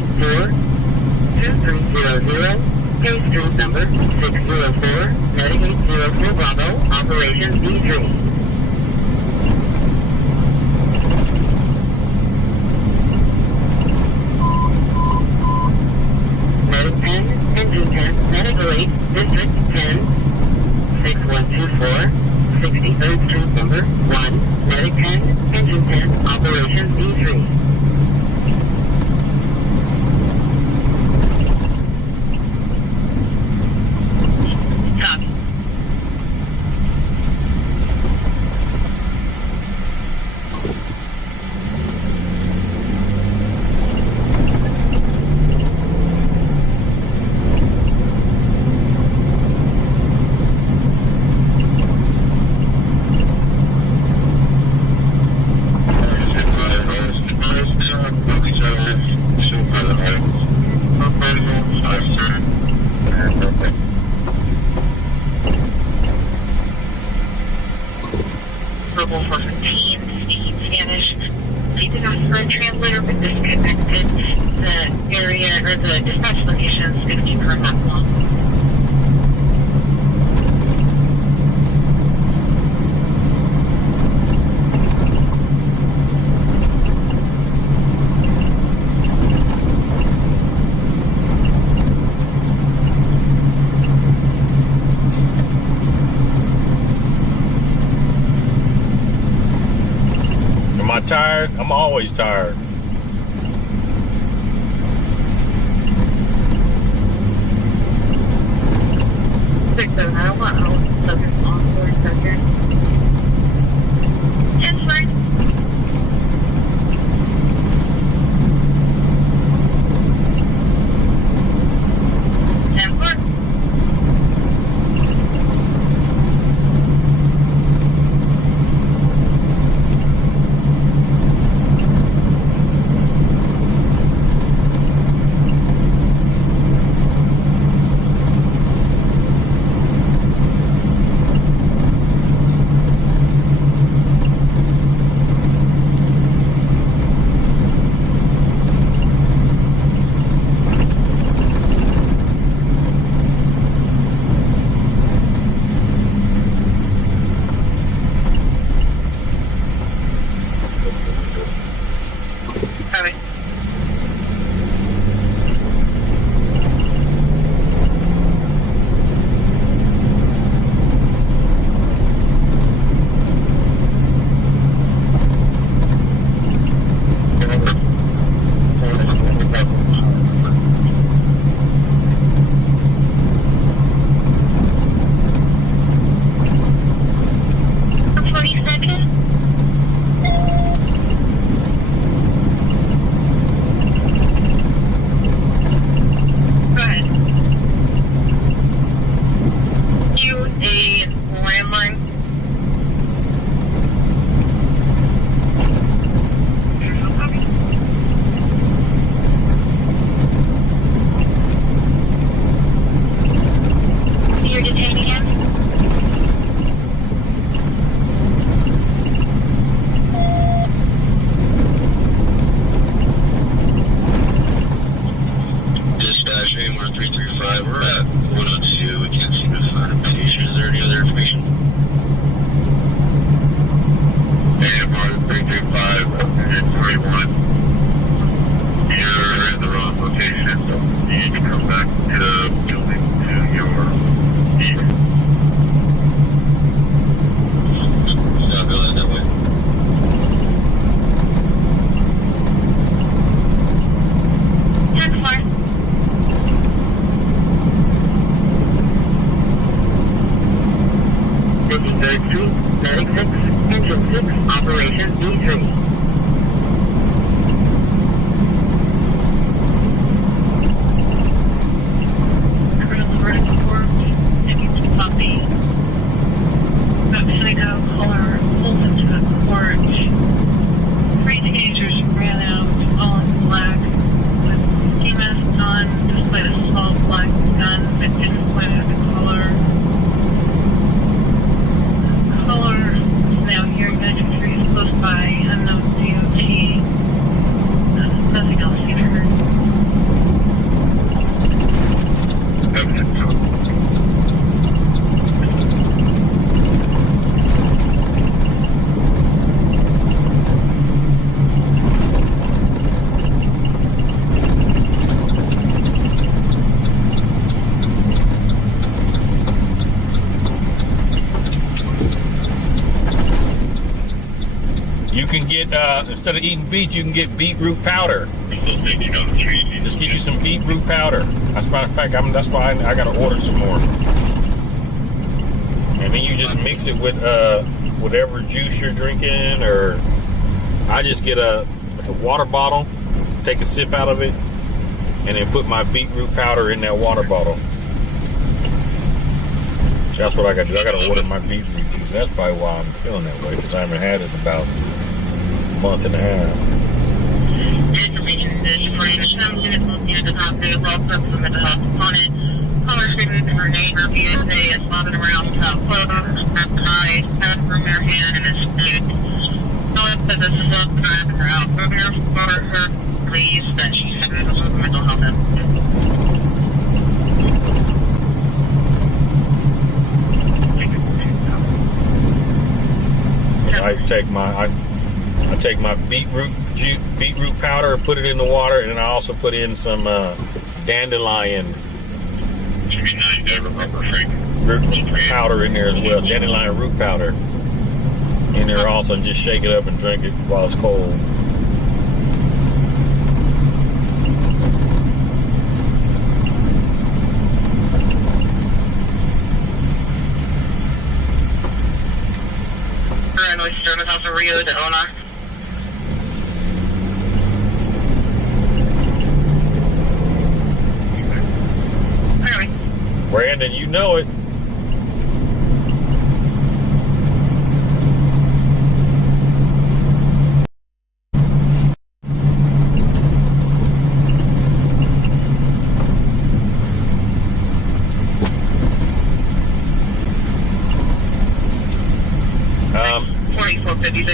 2300, Pay Street number 604, Medicaid 04 Bravo, Operation B3. Medic 10, Engine 10, Medical 8, District 10, 6124, 63rd Street number 1, Medic 10, Engine 10, Operation B3. the translator was disconnected. The area or the dispatch location is 50 per month long. Am I tired? I'm always tired. It's fine. Operation D3. You can get, instead of eating beet, you can get beetroot powder. Just get you some beetroot powder. As a matter of fact, that's why I got to order some more. And then you just mix it with whatever juice you're drinking, or I just get a water bottle, take a sip out of it, and then put my beetroot powder in that water bottle. That's what I got to do. I got to order my beetroot juice. That's probably why I'm feeling that way, because I haven't had it in about a month and a half. Information is for you to come to the hospital, well, from the component. Caller statement to her name, her PSA is bobbing around without clothes, outside, from her hand, and it's that this is not her out from here for her, please, that she's having some mental health. I take my beetroot powder, put it in the water, and then I also put in some dandelion root powder in there as well. Dandelion root powder in there also, and just shake it up and drink it while it's cold. Service House of Rio de Ona. Brandon, you know it.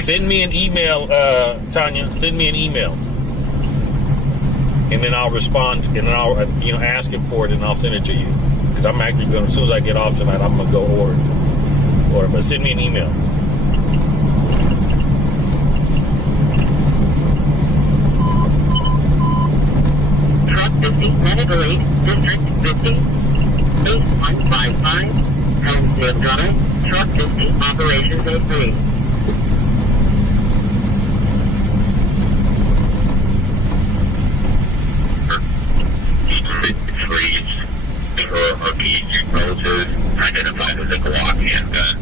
Send me an email, Tanya. Send me an email, and then I'll respond, and then I'll ask him for it, and I'll send it to you. Because I'm actually going, as soon as I get off tonight, I'm going to go order. But send me an email. Truck 50, Manitoulin, District 50, 8155, Helmsfield Drive, Truck 50, Operations 83. Or RPs relatives identified as a Glock handgun.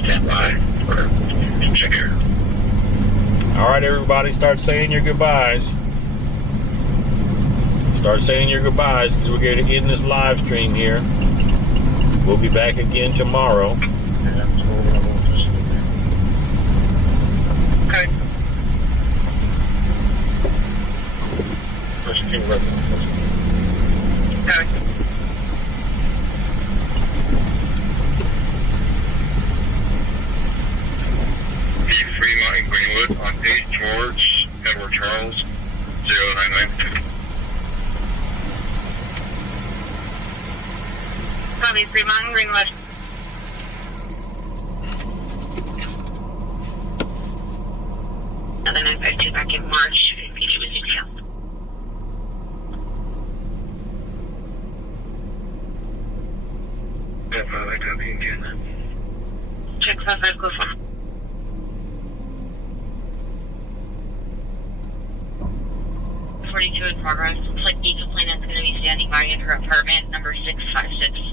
Stand by for check air. All right, everybody, start saying your goodbyes. Start saying your goodbyes because we're going to end this live stream here. We'll be back again tomorrow. Okay. Okay. Fremont and Greenwood on 8 George Edward Charles 099. Copy, Fremont and Greenwood. Another 952 back in March. It was detailed. I copy again. Check 55 close one. In progress. Looks like the complainant's going to be standing by in her apartment, number 656.